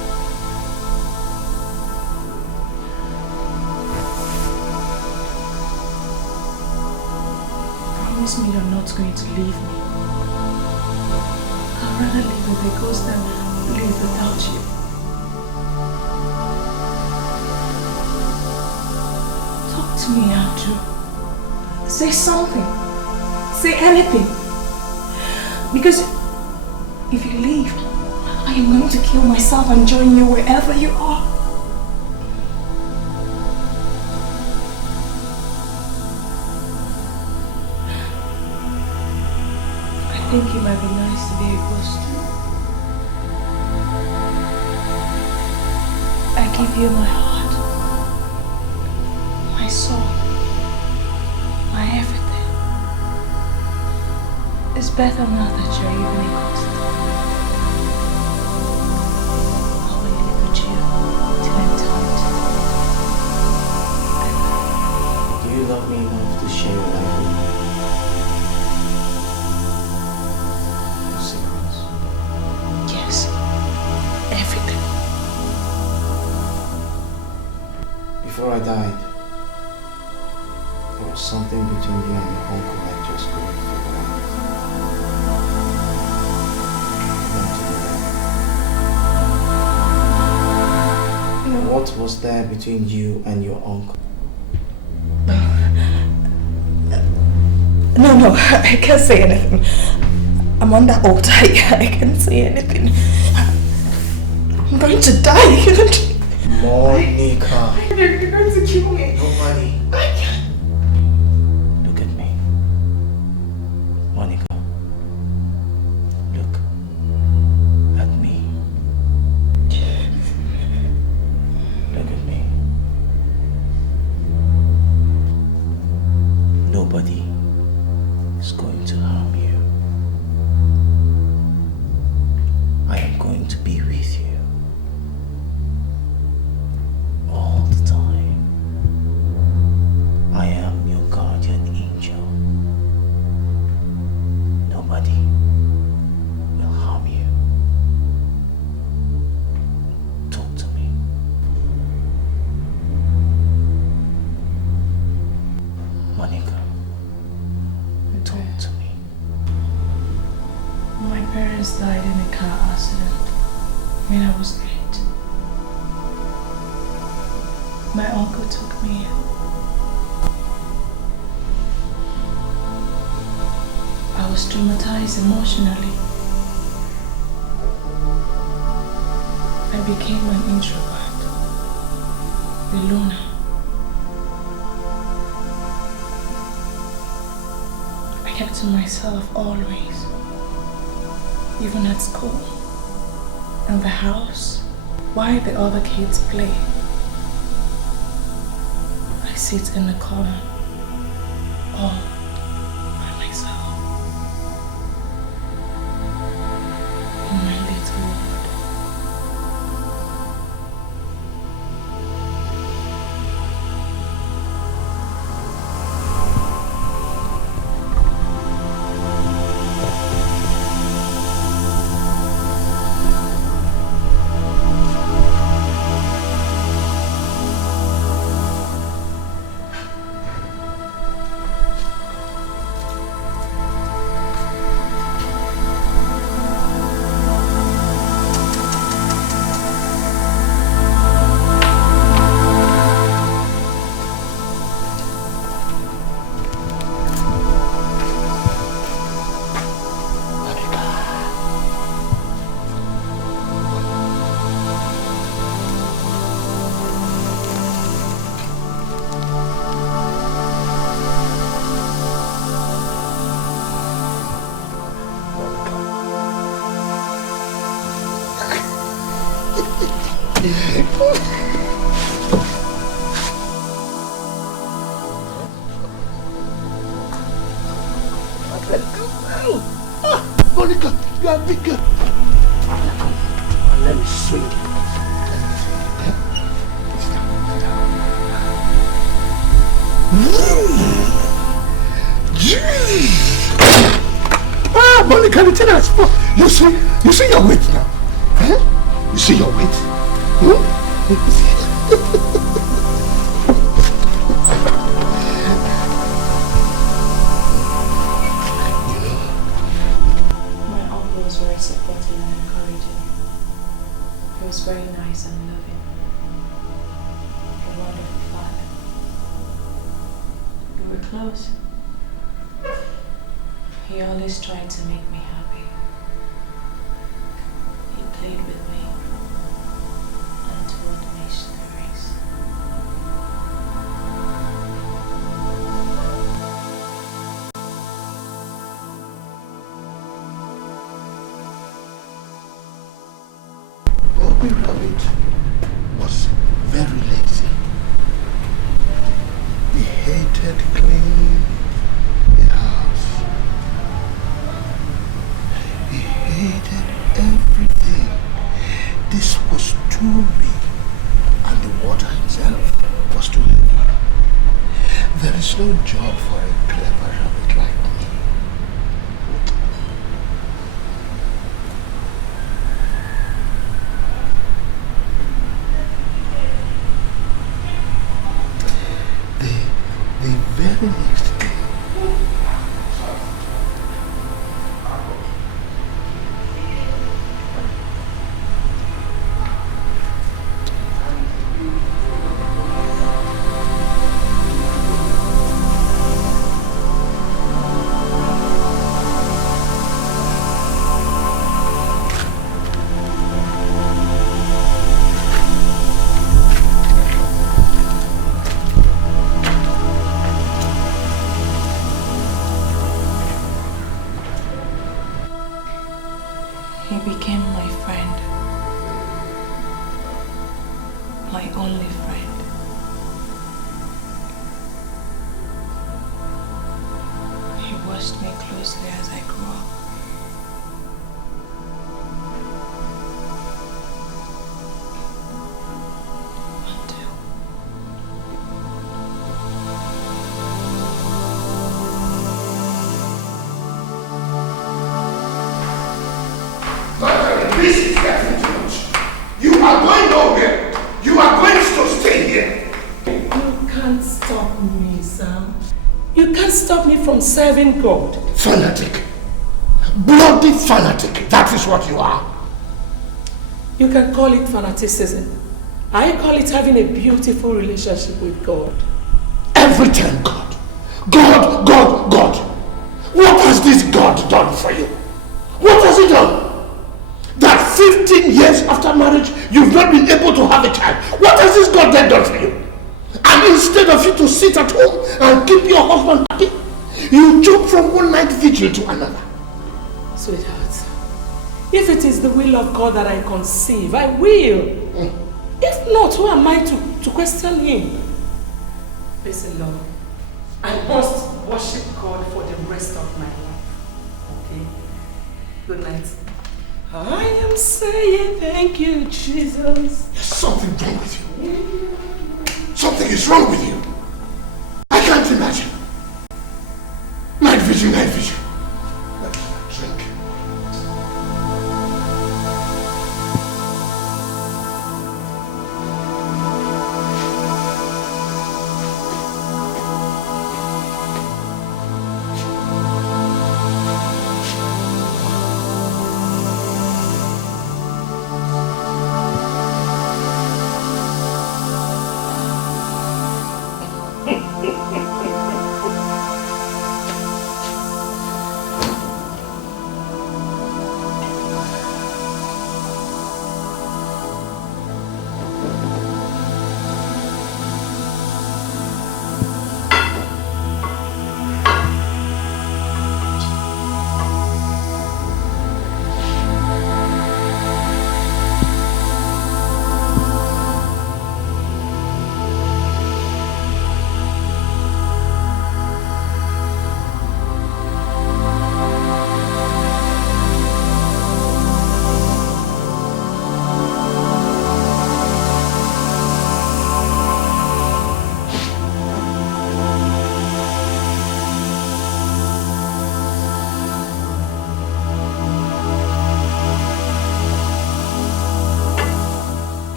Promise me you're not going to leave me. I'd rather live with a ghost than live without you. Talk to me, Andrew. Say something. Say anything. Because if you leave, I am going to kill myself and join you wherever you are. I think it might be nice to be a ghost. I give you my heart, my soul, my everything. It's better now that you're even a ghost. I will live with you till eternity. Do you love me enough to share your life? Before I died, there was something between you and your uncle I just couldn't figure out. What was there between you and your uncle? No, I can't say anything. I'm on that oath. I can't say anything. I'm going to die. Monica. You're going to kill me. Nobody. Look at me. Monica. Look at me. Look at me. Nobody is going to harm you. I am going to be with you all the time. I am your guardian angel. Nobody will harm you. Talk to me. Monica, talk to me. My parents died in a car accident when I was 8. My uncle took me in. I was traumatized emotionally. I became an introvert, a loner. I kept to myself always, even at school, in the house, while the other kids play. I sit in the corner, all by myself, in my little world. Monica, you are bigger. Let me swing you. Monica, the thing has you see your weight now. Huh? You see your weight? My uncle was very supportive and encouraging. He was very nice and loving. A wonderful father. We were close. He always tried to make me happy. He played with me and told me stories. Bobby Rabbit was very lazy. He hated cleaning the house. He hated everything. This was too big, and the water himself was too heavy. There is no job for a clever rabbit like me. very next day. He became my friend. My only friend. He watched me closely as I grew up. This is getting too much. You are going nowhere. You are going to stay here. You can't stop me, Sam. You can't stop me from serving God. Fanatic. Bloody fanatic. That is what you are. You can call it fanaticism. I call it having a beautiful relationship with God. Every time God. God, God, God. What has this God done for you? What has he done? That 15 years after marriage, you've not been able to have a child. What has this God then done for you? And instead of you to sit at home and keep your husband happy, you jump from one night vigil to another. Sweetheart, if it is the will of God that I conceive, I will. If not, who am I to question him? Listen, Lord, I must worship God for the rest of my life. Okay? Good night. I am saying thank you, Jesus. There's something wrong with you. Something is wrong with you. I can't imagine. Night vision, night vision. Drink.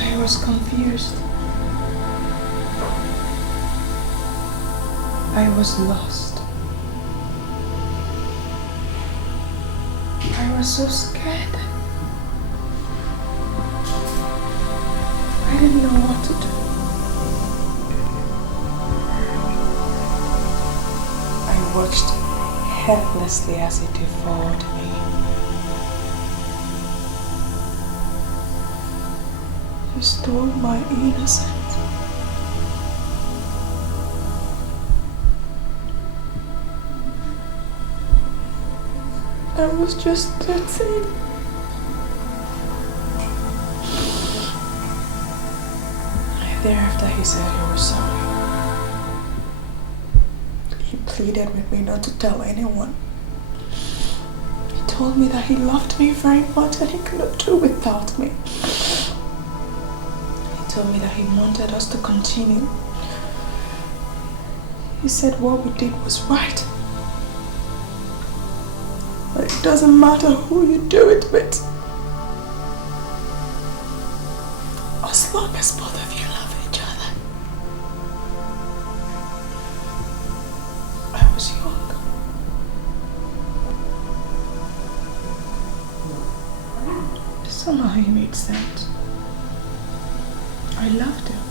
I was confused. I was lost. I was so scared. I didn't know what to do. I watched helplessly as he devoured me. You stole my innocence. I was just 13. Thereafter, he said he was sorry. He pleaded with me not to tell anyone. He told me that he loved me very much and he couldn't do without me. He told me that he wanted us to continue. He said what we did was right. But it doesn't matter who you do it with. As long as both of you love each other. I was young. Somehow he made sense. I loved him.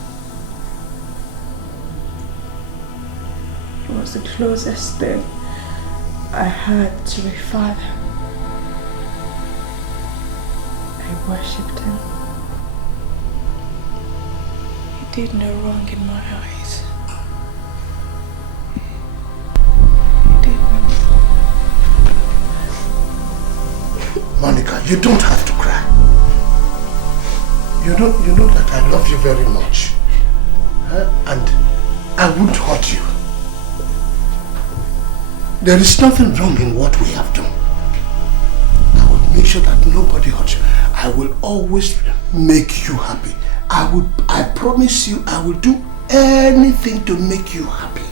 It was the closest thing I had to a father. I worshipped him. He did no wrong in my eyes. He did no. Monica, you don't have to cry. You know that I love you very much. And I won't hurt you. There is nothing wrong in what we have done. I will make sure that nobody hurts you. I will always make you happy. I promise you I will do anything to make you happy.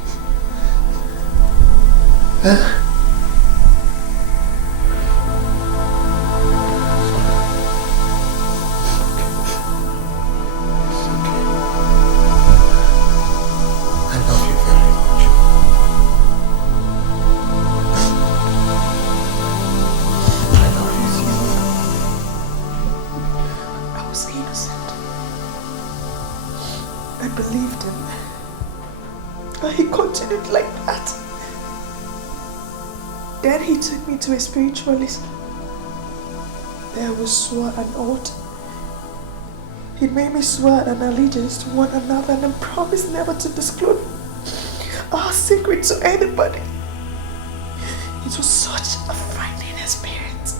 To a spiritualist. There we swore an oath. He made me swear an allegiance to one another and then promised never to disclose our secret to anybody. It was such a frightening experience.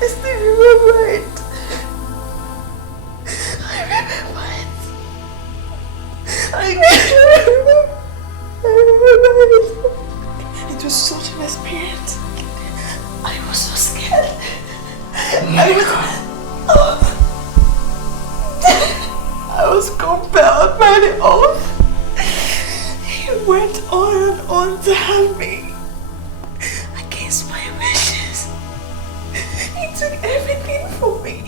I still remember it. I remember it. It was such an experience. I was so scared. I was compelled by the oath. He went on and on to have me against my wishes. He took everything from me.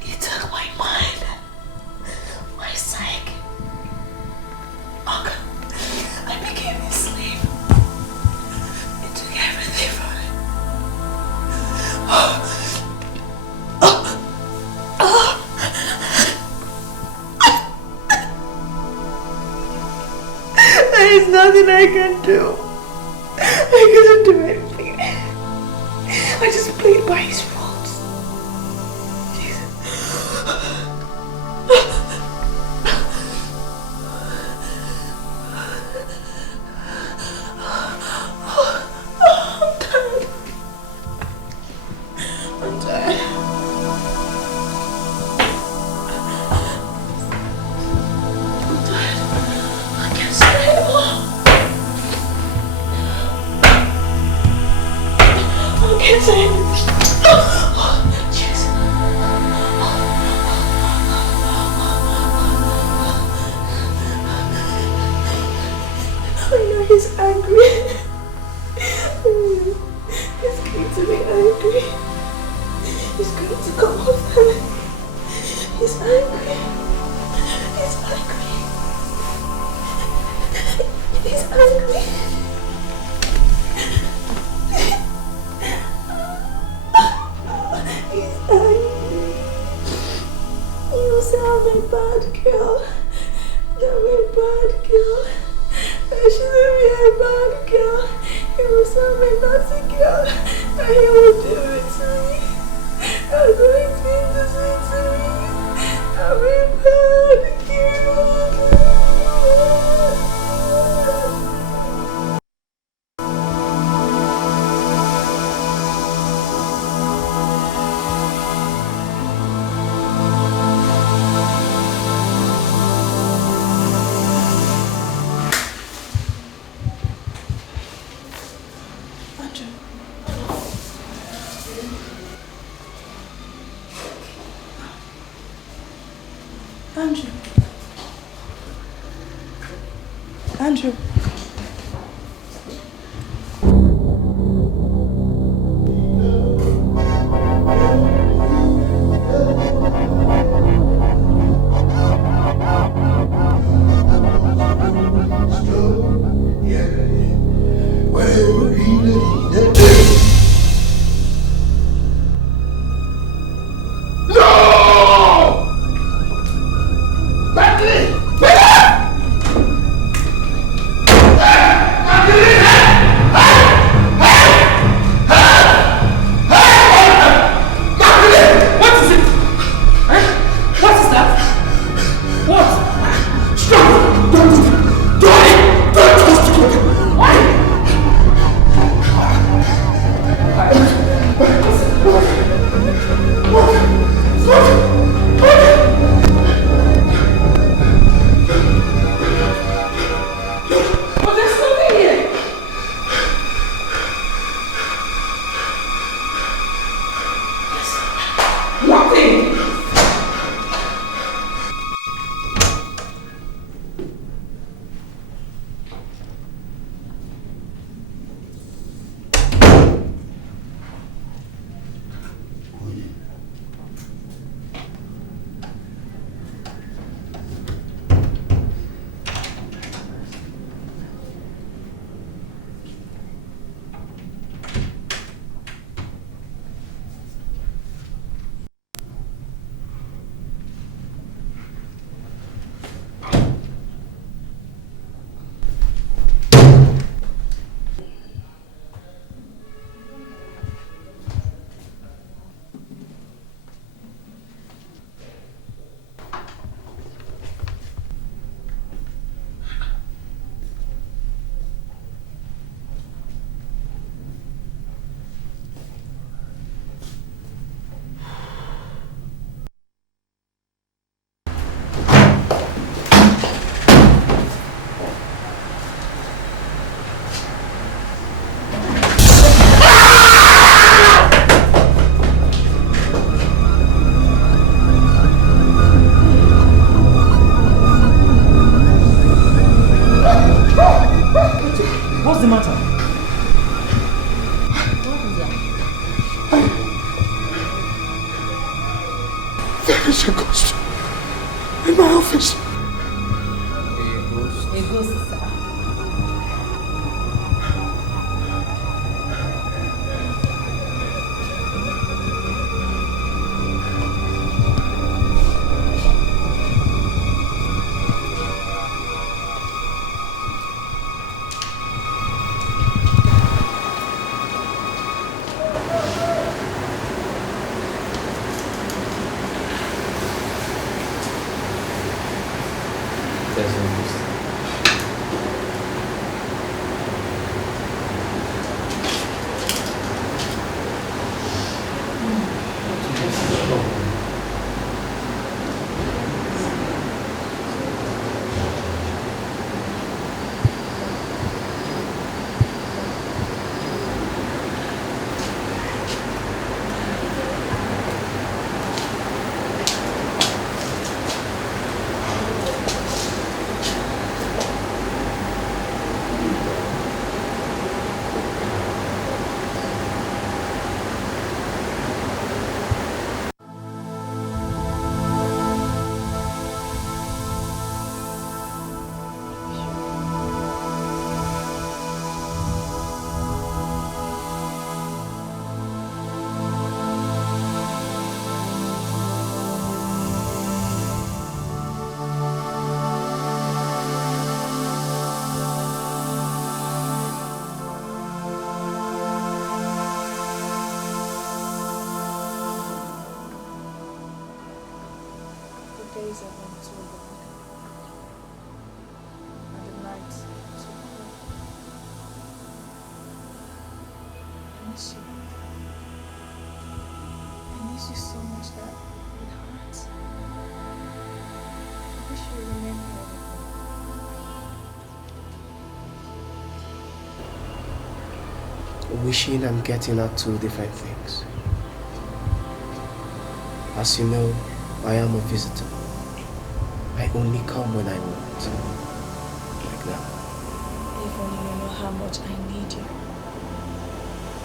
He took my mind, my psyche. I became his slave. He took everything from me. There is nothing I can do. I couldn't do anything. I just played by his rules. Bad girl. She's a very Andrew. What's the matter? There is a ghost in my office. A ghost, sir. days have been too long, and the night too cold. I miss you. I miss you so much that it hurts. I wish you would remain here with me. Wishing and getting are two different things. As you know, I am a visitor. I only come when I want. Like now. only you know how much I need you.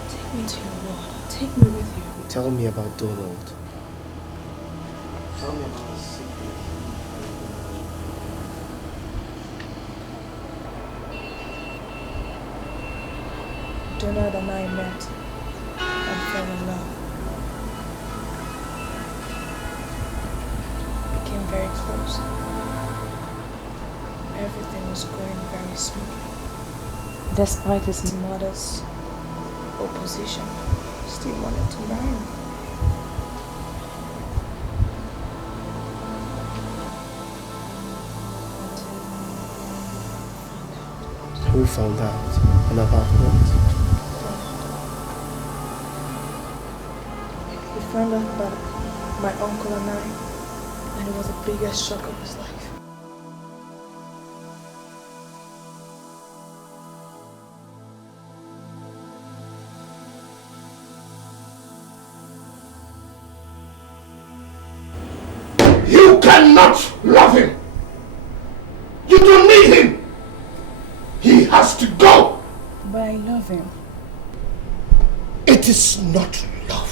Take me to your world. Take me with you. Tell me about Donald. Tell me about his secret. Donald and I met and fell in love. Became very close. Everything was going very smoothly. Despite his mother's opposition, he still wanted to marry me. Who found out? And about what? He found out about my uncle and I, and it was the biggest shock of his life. You cannot love him. You don't need him. He has to go. But I love him. It is not love.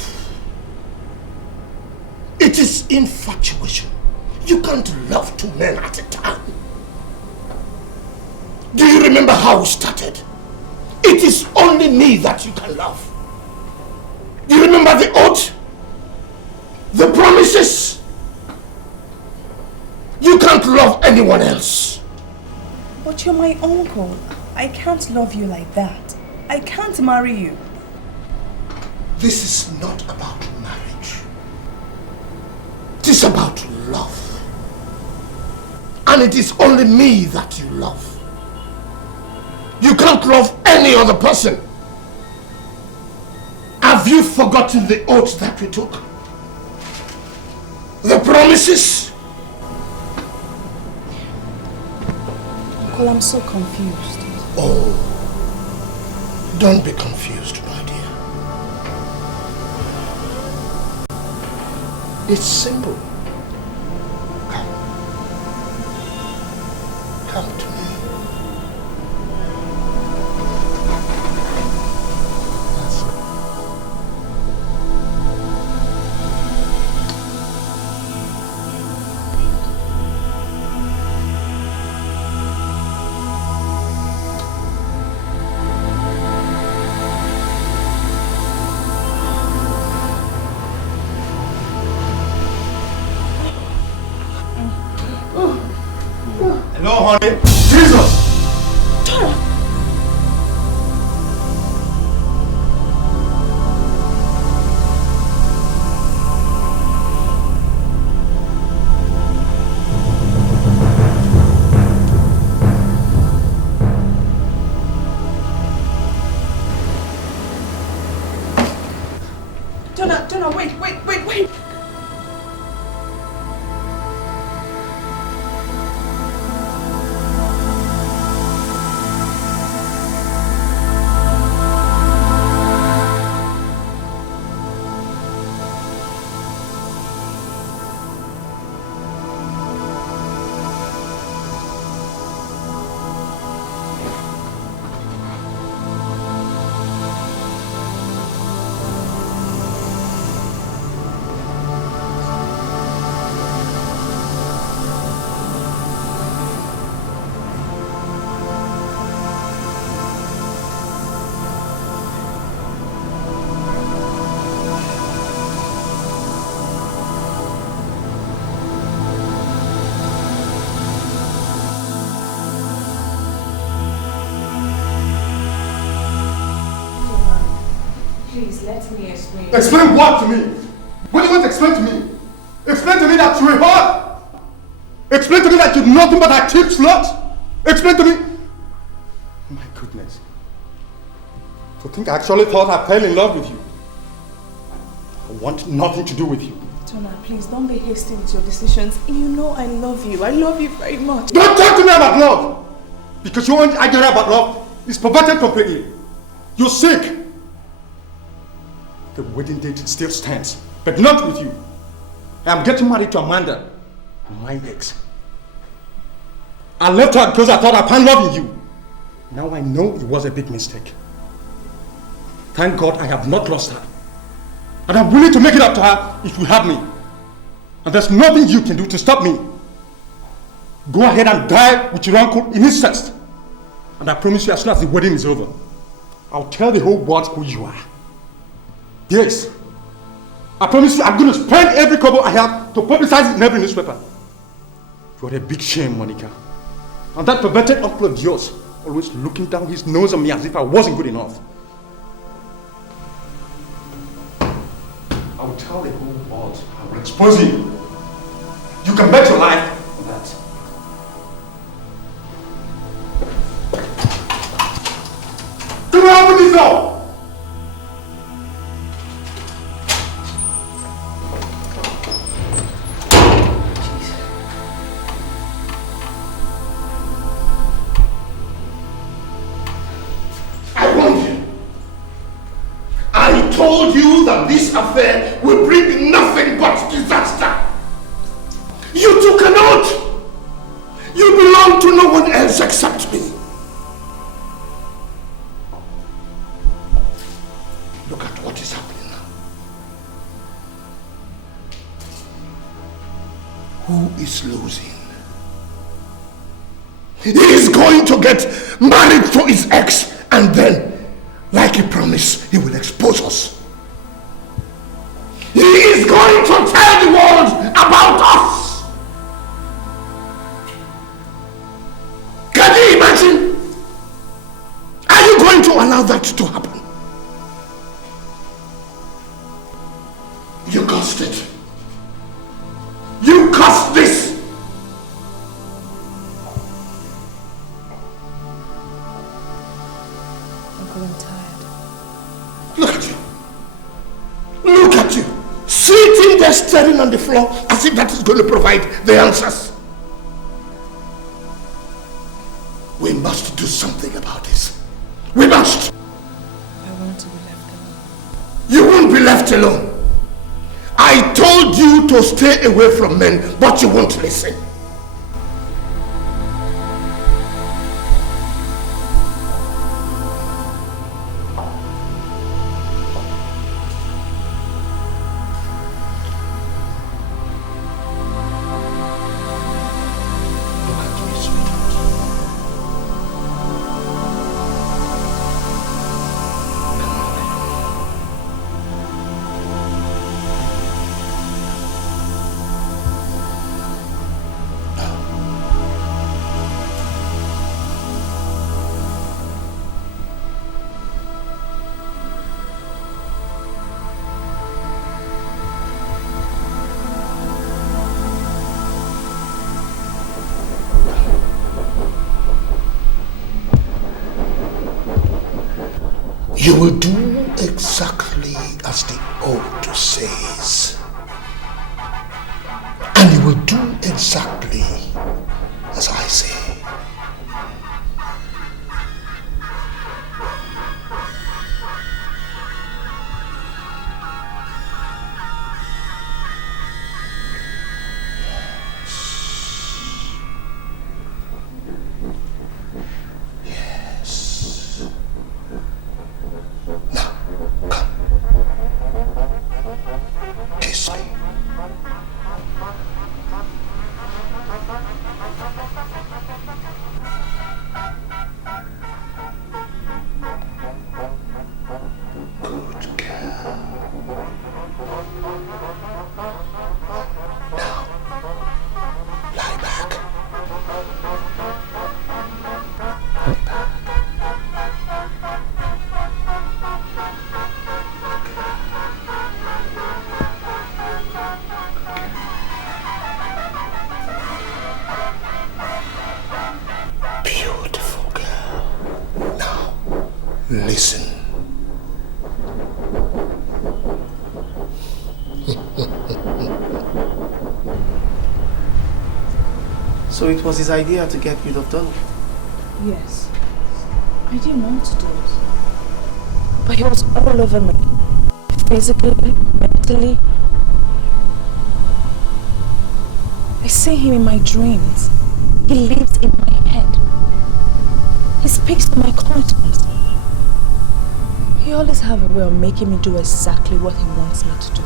It is infatuation. You can't love two men at a time. Do you remember how we started? It is only me that you can love. Do you remember the oath? The promises? You can't love anyone else. But you're my uncle. I can't love you like that. I can't marry you. This is not about marriage. It is about love. And it is only me that you love. You can't love any other person. Have you forgotten the oath that we took? The promises? Uncle, I'm so confused. Oh, don't be confused, my dear. It's simple. Come. Come to me. Hello, honey. Jesus! Jonah, wait. Please, let me explain. Explain what to me? What do you want to explain to me? Explain to me that you're a whore? Explain to me that you're nothing but a cheap slut? Explain to me. Oh my goodness. To think I actually thought I fell in love with you. I want nothing to do with you. Jonah, please don't be hasty with your decisions. You know I love you. I love you very much. Don't talk to me about love! Because you want idea about love is perverted completely. You're sick. The wedding date still stands, but not with you. I am getting married to Amanda, my ex. I left her because I thought I found love in you. Now I know it was a big mistake. Thank God I have not lost her. And I'm willing to make it up to her if you have me. And there's nothing you can do to stop me. Go ahead and die with your uncle in his chest. And I promise you, as soon as the wedding is over, I'll tell the whole world who you are. Yes. I promise you, I'm going to spend every kobo I have to publicize it in every newspaper. You're a big shame, Monica. And that perverted uncle of yours, always looking down his nose at me as if I wasn't good enough. I will tell the whole world. I will expose you. You can bet your life on that. Come on, open this door! I told you that this affair will bring nothing but disaster. You took an oath. You belong to no one else except me. Look at what is happening now. Who is losing? He is going to get married to his ex, and then, like he promised, he will expose us. He is going to tell the world about us. Can you imagine? Are you going to allow that to happen? You caused it. You caused this. Uncle, I'm tired. Look at you. Look at you. Sitting there staring on the floor as if that is going to provide the answers. We must do something about this. We must. I want to be left alone. You won't be left alone. I told you to stay away from men, but you won't listen. You will do exactly as the oath says. And you will do exactly as I say. Listen. So it was his idea to get rid of Donald? Yes. I didn't want to do it. But he was all over me. Physically, mentally. I see him in my dreams. He lives in my head. His speaks to my conscience. He always have a way of making me do exactly what he wants me to do.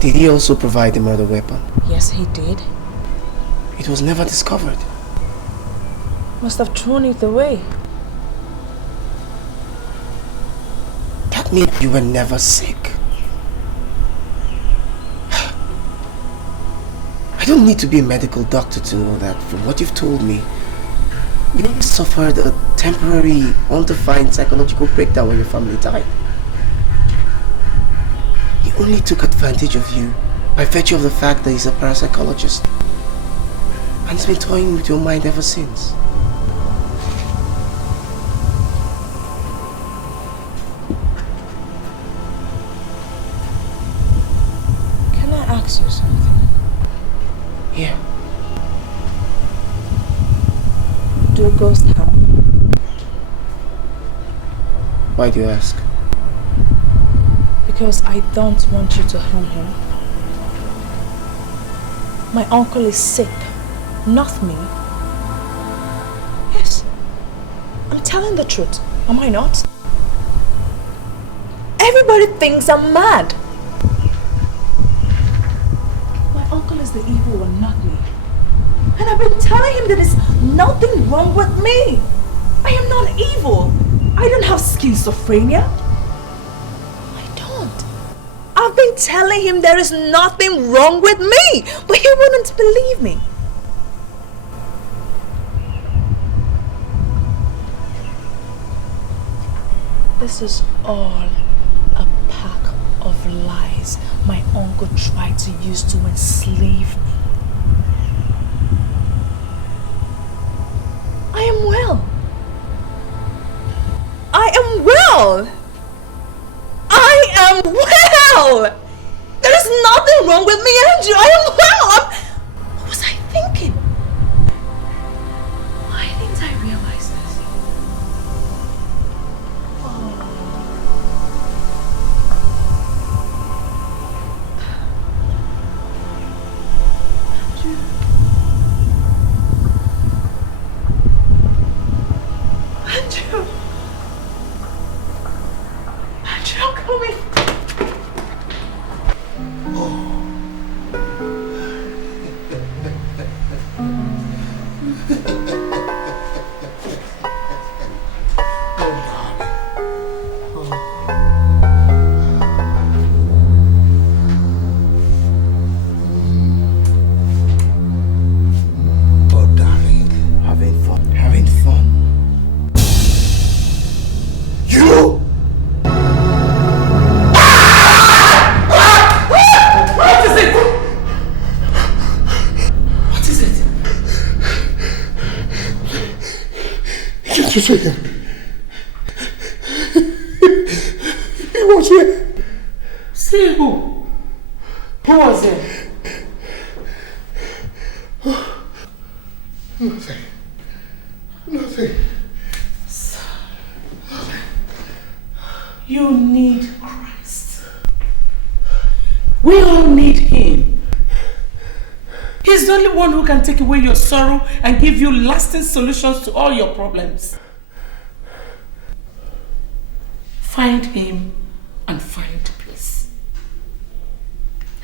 Did he also provide the murder weapon? Yes, he did. It was never discovered. Must have thrown it away. That means you were never sick. I don't need to be a medical doctor to know that from what you've told me, you only suffered a temporary, undefined psychological breakdown when your family died. He only took advantage of you by virtue of the fact that he's a parapsychologist. And he's been toying with your mind ever since. Can I ask you something? Yeah. Do ghosts harm? Why do you ask? Because I don't want you to harm him. My uncle is sick, not me. Yes, I'm telling the truth, am I not? Everybody thinks I'm mad. My uncle is the evil one, not me. And I've been telling him that there's nothing wrong with me. I am not evil. I don't have schizophrenia. I don't. I've been telling him there is nothing wrong with me, but he wouldn't believe me. This is all a pack of lies my uncle tried to use to enslave me. I am well. I am well. I am well. There is nothing wrong with me, Andrew. I am well. What was I thinking? Why didn't I realize this? Andrew. Andrew, I'm coming. To see him. He was here. See who? Who was there? Nothing. Nothing. You need Christ. We all need Him. He's the only one who can take away your sorrow and give you lasting solutions to all your problems. Find Him and find peace.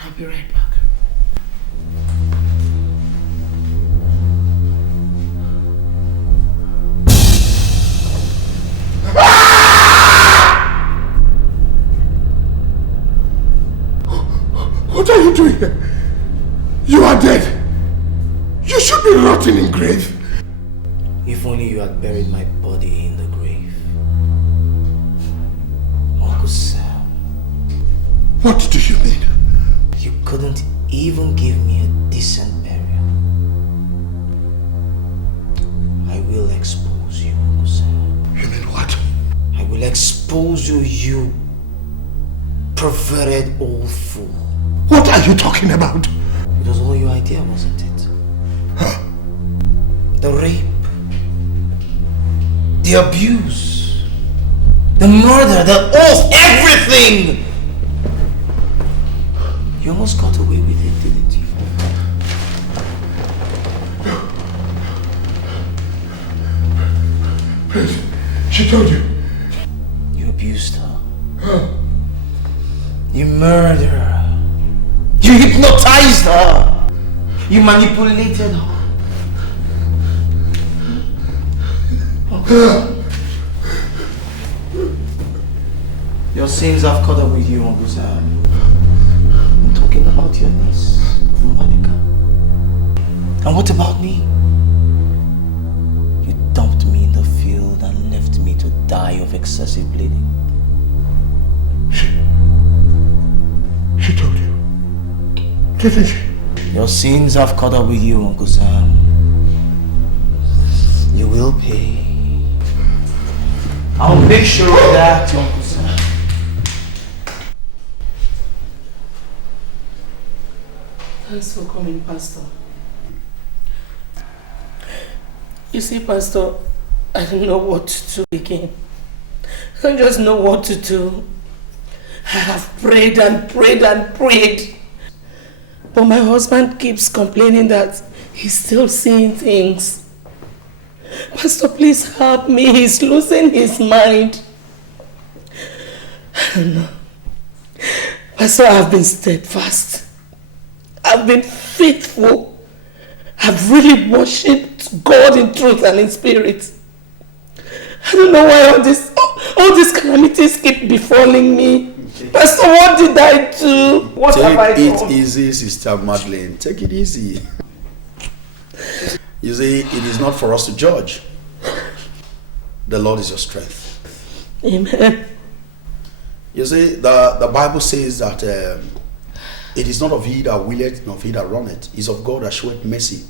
I'll be right back. What are you doing here? You are dead. You should be rotting in grave. If only you had buried my body in the grave. Uncle Sam. What do you mean? You couldn't even give me a decent burial. I will expose you, Uncle Sam. You mean what? I will expose you, you perverted old fool. What are you talking about? It was all your idea, wasn't it? Huh? The rape, the abuse, the murder, the oath, everything! You almost got away with it, didn't you? She told you. You abused her. You murdered her. You hypnotized her. You manipulated her. Your sins have caught up with you, Uncle Sam. I'm talking about your niece, Monica. And what about me? You dumped me in the field and left me to die of excessive bleeding. She told you. Didn't she? Your sins have caught up with you, Uncle Sam. You will pay. I'll make sure of that, Uncle Sam. Thanks for coming, Pastor. You see, Pastor, I don't know what to do again. I don't just know what to do. I have prayed and prayed and prayed. But my husband keeps complaining that he's still seeing things. Pastor, please help me. He's losing his mind. I don't know. Pastor, I've been steadfast. I've been faithful. I've really worshipped God in truth and in spirit. I don't know why all these calamities keep befalling me. Pastor, what did I do? What have I done? Take it easy, Sister Madeleine. Take it easy. You see, it is not for us to judge. The Lord is your strength. Amen. You see, the Bible says that it is not of he that willeth, nor of he that runneth. It is of God that showeth mercy.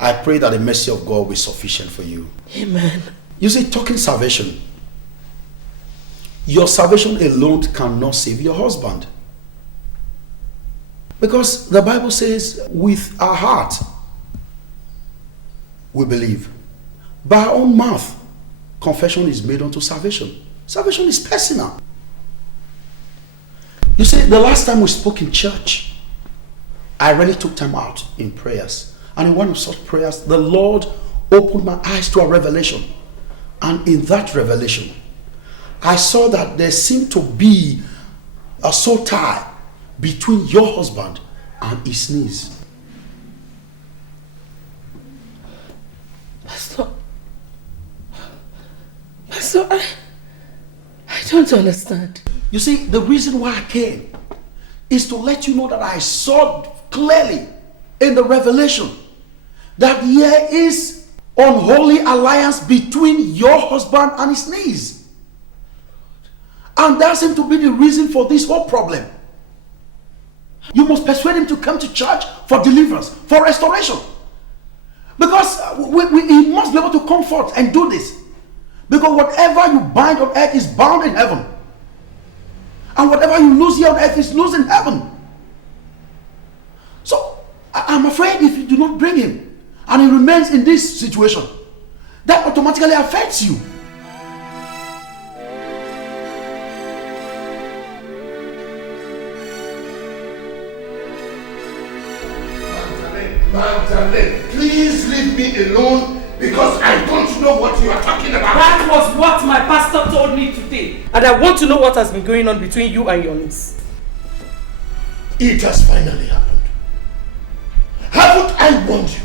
I pray that the mercy of God will be sufficient for you. Amen. You see, talking salvation. Your salvation alone cannot save your husband. Because the Bible says, with our heart, we believe. By our own mouth, confession is made unto salvation. Salvation is personal. You see, the last time we spoke in church, I really took time out in prayers. And in one of such prayers, the Lord opened my eyes to a revelation. And in that revelation, I saw that there seemed to be a soul tie between your husband and his niece. Pastor, I don't understand. You see, the reason why I came is to let you know that I saw clearly in the revelation that there is unholy alliance between your husband and his niece. And that seemed to be the reason for this whole problem. You must persuade him to come to church for deliverance, for restoration. Because he must be able to comfort and do this. Because whatever you bind on earth is bound in heaven. And whatever you lose here on earth is lost in heaven. So, I'm afraid if you do not bring him, and he remains in this situation, that automatically affects you. Magdalene, please leave me alone because I don't know what you are talking about. That was what my pastor told me today. And I want to know what has been going on between you and your niece. It has finally happened. Haven't I warned you?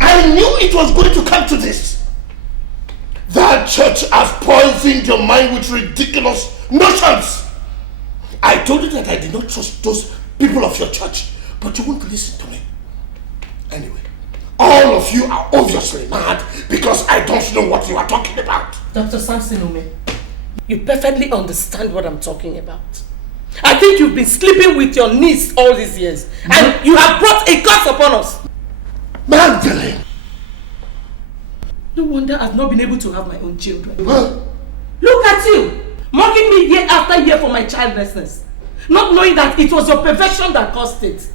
I knew it was going to come to this. That church has poisoned your mind with ridiculous notions. I told you that I did not trust those people of your church, but you won't listen to me. Anyway, all of you are obviously mad because I don't know what you are talking about. Dr. Samson Ume, you perfectly understand what I'm talking about. I think you've been sleeping with your niece all these years, and you have brought a curse upon us. Magdalene! No wonder I've not been able to have my own children. Look at you, mocking me year after year for my childlessness, not knowing that it was your perversion that caused it.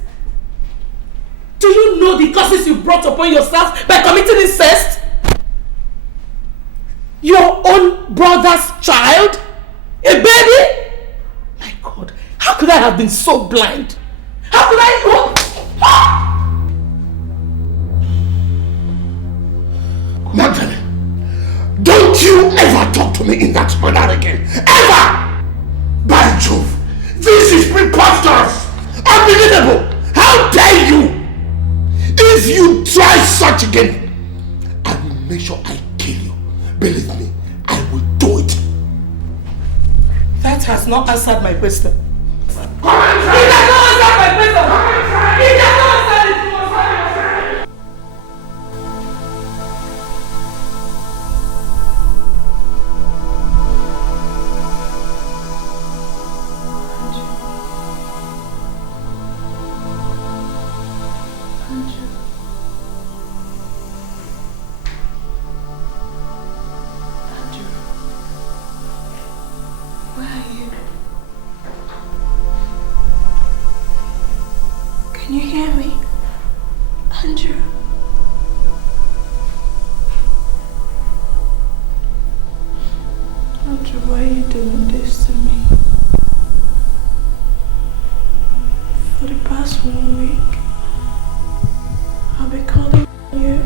Do you know the curses you brought upon yourself by committing incest? Your own brother's child? A baby? My God, how could I have been so blind? How could I... Magdalene, don't you ever talk to me in that manner again. Ever! By Jove, this is preposterous! Unbelievable! How dare you! If you try such again, I will make sure I kill you. Believe me, I will do it. That has not answered my question. Come and try! It has not answered my question! Come and try! It has not answered it! Can you hear me? Andrew? Andrew, why are you doing this to me? For the past 1 week, I've been calling you,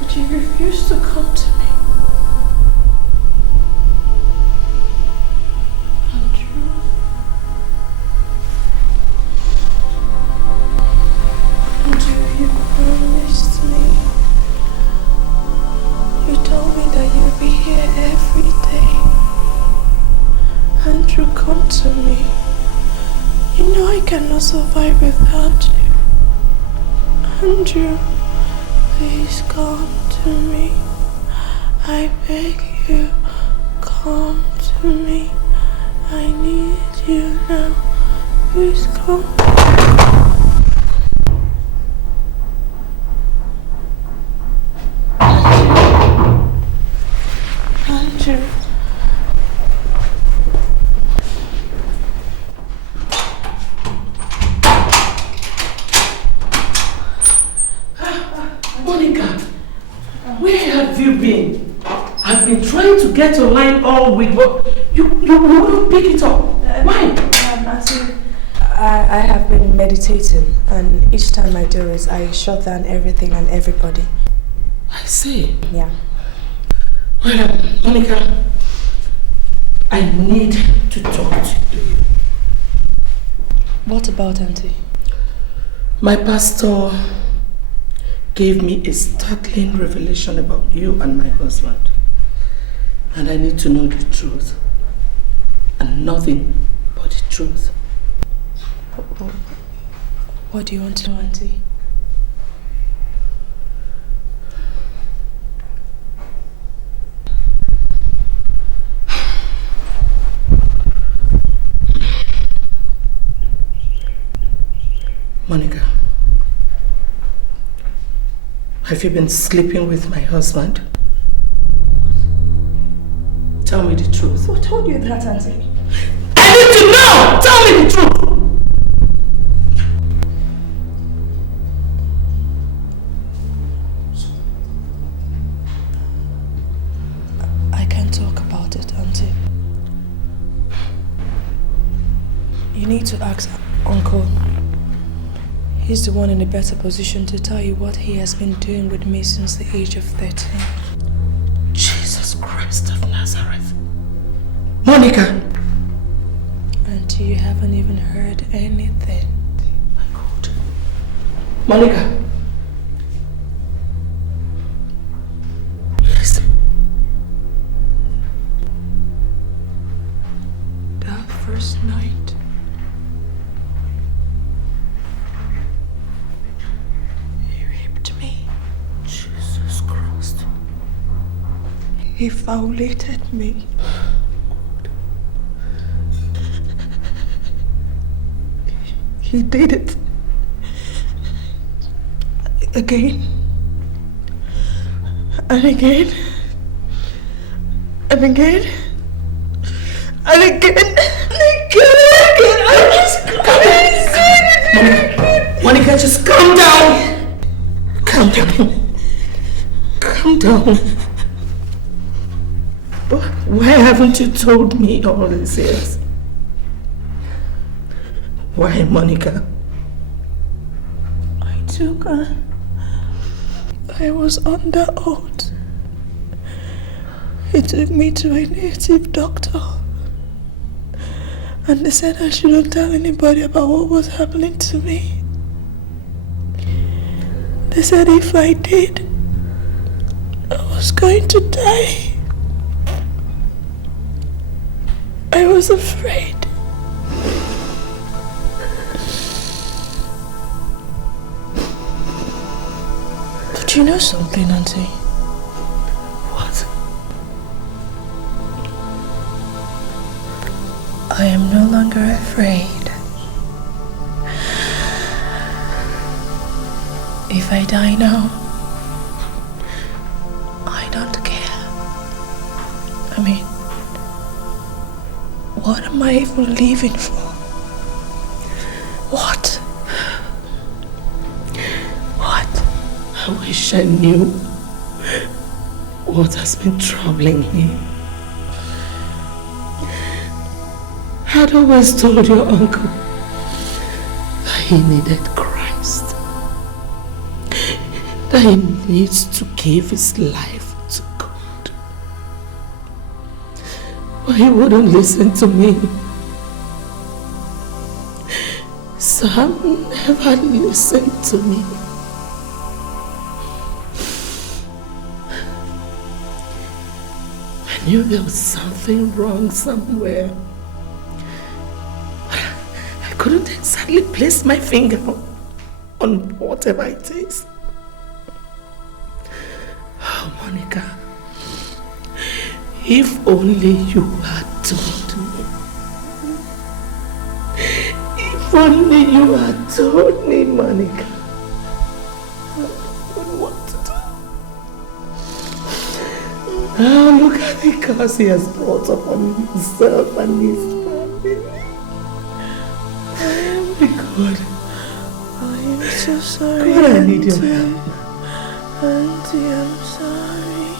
but you refuse to come to me. Come to me. You know I cannot survive without you. Andrew, please come to me. I beg you, come to me. I need you now. Please come. Andrew. I've been trying to get online all week, but you won't pick it up. Why? I have been meditating, and each time I do it, I shut down everything and everybody. I see. Yeah. Well, Monica, I need to talk to you. What about Auntie? My pastor gave me a startling revelation about you and my husband. And I need to know the truth. And nothing but the truth. What do you want to know, Auntie? Monica, have you been sleeping with my husband? Tell me the truth. Who told you that, Auntie? I need to know! Tell me the truth! I can't talk about it, Auntie. You need to ask Uncle. He's the one in a better position to tell you what he has been doing with me since the age of 13. Jesus Christ of Nazareth. Monica! Auntie, you haven't even heard anything. My God. Monica. Yes. That first night, he violated me. He did it again and again and again and again and again. I'm just crazy. Monica, just calm down. Calm down. Calm down. Why haven't you told me all these years? Why, Monica? I was under oath. He took me to a native doctor. And they said I shouldn't tell anybody about what was happening to me. They said if I did, I was going to die. I was afraid. But you know something, Auntie? What? I am no longer afraid. If I die now, I don't care. I mean, what am I even living for? What? What? I wish I knew what has been troubling him. I'd always told your uncle that he needed Christ. That he needs to give his life to God. But he wouldn't listen to me. Sam never listened to me. I knew there was something wrong somewhere. I couldn't exactly place my finger on whatever it is. Oh, Monica, if only you had told me. If only you had told me, Monica. I wouldn't want to do. Now look at the curse he has brought upon himself and his family. God. I am so sorry. God, I need your help. Auntie, I'm sorry.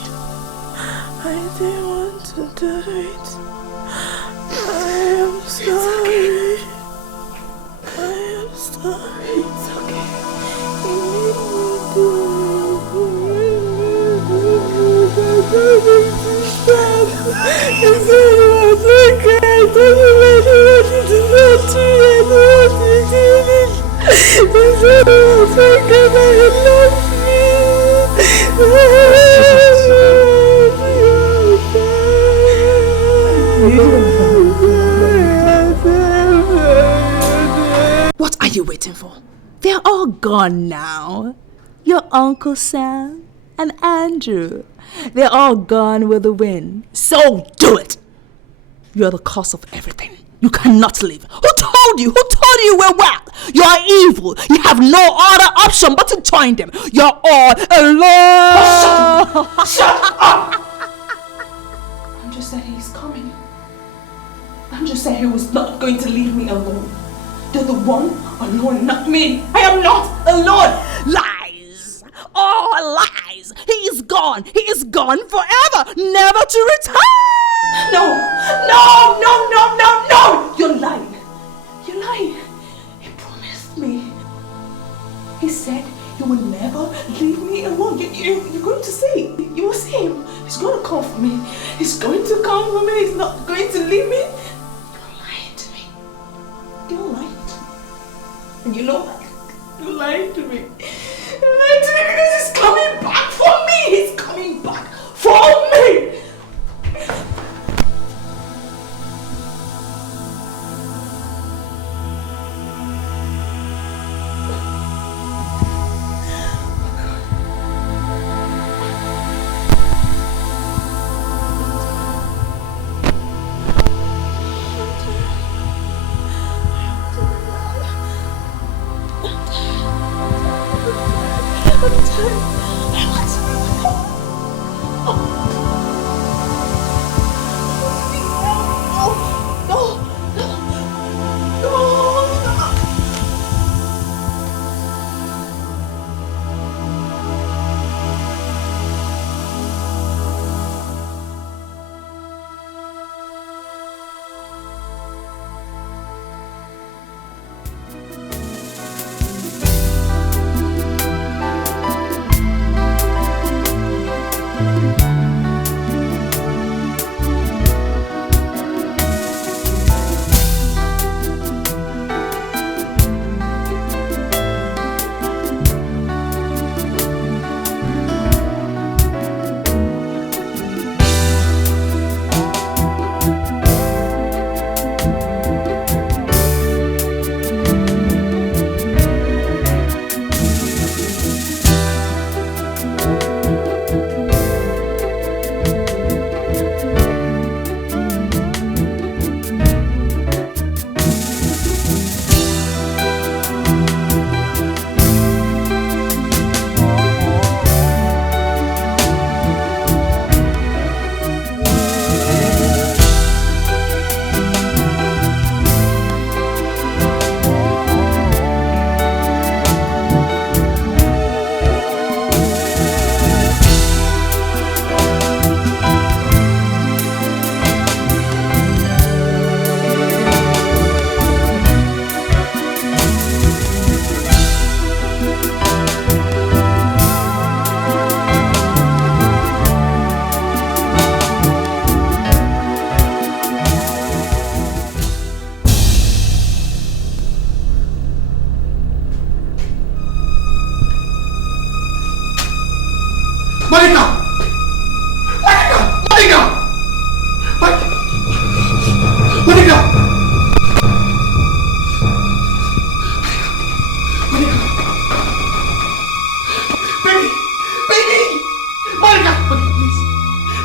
I didn't want to do it. I am sorry. I am sorry. It's okay. You made me do it. You said it was okay. I told you what you wanted to do to you. You said it was okay, but you loved me. What are you waiting for? They're all gone now. Your Uncle Sam and Andrew. They're all gone with the wind. So do it! You're the cause of everything. You cannot leave. Who told you? Who told you we're whack? You are evil. You have no other option but to join them. You're all alone. Oh, shut up! Andrew said he's coming. Andrew said he was not going to leave me alone. You're the one alone, not me. I am not alone. Lies. All lies. He is gone. He is gone forever. Never to return. No. You're lying. You're lying. He promised me. He said he will never leave me alone. You're going to see. You will see him. He's going to come for me. He's going to come for me. He's not going to leave me. You're lying to me. You're lying to me. And you know that. You're lying to me. You're lying to me because he's coming back for me. He's coming back for me.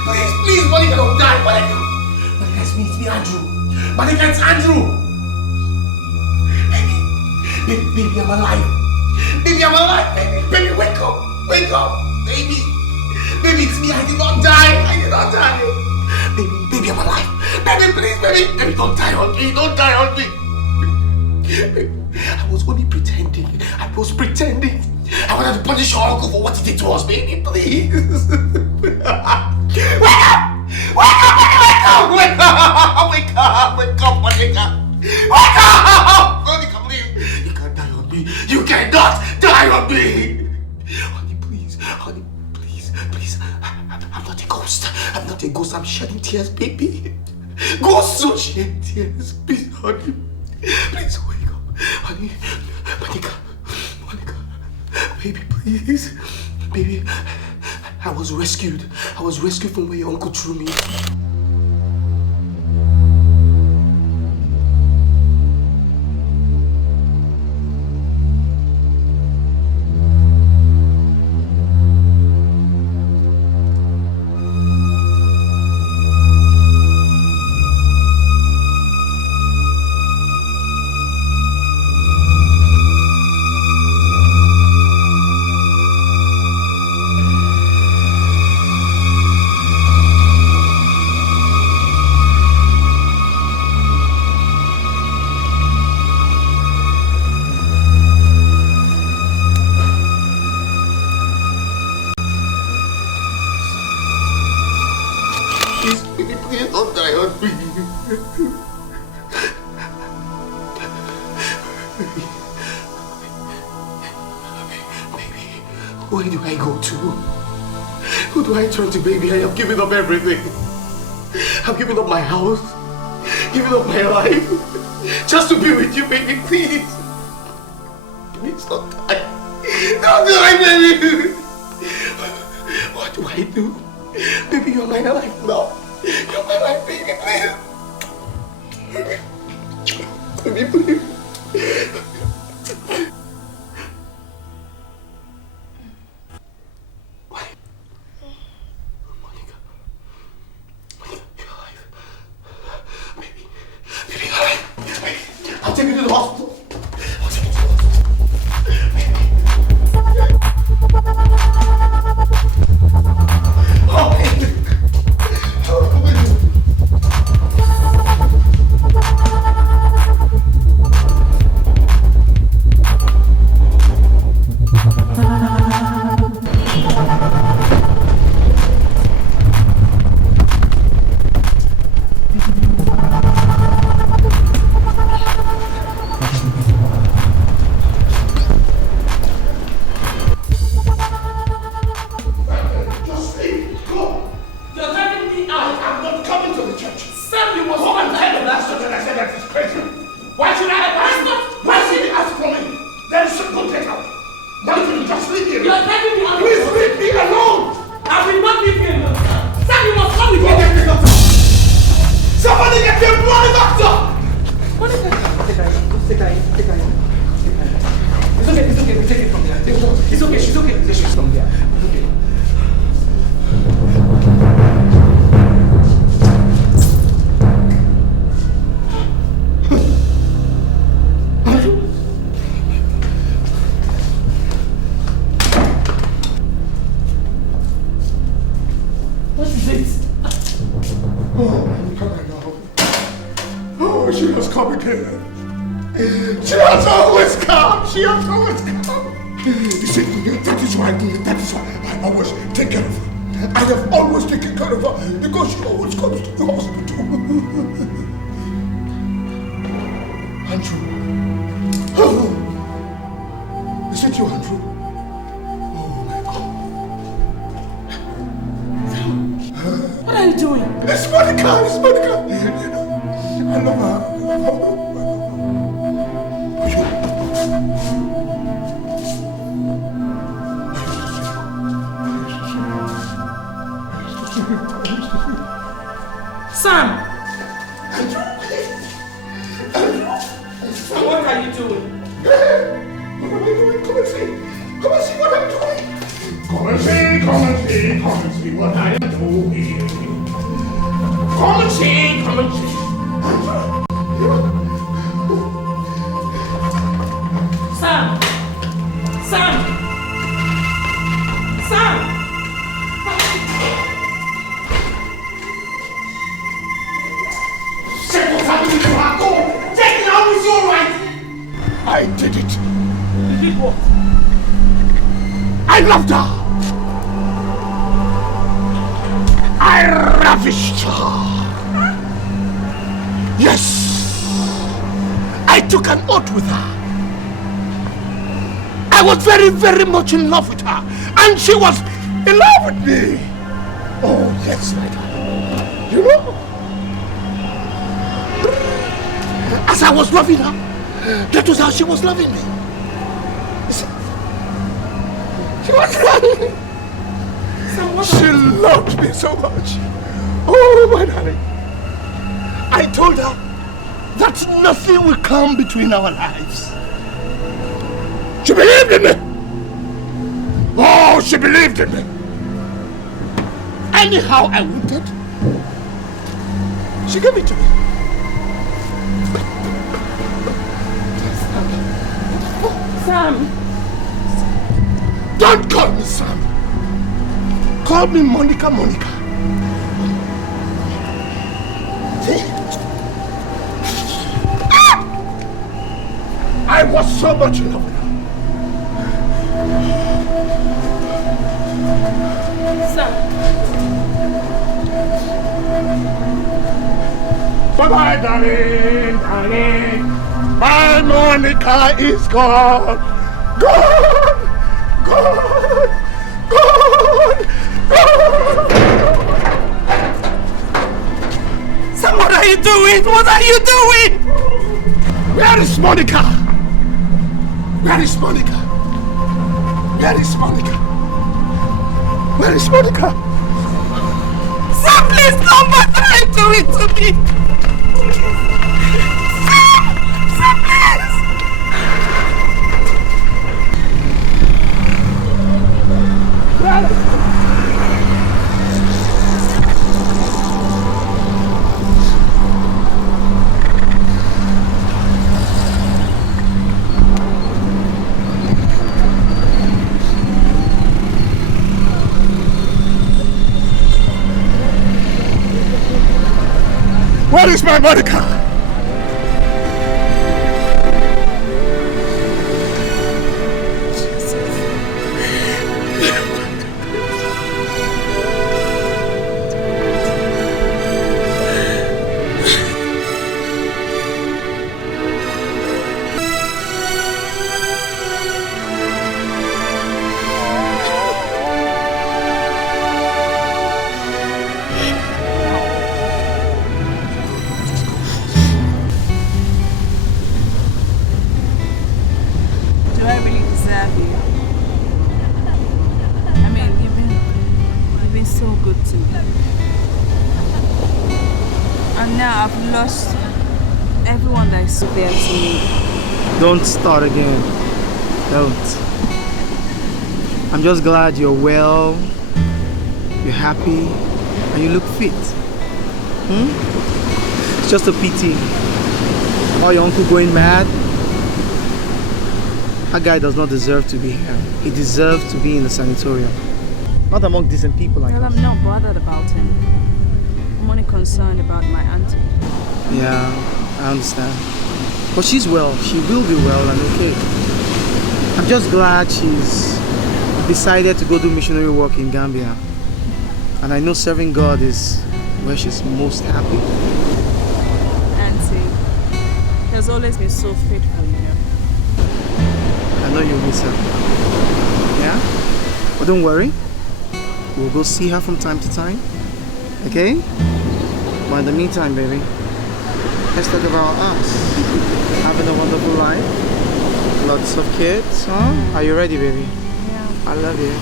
Please, Monica, don't die, Monica. Monica, it's me, Andrew. Monica, it's Andrew. Baby, I'm alive. Baby, I'm alive. Baby, wake up. Wake up. Baby, it's me. I did not die. Baby, I'm alive. Baby, please, baby, don't die on me. Don't die on me. Baby, I was only pretending. I wanted to punish your uncle for what he did to us, baby, please. Wake up! Wake up, Monica! Wake up! Monica, please! You can't die on me! You cannot die on me! Honey, please! I'm not a ghost. I'm shedding tears, baby. Ghosts don't shed tears. Please, honey. Please wake up. Honey, Monica. Baby, please. Baby, I was rescued from where your uncle threw me. Please don't die on me. Baby, where do I go to? Who do I turn to, baby? I have given up everything. I've given up my house, given up my life, just to be with you, baby, please. Please don't die. Don't die, baby. What do I do? Baby, you're my life now. You're my life, baby, please. Baby, please. Monica, you're alive. Baby, you're alive. I'll take you to the hospital. Come and see, come and see, come and see what I am doing. Come and see, come and see. Sam! Sam! Sam! Check what's happening to her. Go! Check it out, is you alright? I did it. You did what? I loved her. I ravished her. Yes. I took an oath with her. I was very, very much in love with her. And she was in love with me. Oh, yes, my darling. You know, as I was loving her, that was how she was loving me. She was loving me. She loved me so much. Oh, my darling. I told her that nothing will come between our lives. She believed in me. Oh, she believed in me. Anyhow I wanted, she gave it to me. Sam! Don't call me Sam. Call me Monica. See? I was so much in love with her. Sam! Bye-bye, darling. My Monica is gone. Gone. Sam, what are you doing? What are you doing? Where is Monica? Where is Monica? Where is Monica? Where is Monica? Sam, please don't bother do it to me. Sam, please. Where is my Monica? Don't start again. Don't. I'm just glad you're well, you're happy, and you look fit. It's just a pity. Why your uncle going mad? That guy does not deserve to be here. He deserves to be in the sanatorium. Not among decent people like Well, us. I'm not bothered about him. I'm only concerned about my auntie. Yeah, I understand. But she's well. She will be well and okay. I'm just glad she's decided to go do missionary work in Gambia. And I know serving God is where she's most happy. Auntie, she has always been so faithful, you know. I know you miss her. Yeah? But don't worry. We'll go see her from time to time. Okay? But in the meantime, baby, let's talk about us. Having a wonderful life. Lots of kids, huh? Are you ready, baby? Yeah. I love you.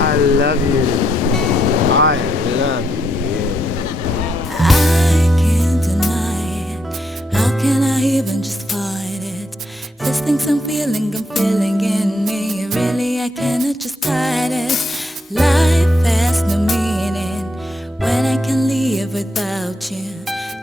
I love you. I love you. I can't deny it. How can I even just fight it? These things I'm feeling in me. Really, I cannot just hide it. live without you.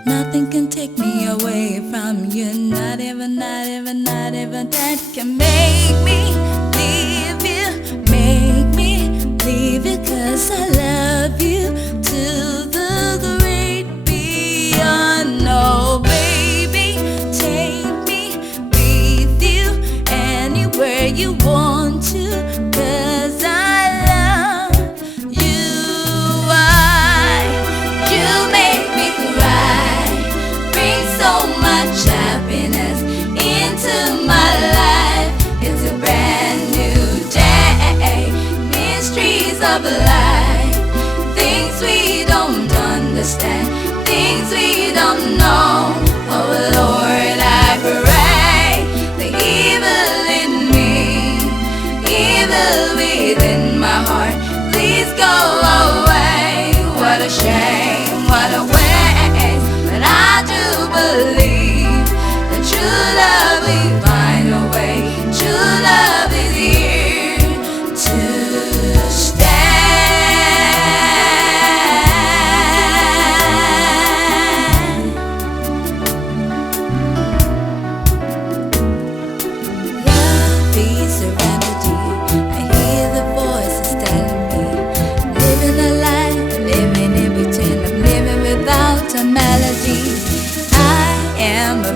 Nothing can take me away from you. Not even that can make me leave you. Make me leave you, 'cause I love you to the great beyond. No, baby, take me with you anywhere you want to, 'cause I love you. You make me cry, bring so much happiness into my life. It's a brand new day, mysteries of life, things we don't understand, things we don't know. Oh Lord, I pray the evil in me, evil within my heart, please go away. What a shame, what a waste, but I do believe that true love will find a way. True love is here to stay. Love is a remedy. I hear the voices telling me, living a life, living in between. I'm living without a melody. I am a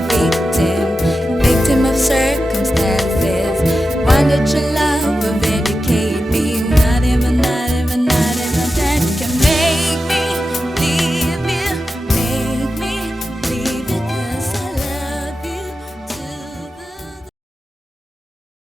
victim of circumstances. One that you